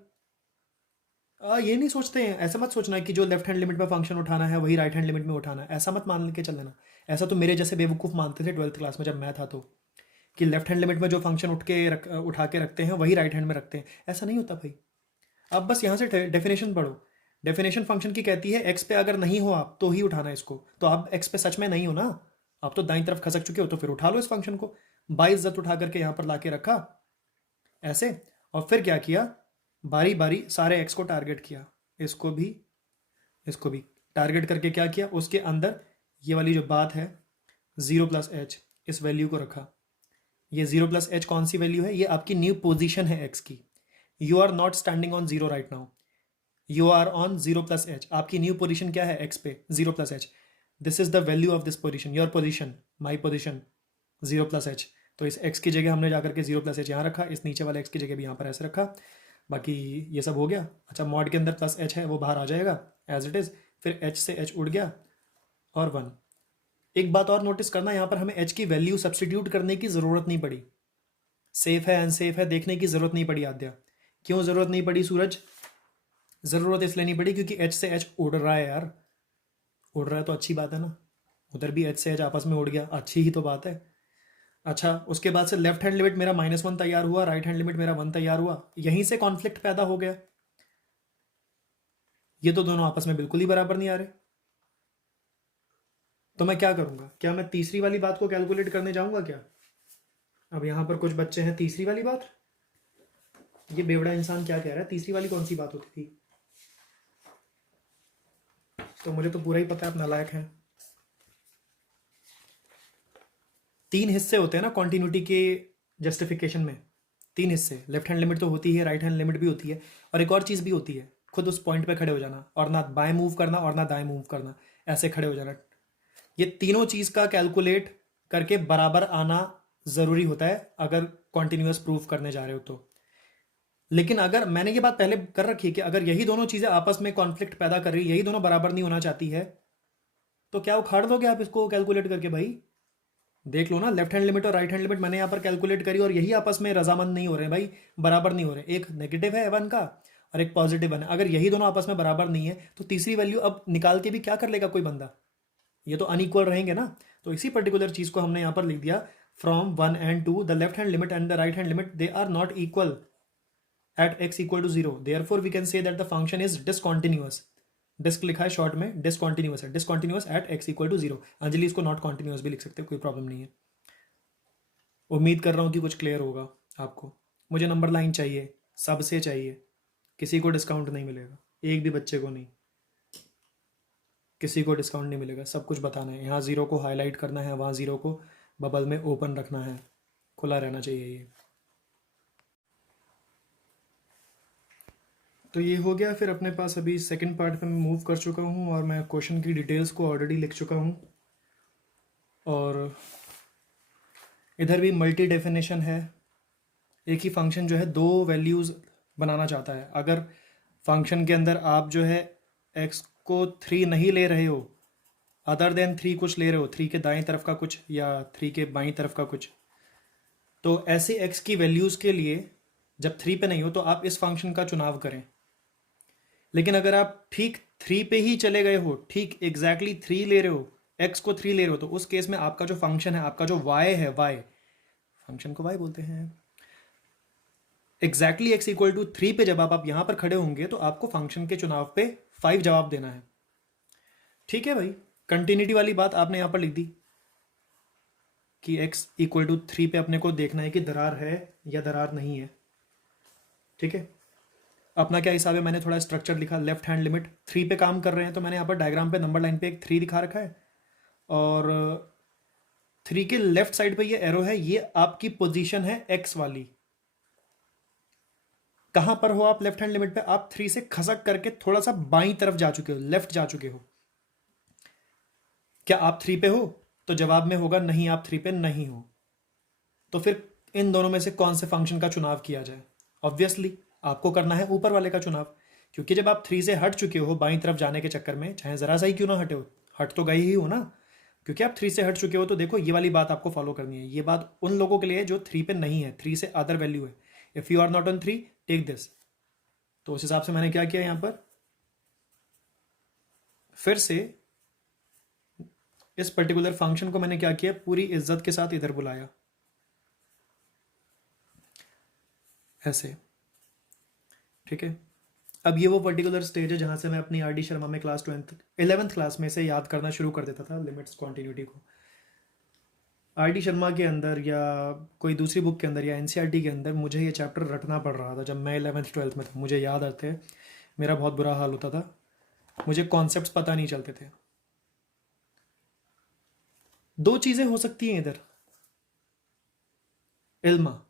ये नहीं सोचते हैं, ऐसा मत सोचना कि जो लेफ्ट हैंड लिमिट में फंक्शन उठाना है वही राइट हैंड लिमिट में उठाना है, ऐसा मत मान के चल लेना। ऐसा तो मेरे जैसे बेवकूफ़ मानते थे 12th क्लास में जब मैं था तो, कि लेफ्ट हैंड लिमिट में जो फंक्शन उठा के रखते हैं वही राइट हैंड में रखते हैं। ऐसा नहीं होता भाई। अब बस यहाँ से डेफिनेशन पढ़ो। डेफिनेशन फंक्शन की कहती है एक्स पे अगर नहीं हो आप तो ही उठाना है इसको, तो आप एक्स पे सच में नहीं हो ना, आप तो दाईं तरफ खसक चुके हो, तो फिर उठा लो इस फंक्शन को। बाइज्जत उठा करके यहाँ पर लाके रखा ऐसे, और फिर क्या किया, बारी बारी सारे एक्स को टारगेट किया, इसको भी इसको भी टारगेट करके क्या किया, उसके अंदर ये वाली जो बात है 0+h, इस वैल्यू को रखा। ये 0+h कौन सी वैल्यू है, ये आपकी न्यू पोजीशन है एक्स की। You are not standing on zero right now, you are on 0+h। आपकी न्यू पोजीशन क्या है एक्स पे, 0+h। This is the value of this position, your position, my position 0+h। तो इस x की जगह हमने जाकर के 0+h यहाँ रखा, इस नीचे वाले x की जगह भी यहाँ पर ऐसे रखा। बाकी ये सब हो गया। अच्छा, मॉड के अंदर +h है वो बाहर आ जाएगा एज इट इज़, फिर h से h उड़ गया और 1। एक बात और नोटिस करना, यहाँ पर हमें h की वैल्यू सब्सटीट्यूट करने की ज़रूरत नहीं पड़ी। सेफ है अनसेफ है देखने की ज़रूरत नहीं पड़ी आद्या। क्यों ज़रूरत नहीं पड़ी सूरज? ज़रूरत इसलिए नहीं पड़ी क्योंकि h से h उड़ रहा है यार। उड़ रहा है तो अच्छी बात है ना, उधर भी h से h आपस में उड़ गया, अच्छी ही तो बात है। अच्छा, उसके बाद से लेफ्ट हैंड लिमिट मेरा -1 तैयार हुआ, राइट हैंड लिमिट मेरा 1 तैयार हुआ, यहीं से कॉन्फ्लिक्ट पैदा हो गया। ये तो दोनों आपस में बिल्कुल ही बराबर नहीं आ रहे, तो मैं क्या करूंगा? क्या मैं तीसरी वाली बात को कैलकुलेट करने जाऊंगा क्या? अब यहाँ पर कुछ बच्चे हैं, तीसरी वाली बात, ये बेवड़ा इंसान क्या कह रहा है, तीसरी वाली कौन सी बात होती थी? तो मुझे तो पूरा ही पता है, आप नालायक हैं। 3 हिस्से होते हैं ना कॉन्टिन्यूटी के जस्टिफिकेशन में, 3 हिस्से। लेफ्ट हैंड लिमिट तो होती है, राइट हैंड लिमिट भी होती है, और एक और चीज़ भी होती है, खुद उस पॉइंट पे खड़े हो जाना, और ना बाएं मूव करना और ना दाएं मूव करना, ऐसे खड़े हो जाना। ये तीनों चीज़ का कैलकुलेट करके बराबर आना ज़रूरी होता है अगर कॉन्टिन्यूस प्रूफ करने जा रहे हो तो। लेकिन अगर मैंने ये बात पहले कर रखी है कि अगर यही दोनों चीज़ें आपस में कॉन्फ्लिक्ट पैदा कर रही, यही दोनों बराबर नहीं होना चाहती है, तो क्या उखाड़ दोगे आप इसको कैलकुलेट करके? भाई देख लो ना, लेफ्ट हैंड लिमिट और राइट हैंड लिमिट मैंने यहाँ पर कैलकुलेट करी और यही आपस में रजामंद नहीं हो रहे हैं भाई, बराबर नहीं हो रहे। एक नेगेटिव है 1 का और एक पॉजिटिव 1 है। अगर यही दोनों आपस में बराबर नहीं है तो तीसरी वैल्यू अब निकाल के भी क्या कर लेगा कोई बंदा? ये तो अनइक्वल रहेंगे ना। तो इसी पर्टिकुलर चीज़ को हमने यहाँ पर लिख दिया, from 1 and 2 the left hand limit and the right hand limit they are not equal at x = 0, therefore we can say that the function is discontinuous. Disc लिखा है शॉर्ट में, डिसकॉन्टिन्यूअस है, डिसकॉन्टिन्यूअस एट x = 0। अंजलि इसको not continuous भी लिख सकते हो, कोई प्रॉब्लम नहीं है। उम्मीद कर रहा हूँ कि कुछ क्लियर होगा आपको। मुझे नंबर लाइन चाहिए, सबसे चाहिए, किसी को डिस्काउंट नहीं मिलेगा, एक भी बच्चे को नहीं, किसी को डिस्काउंट नहीं मिलेगा, सब कुछ बताना है। यहाँ ज़ीरो को हाईलाइट करना है, वहाँ ज़ीरो को बबल में ओपन रखना है, खुला रहना चाहिए ये। तो ये हो गया। फिर अपने पास अभी सेकंड पार्ट पे मैं मूव कर चुका हूँ और मैं क्वेश्चन की डिटेल्स को ऑलरेडी लिख चुका हूँ, और इधर भी मल्टी डेफिनेशन है। एक ही फंक्शन जो है दो वैल्यूज़ बनाना चाहता है। अगर फंक्शन के अंदर आप जो है x को 3 नहीं ले रहे हो, अदर देन 3 कुछ ले रहे हो, 3 के दाएं तरफ का कुछ या 3 के बाईं तरफ का कुछ, तो ऐसे x की वैल्यूज़ के लिए जब 3 पे नहीं हो तो आप इस फंक्शन का चुनाव करें। लेकिन अगर आप ठीक 3 पे ही चले गए हो, ठीक एग्जैक्टली 3 ले रहे हो, x को 3 ले रहे हो, तो उस केस में आपका जो फंक्शन है, आपका जो y है, y, फंक्शन को y बोलते हैं, एग्जैक्टली x इक्वल टू 3 पे जब आप यहाँ पर खड़े होंगे तो आपको फंक्शन के चुनाव पे 5 जवाब देना है। ठीक है भाई, कंटिन्यूटी वाली बात आपने यहाँ पर लिख दी कि x इक्वल टू 3 पे अपने को देखना है कि दरार है या दरार नहीं है। ठीक है, अपना क्या हिसाब है, मैंने थोड़ा स्ट्रक्चर लिखा, लेफ्ट हैंड लिमिट 3 पे काम कर रहे हैं तो मैंने यहाँ पर डायग्राम पे नंबर लाइन पे एक 3 दिखा रखा है और 3 के लेफ्ट साइड पे ये एरो है, ये आपकी पोजीशन है x वाली। कहां पर हो आप लेफ्ट हैंड लिमिट पे? आप 3 से खसक करके थोड़ा सा बाईं तरफ जा चुके हो, लेफ्ट जा चुके हो। क्या आप 3 पे हो? तो जवाब में होगा नहीं, आप 3 पे नहीं हो। तो फिर इन दोनों में से कौन से फंक्शन का चुनाव किया जाए? ऑब्वियसली आपको करना है ऊपर वाले का चुनाव, क्योंकि जब आप 3 से हट चुके हो बाईं तरफ जाने के चक्कर में, चाहे जरा सा ही क्यों ना हटे हो, हट तो गए ही हो ना, क्योंकि आप 3 से हट चुके हो। तो देखो ये वाली बात आपको फॉलो करनी है। ये बात उन लोगों के लिए जो 3 पे नहीं है, 3 से अदर वैल्यू है। If you are not on 3, take this. तो उस हिसाब से मैंने क्या किया, यहां पर फिर से इस पर्टिकुलर फंक्शन को मैंने क्या किया, पूरी इज्जत के साथ इधर बुलाया, ऐसे। ठीक है, अब ये वो पर्टिकुलर स्टेज है जहां से मैं अपनी आर डी शर्मा में क्लास 11th क्लास में से याद करना शुरू कर देता था लिमिट्स कॉन्टिन्यूटी को। आर डी शर्मा के अंदर या कोई दूसरी बुक के अंदर या एनसीईआरटी के अंदर मुझे ये चैप्टर रटना पड़ रहा था। जब मैं 11th 12th में था, मुझे याद आते हैं, मेरा बहुत बुरा हाल होता था, मुझे कॉन्सेप्ट्स पता नहीं चलते थे। दो चीज़ें हो सकती हैं इधर, इल्मा,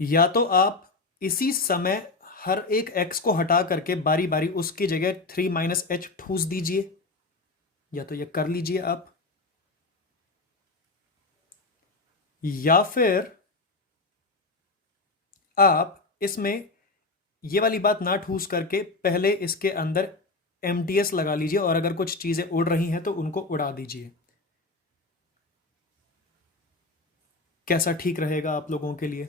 या तो आप इसी समय हर एक एक्स को हटा करके बारी बारी उसकी जगह 3 - h ठूस दीजिए, या तो ये कर लीजिए आप, या फिर आप इसमें ये वाली बात ना ठूस करके पहले इसके अंदर MTS लगा लीजिए और अगर कुछ चीजें उड़ रही हैं तो उनको उड़ा दीजिए। कैसा ठीक रहेगा आप लोगों के लिए?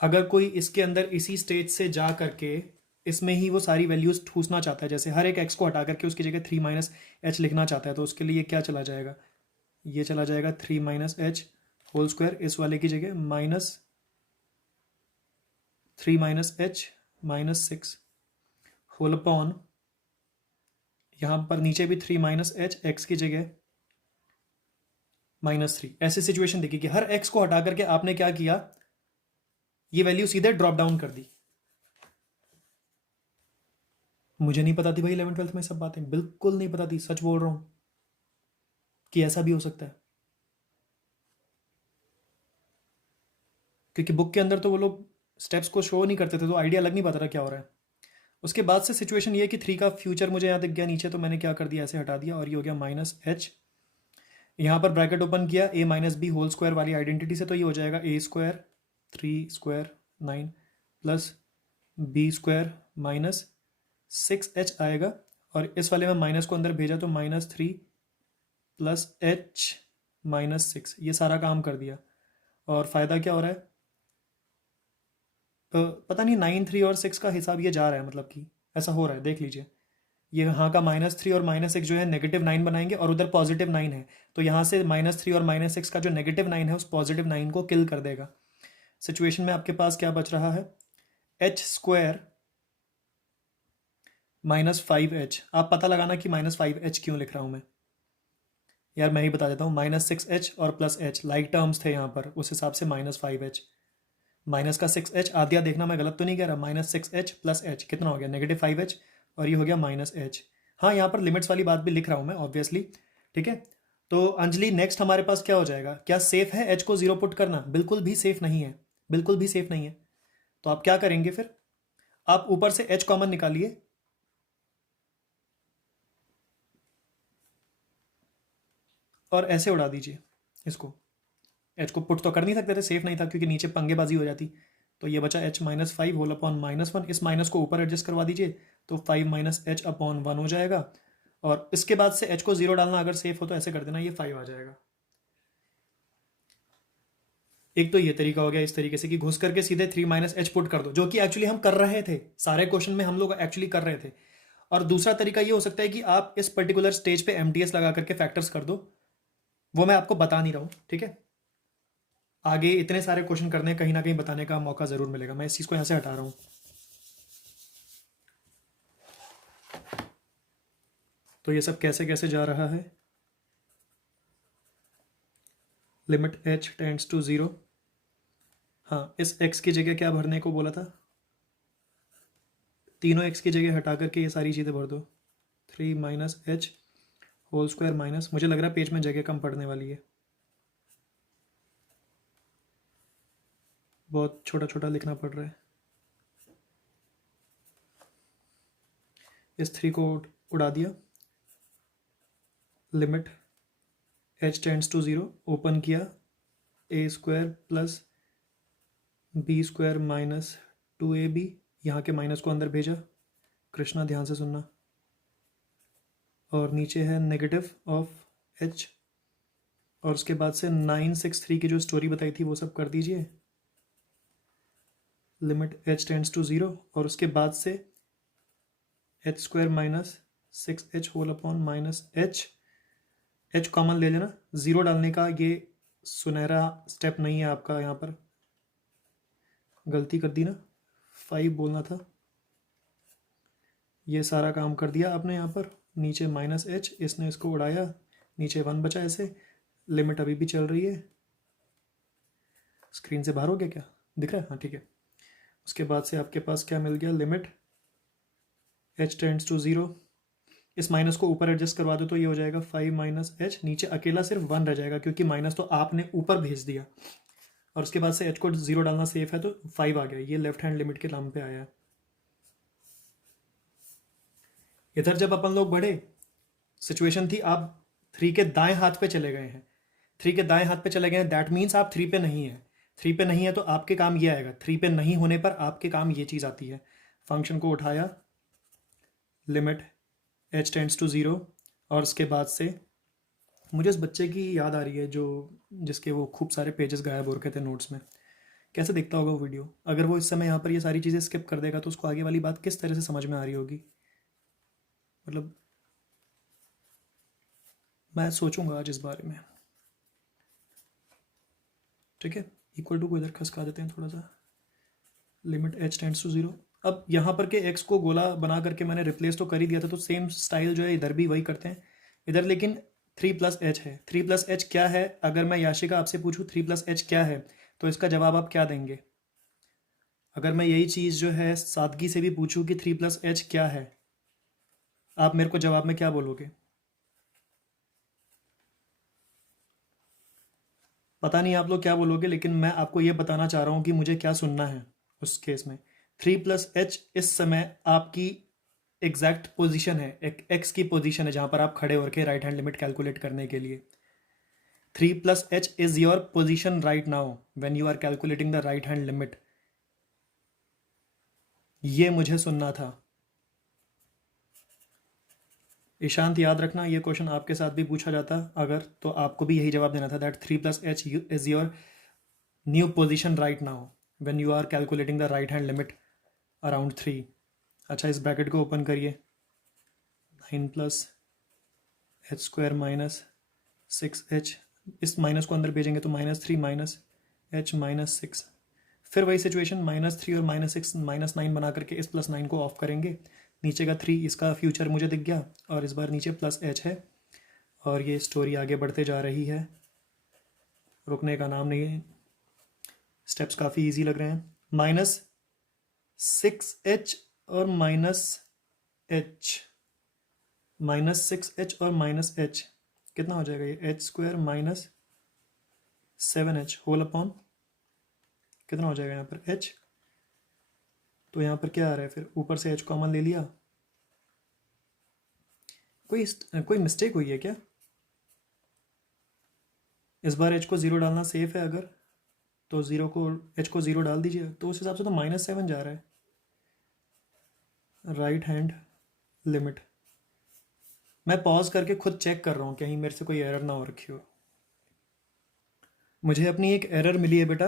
अगर कोई इसके अंदर इसी स्टेज से जा करके इसमें ही वो सारी वैल्यूज ठूसना चाहता है, जैसे हर एक एक्स को हटा करके उसकी जगह 3 - h लिखना चाहता है, तो उसके लिए क्या चला जाएगा, ये चला जाएगा 3 - h होल स्क्वायर, इस वाले की जगह -3 - h -6 होल अपॉन, यहां पर नीचे भी 3 - h, x की जगह -3। ऐसी सिचुएशन देखिए कि हर x को हटा करके आपने क्या किया, ये वैल्यू सीधे ड्रॉप डाउन कर दी। मुझे नहीं पता थी भाई 11th 12th में सब बातें, बिल्कुल नहीं पता थी, सच बोल रहा हूं कि ऐसा भी हो सकता है, क्योंकि बुक के अंदर तो वो लोग स्टेप्स को शो नहीं करते थे, तो आइडिया लग नहीं पाता था क्या हो रहा है। उसके बाद से सिचुएशन ये है कि 3 का फ्यूचर मुझे यहाँ दिख गया नीचे, तो मैंने क्या कर दिया, ऐसे हटा दिया और ये हो गया -h। यहाँ पर ब्रैकेट ओपन किया a - b होल स्क्वायर वाली आइडेंटिटी से, तो ये हो जाएगा a² 3² 9 प्लस b² -6h आएगा, और इस वाले में माइनस को अंदर भेजा तो -3 प्लस h -6, ये सारा काम कर दिया। और फ़ायदा क्या हो रहा है, पता नहीं 9 3 और 6 का हिसाब ये जा रहा है, मतलब कि ऐसा हो रहा है, देख लीजिए। ये यहाँ का -3 और -6 जो है -9 बनाएंगे और उधर +9 है, तो यहाँ से -3 और -6 का जो -9 है उस +9 को किल कर देगा। सिचुएशन में आपके पास क्या बच रहा है, h² -5h। आप पता लगाना कि -5h क्यों लिख रहा हूँ मैं, यार मैं ही बता देता हूँ, -6h और +h लाइक टर्म्स थे यहाँ पर, उस हिसाब से -5h, माइनस का 6h आदिया, देखना मैं गलत तो नहीं कह रहा, -6h + h कितना हो गया, -5h, और ये हो गया -h। हाँ, यहाँ पर लिमिट्स वाली बात भी लिख रहा हूँ मैं ऑब्वियसली। ठीक है, तो अंजलि नेक्स्ट हमारे पास क्या हो जाएगा, क्या सेफ है h को 0 पुट करना? बिल्कुल भी सेफ नहीं है, बिल्कुल भी सेफ नहीं है। तो आप क्या करेंगे फिर, आप ऊपर से h कॉमन निकालिए, और ऐसे उड़ा दीजिए इसको। h को पुट तो कर नहीं सकते थे, सेफ नहीं था, क्योंकि नीचे पंगेबाजी हो जाती। तो ये बचा h - 5 होल अपॉन -1, इस माइनस को ऊपर एडजस्ट करवा दीजिए, तो 5 - h अपॉन 1 हो जाएगा। और इसके बाद से h को 0 डालना अगर सेफ हो तो ऐसे कर देना, ये 5 आ जाएगा। एक तो ये तरीका हो गया इस तरीके से कि घुस करके सीधे 3 - h पुट कर दो, जो कि एक्चुअली हम कर रहे थे, सारे क्वेश्चन में हम लोग एक्चुअली कर रहे थे। और दूसरा तरीका ये हो सकता है कि आप इस पर्टिकुलर स्टेज पे MTS लगा करके फैक्टर्स कर दो, वो मैं आपको बता नहीं रहा हूँ। ठीक है, आगे इतने सारे क्वेश्चन करने कहीं ना कहीं बताने का मौका ज़रूर मिलेगा। मैं इस चीज़ को यहाँ से हटा रहा हूँ। तो ये सब कैसे कैसे जा रहा है। Limit h tends to 0। हाँ, इस x की जगह क्या भरने को बोला था? तीनों x की जगह हटा करके ये सारी चीज़ें भर दो। 3 minus h whole square minus, मुझे लग रहा है पेज में जगह कम पड़ने वाली है, बहुत छोटा छोटा लिखना पड़ रहा है। इस 3 को उड़ा दिया। Limit h tends to 0, open किया, a square plus b square minus 2ab, यहाँ के माइनस को अंदर भेजा। कृष्णा ध्यान से सुनना। और नीचे है नेगेटिव ऑफ h, और उसके बाद से 963 की जो स्टोरी बताई थी वो सब कर दीजिए। लिमिट h टेंड्स टू 0, और उसके बाद से h square minus 6h whole upon minus h common ले लेना। 0 डालने का ये सुनहरा स्टेप नहीं है आपका, यहाँ पर गलती कर दी ना, 5 बोलना था। ये सारा काम कर दिया आपने यहाँ पर। नीचे माइनस h, इसने इसको उड़ाया, नीचे 1 बचा ऐसे। लिमिट अभी भी चल रही है। स्क्रीन से बाहर हो गया क्या, दिख रहा है? हाँ ठीक है। उसके बाद से आपके पास क्या मिल गया? लिमिट h टेंड्स टू 0, इस माइनस को ऊपर एडजस्ट करवा दो तो ये हो जाएगा 5 माइनस h, नीचे अकेला सिर्फ 1 रह जाएगा क्योंकि माइनस तो आपने ऊपर भेज दिया। और उसके बाद से h को 0 डालना सेफ है तो 5 आ गया, ये लेफ्ट हैंड लिमिट के नाम पे आया है। इधर जब अपन लोग बढ़े, सिचुएशन थी आप 3 के दाएं हाथ पे चले गए हैं। 3 के दाएं हाथ पे चले गए हैं, दैट मीन्स आप 3 पे नहीं है। 3 पे नहीं है तो आपके काम ये आएगा। 3 पे नहीं होने पर आपके काम ये चीज़ आती है। फंक्शन को उठाया, लिमिट h टेंड्स टू 0, और उसके बाद से मुझे उस बच्चे की याद आ रही है जो जिसके वो खूब सारे पेजेस गायब हो रखे थे नोट्स में। कैसे दिखता होगा वो वीडियो? अगर वो इस समय यहाँ पर ये सारी चीज़ें स्किप कर देगा तो उसको आगे वाली बात किस तरह से समझ में आ रही होगी। मतलब मैं सोचूंगा आज इस बारे में। ठीक है, इक्वल टू को इधर खसका देते हैं थोड़ा सा। Limit h tends to 0। अब यहाँ पर के x को गोला बना करके मैंने रिप्लेस तो कर ही दिया था, तो सेम स्टाइल जो है इधर भी वही करते हैं। इधर लेकिन 3 प्लस एच है। 3 प्लस एच क्या है? अगर मैं याशिका आपसे पूछूं 3 प्लस एच क्या है, तो इसका जवाब आप क्या देंगे? अगर मैं यही चीज़ जो है सादगी से भी पूछूं कि 3 प्लस एच क्या है, आप मेरे को जवाब में क्या बोलोगे? पता नहीं आप लोग क्या बोलोगे, लेकिन मैं आपको ये बताना चाह रहा हूँ कि मुझे क्या सुनना है उस केस में। 3 प्लस एच इस समय आपकी एग्जैक्ट पोजीशन है, एक एक्स की पोजीशन है जहाँ पर आप खड़े होकर राइट हैंड लिमिट कैलकुलेट करने के लिए। 3 plus h is your position right now when you are calculating the right hand limit. ये मुझे सुनना था। ईशांत याद रखना, ये क्वेश्चन आपके साथ भी पूछा जाता अगर, तो आपको भी यही जवाब देना था, that 3 plus h is your new position right now when you are calculating the right hand limit around 3। अच्छा, इस ब्रैकेट को ओपन करिए। 9 plus h square minus 6h, इस माइनस को अंदर भेजेंगे तो -3 माइनस h माइनस 6। फिर वही सिचुएशन, -3 और -6 -9 बना करके इस +9 को ऑफ करेंगे। नीचे का 3, इसका फ्यूचर मुझे दिख गया, और इस बार नीचे प्लस h है। और ये स्टोरी आगे बढ़ते जा रही है, रुकने का नाम नहीं है। स्टेप्स काफ़ी इजी लग रहे हैं। -6h और -h, -6h और -h कितना हो जाएगा? ये h square minus 7h whole upon कितना हो जाएगा यहाँ पर? h। तो यहाँ पर क्या आ रहा है फिर? ऊपर से h कॉमन ले लिया। कोई मिस्टेक हुई है क्या? इस बार h को 0 डालना सेफ है अगर, तो h को 0 डाल दीजिए, तो उस हिसाब से तो -7 जा रहा है राइट हैंड लिमिट। मैं पॉज करके खुद चेक कर रहा हूँ कहीं मेरे से कोई एरर ना हो रखी हो। मुझे अपनी एक एरर मिली है बेटा।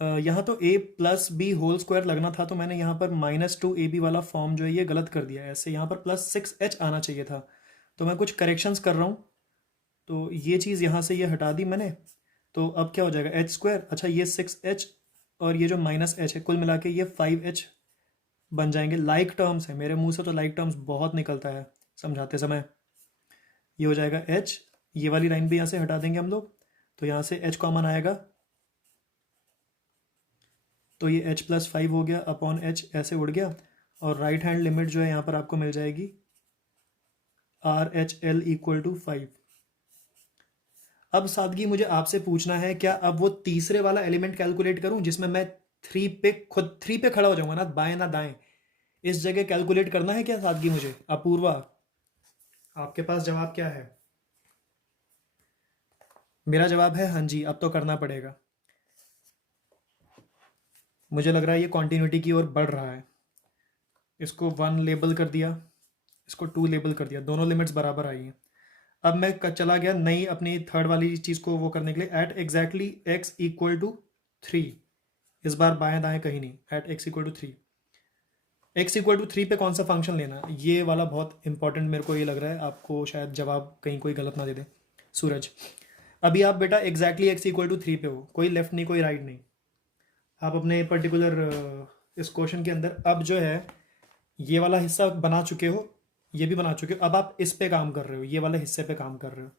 यहाँ तो a plus b whole square लगना था, तो मैंने यहाँ पर -2ab वाला फॉर्म जो है ये गलत कर दिया है। ऐसे यहाँ पर +6h आना चाहिए था, तो मैं कुछ करेक्शंस कर रहा हूँ। तो ये चीज़ यहाँ से ये हटा दी मैंने, तो अब क्या हो जाएगा एच स्क्वायर, अच्छा ये 6h और ये जो माइनस एच है कुल मिला के ये 5h बन जाएंगे। लाइक टर्म्स है, मेरे मुंह से तो लाइक टर्म्स बहुत निकलता है समझाते समय। ये हो जाएगा h, ये वाली लाइन भी यहाँ से हटा देंगे हम लोग, तो यहाँ से h कॉमन आएगा, तो ये h+5 हो गया अपॉन h ऐसे उड़ गया, और राइट हैंड लिमिट जो है यहाँ पर आपको मिल जाएगी RHL = 5। अब सादगी मुझे आपसे पूछना है, क्या अब वो तीसरे वाला एलिमेंट कैलकुलेट करूं जिसमें मैं 3 पे खुद 3 पे खड़ा हो जाऊंगा, ना बाएं ना दाएं, इस जगह कैलकुलेट करना है क्या सादगी मुझे? अपूर्वा, आपके पास जवाब क्या है? मेरा जवाब है हाँ जी, अब तो करना पड़ेगा। मुझे लग रहा है ये कॉन्टिन्यूटी की ओर बढ़ रहा है। इसको 1 लेबल कर दिया, इसको 2 लेबल कर दिया, दोनों लिमिट्स बराबर आई हैं। अब मैं चला गया नई अपनी थर्ड वाली चीज़ को वो करने के लिए, एट एग्जैक्टली x = 3। इस बार बाएं दाएं कहीं नहीं, एट x = 3। x = 3 पे कौन सा फंक्शन लेना है, ये वाला बहुत इंपॉर्टेंट मेरे को ये लग रहा है, आपको शायद जवाब कहीं कोई गलत ना दे दे। सूरज, अभी आप बेटा एग्जैक्टली x = 3 पे हो, कोई लेफ्ट नहीं कोई राइट नहीं। आप अपने पर्टिकुलर इस क्वेश्चन के अंदर अब जो है ये वाला हिस्सा बना चुके हो, ये भी बना चुके हो, अब आप इस पे काम कर रहे हो, ये वाले हिस्से पे काम कर रहे हो।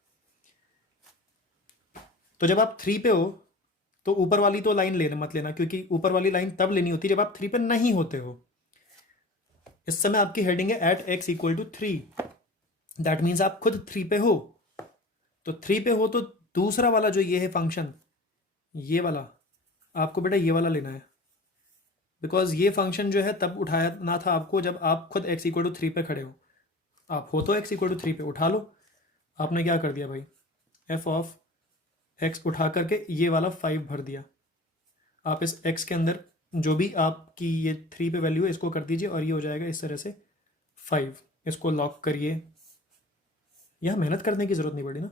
तो जब आप 3 पे हो तो ऊपर वाली तो लाइन लेना मत लेना, क्योंकि ऊपर वाली लाइन तब लेनी होती है जब आप 3 पे नहीं होते हो। इस समय आपकी हेडिंग है एट x = 3, दैट मीन्स आप खुद 3 पे हो। तो 3 पे हो तो दूसरा वाला जो ये है फंक्शन, ये वाला आपको बेटा ये वाला लेना है, बिकॉज ये फंक्शन जो है तब उठाया ना था आपको जब आप खुद x = 3 पे खड़े हो। आप हो तो x = 3 पे, उठा लो। आपने क्या कर दिया भाई, f(x) उठा करके ये वाला 5 भर दिया। आप इस x के अंदर जो भी आपकी ये 3 पे वैल्यू है इसको कर दीजिए, और ये हो जाएगा इस तरह से 5। इसको लॉक करिए, यहाँ मेहनत करने की ज़रूरत नहीं पड़ी ना।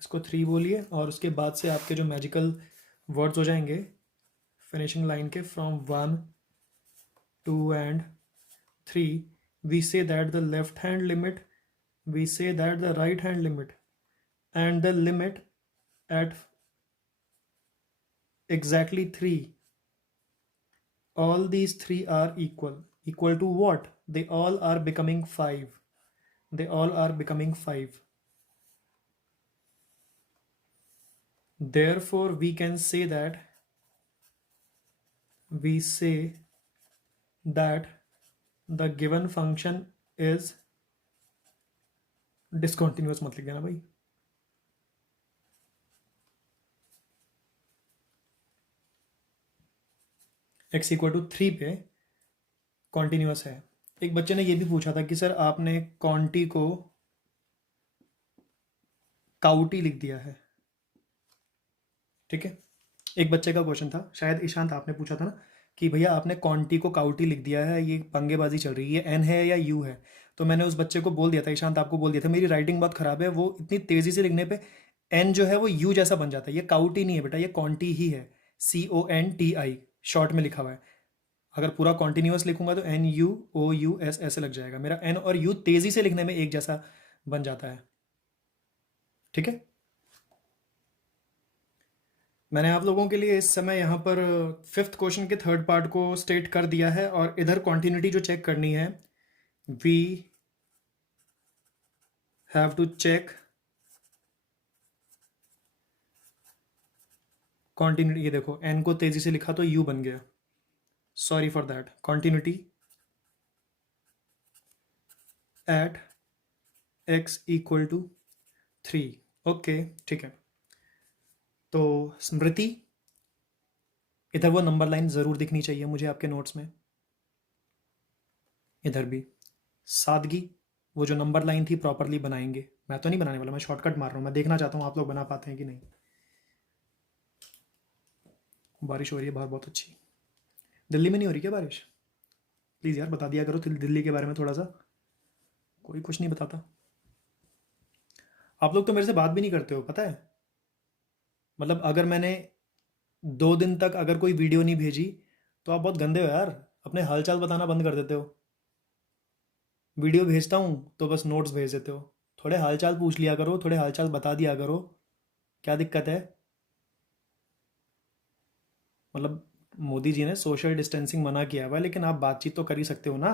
इसको 3 बोलिए, और उसके बाद से आपके जो मैजिकल वर्ड्स हो जाएंगे फिनिशिंग लाइन के, from 1 2 and 3 we say that the left hand limit, we say that the right hand limit, and the limit at exactly 3, all these three are equal to what? They all are becoming 5. They all are becoming 5. Therefore we can say that the given function is discontinuous। मत लिख देना भाई, x = 3 पे continuous है। एक बच्चे ने ये भी पूछा था कि सर आपने कॉन्टी को काउटी लिख दिया है, ठीक है। एक बच्चे का क्वेश्चन था, शायद ईशांत आपने पूछा था ना कि भैया आपने कॉन्टी को काउटी लिख दिया है, ये पंगेबाजी चल रही है, ये एन है या यू है। तो मैंने उस बच्चे को बोल दिया था, ईशांत आपको बोल दिया था, मेरी राइटिंग बहुत ख़राब है, वो इतनी तेज़ी से लिखने पे एन जो है वो यू जैसा बन जाता है। ये काउटी नहीं है बेटा, ये कॉन्टी ही है, CONTI शॉर्ट में लिखा हुआ है। अगर पूरा कॉन्टिन्यूस लिखूंगा तो NUOUS ऐसे लग जाएगा, मेरा एन और यू तेज़ी से लिखने में एक जैसा बन जाता है, ठीक है। मैंने आप लोगों के लिए इस समय यहाँ पर 5th क्वेश्चन के 3rd पार्ट को स्टेट कर दिया है, और इधर कॉन्टिन्यूटी जो चेक करनी है, we have to check continuity. ये देखो एन को तेजी से लिखा तो यू बन गया, sorry for that. Continuity at x = 3, okay ठीक है। तो स्मृति, इधर वो नंबर लाइन ज़रूर दिखनी चाहिए मुझे आपके नोट्स में, इधर भी। सादगी, वो जो नंबर लाइन थी प्रॉपरली बनाएंगे, मैं तो नहीं बनाने वाला, मैं शॉर्टकट मार रहा हूँ, मैं देखना चाहता हूँ आप लोग बना पाते हैं कि नहीं। बारिश हो रही है बाहर बहुत अच्छी। दिल्ली में नहीं हो रही क्या बारिश? प्लीज़ यार बता दिया करो दिल्ली के बारे में थोड़ा सा, कोई कुछ नहीं बताता। आप लोग तो मेरे से बात भी नहीं करते हो पता है, मतलब अगर मैंने 2 दिन तक अगर कोई वीडियो नहीं भेजी तो आप बहुत गंदे हो यार, अपने हालचाल बताना बंद कर देते हो। वीडियो भेजता हूँ तो बस नोट्स भेज देते हो। थोड़े हालचाल पूछ लिया करो, थोड़े हालचाल बता दिया करो, क्या दिक्कत है? मतलब मोदी जी ने सोशल डिस्टेंसिंग मना किया हुआ है, लेकिन आप बातचीत तो कर ही सकते हो ना।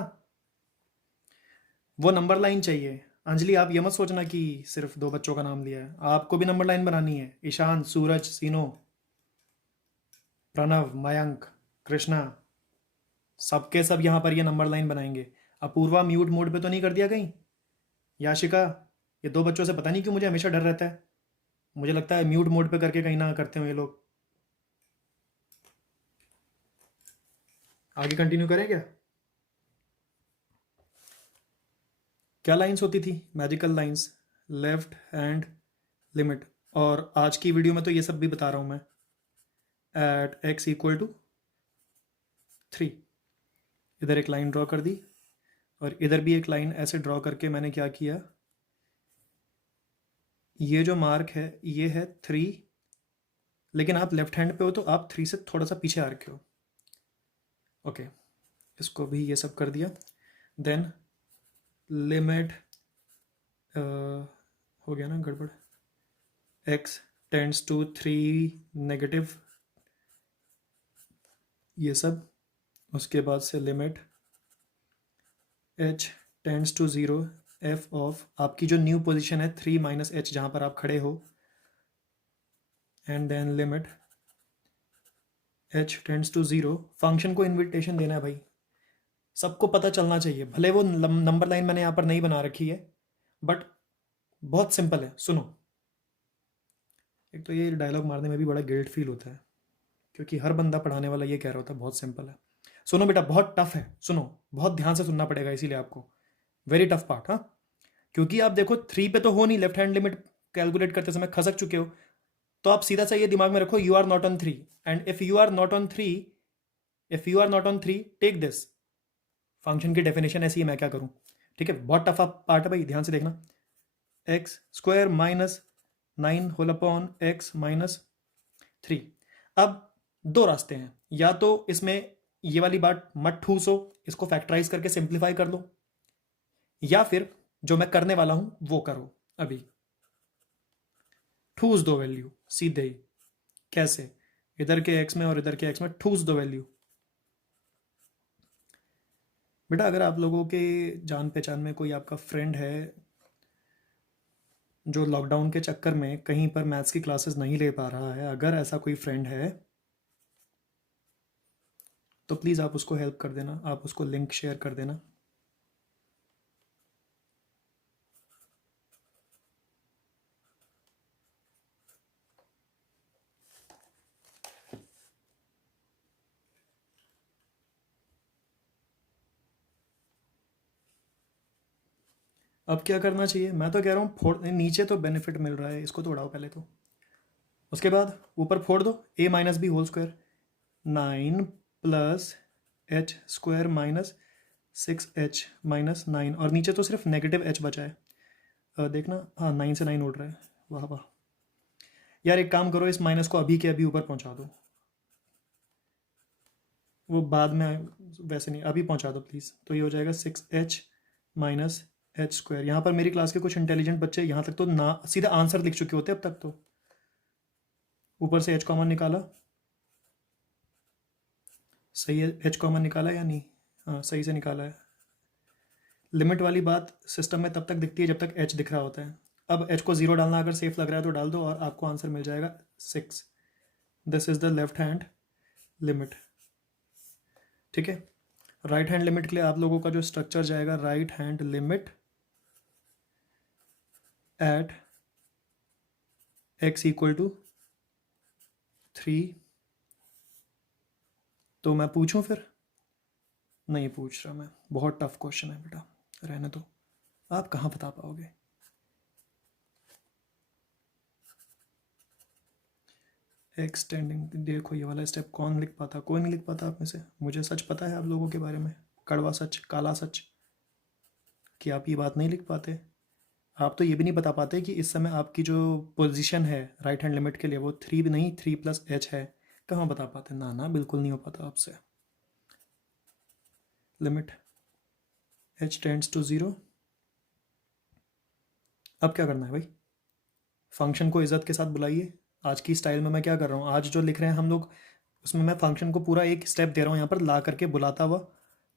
वो नंबर लाइन चाहिए। अंजलि, आप ये मत सोचना कि सिर्फ 2 बच्चों का नाम लिया है, आपको भी नंबर लाइन बनानी है। ईशान, सूरज, सीनो, प्रणव, मयंक, कृष्णा, सबके सब यहाँ पर ये नंबर लाइन बनाएंगे। अपूर्वा म्यूट मोड पे तो नहीं कर दिया कहीं? याशिका, ये 2 बच्चों से पता नहीं क्यों मुझे हमेशा डर रहता है। मुझे लगता है म्यूट मोड पे करके कहीं ना करते हो ये लोग। आगे कंटिन्यू करें क्या? क्या लाइंस होती थी? Magical lines, left hand limit. और आज की वीडियो में तो ये सब भी बता रहा हूँ मैं। एट एक्स इक्वल टू 3, इधर एक लाइन ड्रॉ कर दी, और इधर भी एक लाइन ऐसे ड्रॉ करके मैंने क्या किया, ये जो मार्क है ये है 3, लेकिन आप लेफ्ट हैंड पे हो तो आप 3 से थोड़ा सा पीछे आ रखे हो। ओके, इसको भी ये सब कर दिया। देन लिमिट, हो गया ना गड़बड़, x टेंड्स टू 3 नेगेटिव, ये सब। उसके बाद से limit h tends to 0 f of आपकी जो न्यू पोजीशन है 3 माइनस h, जहाँ पर आप खड़े हो, and then limit h tends to 0। Function को इन्विटेशन देना है भाई, सबको पता चलना चाहिए। भले वो नंबर लाइन मैंने यहाँ पर नहीं बना रखी है, बट बहुत सिंपल है। सुनो, एक तो ये डायलॉग मारने में भी बड़ा गिल्ट फील होता है, क्योंकि हर बंदा पढ़ाने वाला ये कह रहा होता है बहुत सिंपल है। सुनो बेटा, बहुत टफ है, सुनो, बहुत ध्यान से सुनना पड़ेगा, इसीलिए आपको वेरी टफ पार्ट। हाँ, क्योंकि आप देखो 3 पे तो हो नहीं, लेफ्ट हैंड लिमिट कैलकुलेट करते समय खसक चुके हो, तो आप सीधा सा ये दिमाग में रखो, you are not on 3, and if you are not on 3, if you are not on 3, take this. Function की डेफिनेशन ऐसी है, मैं क्या करूं? ठीक है, बहुत टफ पार्ट है भाई, ध्यान से देखना। X square minus 9 whole upon x minus 3। अब 2 रास्ते हैं, या तो इसमें ये वाली बात मत ठूसो, इसको फैक्टराइज करके सिंप्लीफाई कर लो, या फिर जो मैं करने वाला हूं वो करो। अभी ठूस दो वैल्यू सीधे ही। कैसे? इधर के एक्स में और इधर के एक्स में ठूस दो वैल्यू। बेटा, अगर आप लोगों के जान पहचान में कोई आपका फ्रेंड है जो लॉकडाउन के चक्कर में कहीं पर मैथ्स की क्लासेस नहीं ले पा रहा है, अगर ऐसा कोई फ्रेंड है तो प्लीज़ आप उसको हेल्प कर देना, आप उसको लिंक शेयर कर देना। अब क्या करना चाहिए? मैं तो कह रहा हूँ फोड़, नीचे तो बेनिफिट मिल रहा है, इसको तो उड़ाओ पहले तो। उसके बाद ऊपर फोड़ दो, a minus b whole square, 9 plus h square minus 6h minus 9, और नीचे तो सिर्फ नेगेटिव h बचा है। देखना, हाँ 9 से 9 उड़ रहा है, वाह वाह। यार एक काम करो, इस माइनस को अभी के अभी ऊपर पहुंचा दो, वो बाद में, वैसे नहीं, अभी पहुंचा दो प्लीज़। तो ये हो जाएगा 6h माइनस एच स्क्वायर। यहाँ पर मेरी क्लास के कुछ इंटेलिजेंट बच्चे यहाँ तक तो ना सीधा आंसर लिख चुके होते अब तक तो। ऊपर से h कॉमन निकाला, सही है, h कॉमन निकाला या नहीं? हाँ सही से निकाला है। लिमिट वाली बात सिस्टम में तब तक दिखती है जब तक h दिख रहा होता है। अब h को 0 डालना अगर सेफ लग रहा है तो डाल दो, और आपको आंसर मिल जाएगा 6। This is the left hand limit. ठीक है, राइट हैंड लिमिट के लिए आप लोगों का जो स्ट्रक्चर जाएगा, right hand limit at x equal to 3। तो मैं पूछूं फिर? नहीं पूछ रहा मैं, बहुत टफ क्वेश्चन है बेटा, रहने दो, आप कहाँ बता पाओगे। एक्सटेंडिंग, देखो ये वाला स्टेप कौन लिख पाता? कोई नहीं लिख पाता आप में से। मुझे सच पता है आप लोगों के बारे में, कड़वा सच, काला सच, कि आप ये बात नहीं लिख पाते। आप तो ये भी नहीं बता पाते कि इस समय आपकी जो पोजीशन है राइट हैंड लिमिट के लिए वो 3 भी नहीं, 3 प्लस h है। कहाँ बता पाते? ना ना, बिल्कुल नहीं हो पाता आपसे। Limit h tends to 0। अब क्या करना है भाई? फंक्शन को इज्जत के साथ बुलाइए। आज की स्टाइल में मैं क्या कर रहा हूँ, आज जो लिख रहे हैं हम लोग उसमें मैं फंक्शन को पूरा एक स्टेप दे रहा हूँ यहाँ पर, ला करके बुलाता हुआ,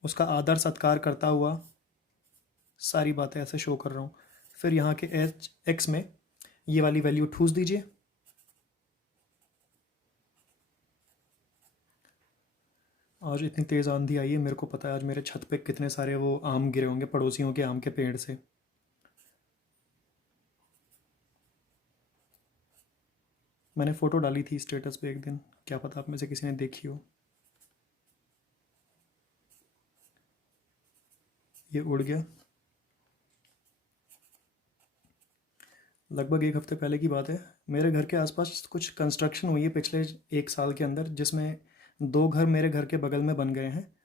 उसका आदर सत्कार करता हुआ सारी बातें ऐसे शो कर रहा हूँ। फिर यहाँ के एच एक्स में ये वाली वैल्यू ठूस दीजिए। आज इतनी तेज़ आंधी आई है, मेरे को पता है आज मेरे छत पे कितने सारे वो आम गिरे होंगे पड़ोसियों के आम के पेड़ से। मैंने फ़ोटो डाली थी स्टेटस पे एक दिन, क्या पता आप में से किसी ने देखी हो। ये उड़ गया। लगभग एक हफ्ते पहले की बात है। मेरे घर के आसपास कुछ कंस्ट्रक्शन हुई है पिछले एक साल के अंदर, जिसमें दो घर मेरे घर के बगल में बन गए हैं,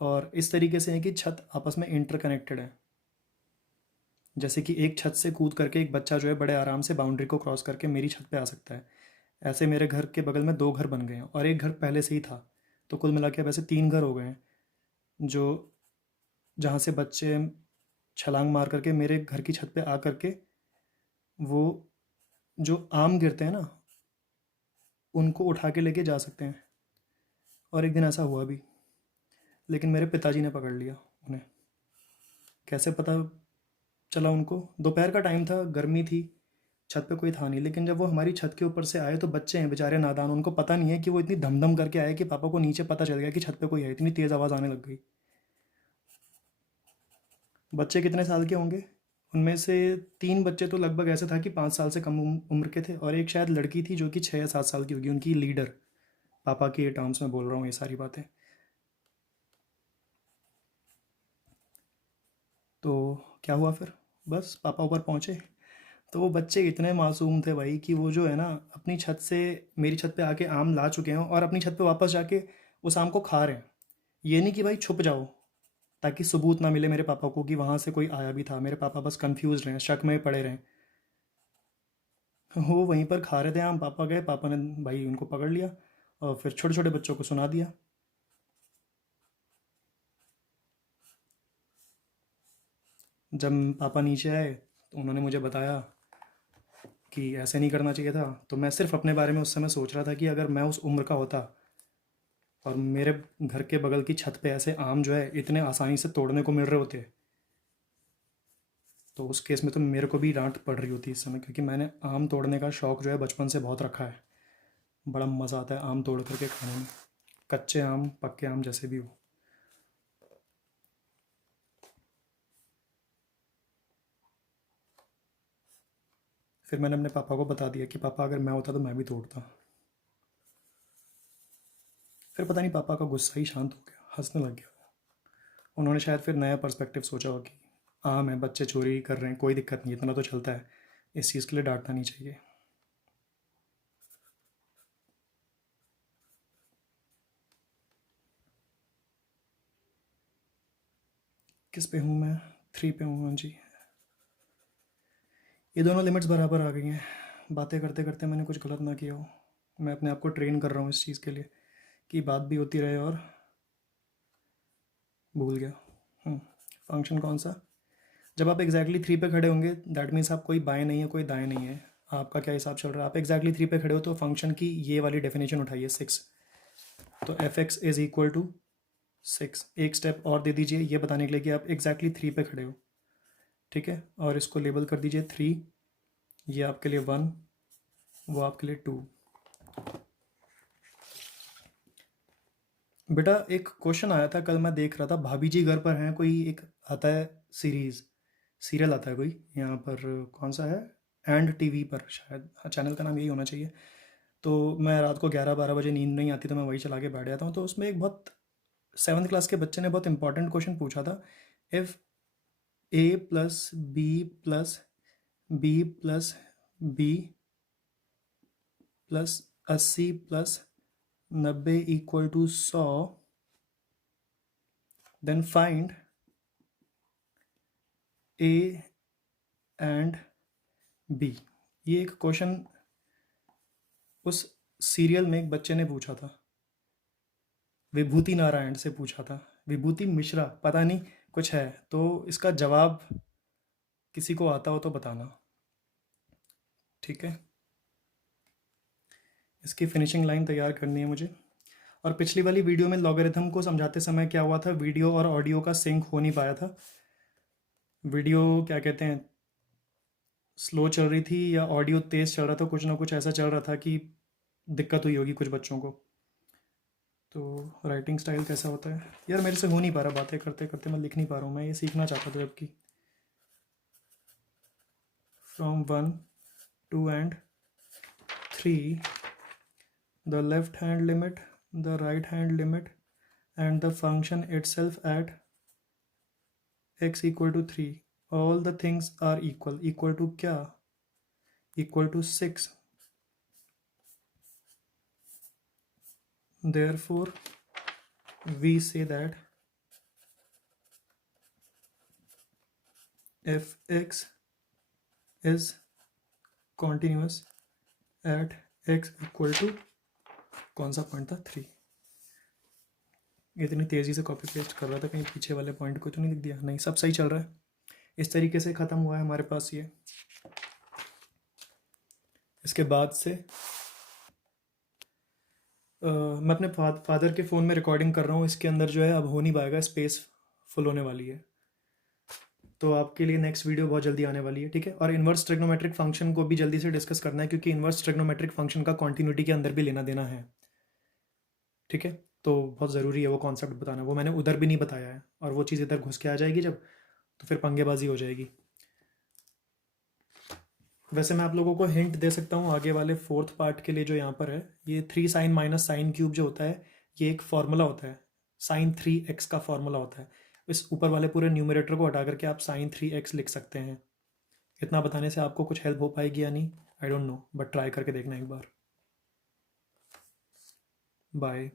और इस तरीके से है कि छत आपस में इंटरकनेक्टेड है। जैसे कि एक छत से कूद करके एक बच्चा जो है बड़े आराम से बाउंड्री को क्रॉस करके मेरी छत पे आ सकता है, ऐसे मेरे घर के बगल में दो घर बन गए हैं, और एक घर पहले से ही था। तो कुल मिला के वैसे तीन घर हो गए हैं, जो जहाँ से बच्चे छलांग मार करके मेरे घर की छत पे आ करके वो जो आम गिरते हैं ना, उनको उठा के लेके जा सकते हैं। और एक दिन ऐसा हुआ भी, लेकिन मेरे पिताजी ने पकड़ लिया उन्हें। कैसे पता चला उनको? दोपहर का टाइम था, गर्मी थी, छत पे कोई था नहीं, लेकिन जब वो हमारी छत के ऊपर से आए तो बच्चे हैं बेचारे नादान, उनको पता नहीं है कि वो इतनी धमधम करके आए कि पापा को नीचे पता चल गया कि छत पे कोई है, इतनी तेज़ आवाज़ आने लग गई। बच्चे कितने साल के होंगे? उनमें से तीन बच्चे तो लगभग ऐसे था कि 5 साल से कम उम्र के थे, और एक शायद लड़की थी जो कि 6 या 7 साल की होगी, उनकी लीडर। पापा के टर्म्स में बोल रहा हूँ ये सारी बातें। तो क्या हुआ फिर? बस पापा ऊपर पहुँचे, तो वो बच्चे इतने मासूम थे भाई कि वो जो है ना, अपनी छत से मेरी छत पे आके आम ला चुके हैं और अपनी छत पे वापस जाके उस आम को खा रहे हैं। ये नहीं कि भाई छुप जाओ ताकि सबूत ना मिले मेरे पापा को कि वहाँ से कोई आया भी था। मेरे पापा बस कंफ्यूज रहे, शक में पड़े रहे। वो वहीं पर खा रहे थे आम, पापा गए, पापा ने भाई उनको पकड़ लिया और फिर छोटे छोटे बच्चों को सुना दिया। जब पापा नीचे आए तो उन्होंने मुझे बताया कि ऐसे नहीं करना चाहिए था। तो मैं सिर्फ अपने बारे में उस समय सोच रहा था कि अगर मैं उस उम्र का होता और मेरे घर के बगल की छत पे ऐसे आम जो है इतने आसानी से तोड़ने को मिल रहे होते, तो उस केस में तो मेरे को भी डांट पड़ रही होती इस समय, क्योंकि मैंने आम तोड़ने का शौक़ जो है बचपन से बहुत रखा है। बड़ा मज़ा आता है आम तोड़ करके खाने में, कच्चे आम पक्के आम जैसे भी हो। फिर मैंने अपने पापा को बता दिया कि पापा अगर मैं होता तो मैं भी तोड़ता। फिर पता नहीं पापा का गुस्सा ही शांत हो गया, हंसने लग गया। उन्होंने शायद फिर नया पर्सपेक्टिव सोचा हो कि आम है, बच्चे चोरी कर रहे हैं, कोई दिक्कत नहीं, इतना तो चलता है, इस चीज़ के लिए डांटना नहीं चाहिए। किस पे हूँ मैं? 3 पे हूँ, हाँ जी। ये दोनों लिमिट्स बराबर आ गई हैं। बातें करते करते मैंने कुछ गलत ना किया हो। मैं अपने आप को ट्रेन कर रहा हूँ इस चीज़ के लिए कि बात भी होती रहे। और भूल गया। फंक्शन कौन सा? जब आप एग्जैक्टली 3 पे खड़े होंगे दैट मीन्स आप कोई बाएं नहीं है, कोई दाएं नहीं है। आपका क्या हिसाब चल रहा है? आप एग्जैक्टली 3 पे खड़े हो तो फंक्शन की ये वाली डेफिनेशन उठाइए, 6। तो f x is equal to 6। एक स्टेप और दे दीजिए ये बताने के लिए कि आप एग्जैक्टली 3 पे खड़े हो, ठीक है? और इसको लेबल कर दीजिए 3, ये आपके लिए 1, वो आपके लिए 2। बेटा एक क्वेश्चन आया था कल, मैं देख रहा था, भाभी जी घर पर हैं, कोई एक आता है सीरीज़, सीरियल आता है कोई यहाँ पर, कौन सा है, एंड टीवी पर शायद, हाँ चैनल का नाम यही होना चाहिए। तो मैं रात को 11-12 बजे नींद नहीं आती तो मैं वही चला के बैठ जाता हूँ। तो उसमें एक बहुत 7th क्लास के बच्चे ने बहुत इंपॉर्टेंट क्वेश्चन पूछा था। If a plus b plus b plus b plus 80 plus 90 equal to 100, then find a and b. ये एक क्वेश्चन उस सीरियल में एक बच्चे ने पूछा था, विभूति नारायण से पूछा था, विभूति मिश्रा पता नहीं कुछ है। तो इसका जवाब किसी को आता हो तो बताना, ठीक है? इसकी फिनिशिंग लाइन तैयार करनी है मुझे। और पिछली वाली वीडियो में लॉगरिथम को समझाते समय क्या हुआ था, वीडियो और ऑडियो का सिंक हो नहीं पाया था। वीडियो क्या कहते हैं, स्लो चल रही थी या ऑडियो तेज़ चल रहा था, कुछ ना कुछ ऐसा चल रहा था कि दिक्कत हुई होगी कुछ बच्चों को। तो राइटिंग स्टाइल कैसा होता है यार, मेरे से हो नहीं पा रहा, बातें करते करते मैं लिख नहीं पा रहा हूँ। मैं ये सीखना चाहता था जबकि from 1 2 and 3 the left hand limit, the right hand limit and the function itself at x equal to 3, all the things are equal. equal to क्या, equal to 6. Therefore we say that fx is continuous at x equal to, कौन सा point था, 3। इतनी तेज़ी से copy paste कर रहा था, कहीं पीछे वाले पॉइंट को तो नहीं लिख दिया? नहीं, सब सही चल रहा है। इस तरीके से ख़त्म हुआ है हमारे पास ये। इसके बाद से मैं अपने फादर के फ़ोन में रिकॉर्डिंग कर रहा हूँ। इसके अंदर जो है अब हो नहीं पाएगा, स्पेस फुल होने वाली है। तो आपके लिए नेक्स्ट वीडियो बहुत जल्दी आने वाली है, ठीक है। और इन्वर्स ट्रिग्नोमेट्रिक फंक्शन को भी जल्दी से डिस्कस करना है, क्योंकि इन्वर्स ट्रिग्नोमेट्रिक फंक्शन का कॉन्टिन्यूटी के अंदर भी लेना देना है, ठीक है। तो बहुत ज़रूरी है वो कॉन्सेप्ट बताना, वो मैंने उधर भी नहीं बताया है, और वो चीज़ इधर घुस के आ जाएगी जब, तो फिर पंगेबाजी हो जाएगी। वैसे मैं आप लोगों को हिंट दे सकता हूँ आगे वाले 4th पार्ट के लिए जो यहाँ पर है, ये 3 sin माइनस साइन क्यूब जो होता है, ये एक फार्मूला होता है, sin 3x का फार्मूला होता है। इस ऊपर वाले पूरे न्यूमरेटर को हटा करके आप sin 3x लिख सकते हैं। इतना बताने से आपको कुछ हेल्प हो पाएगी या नहीं, I don't know, but try करके देखना एक बार। बाय।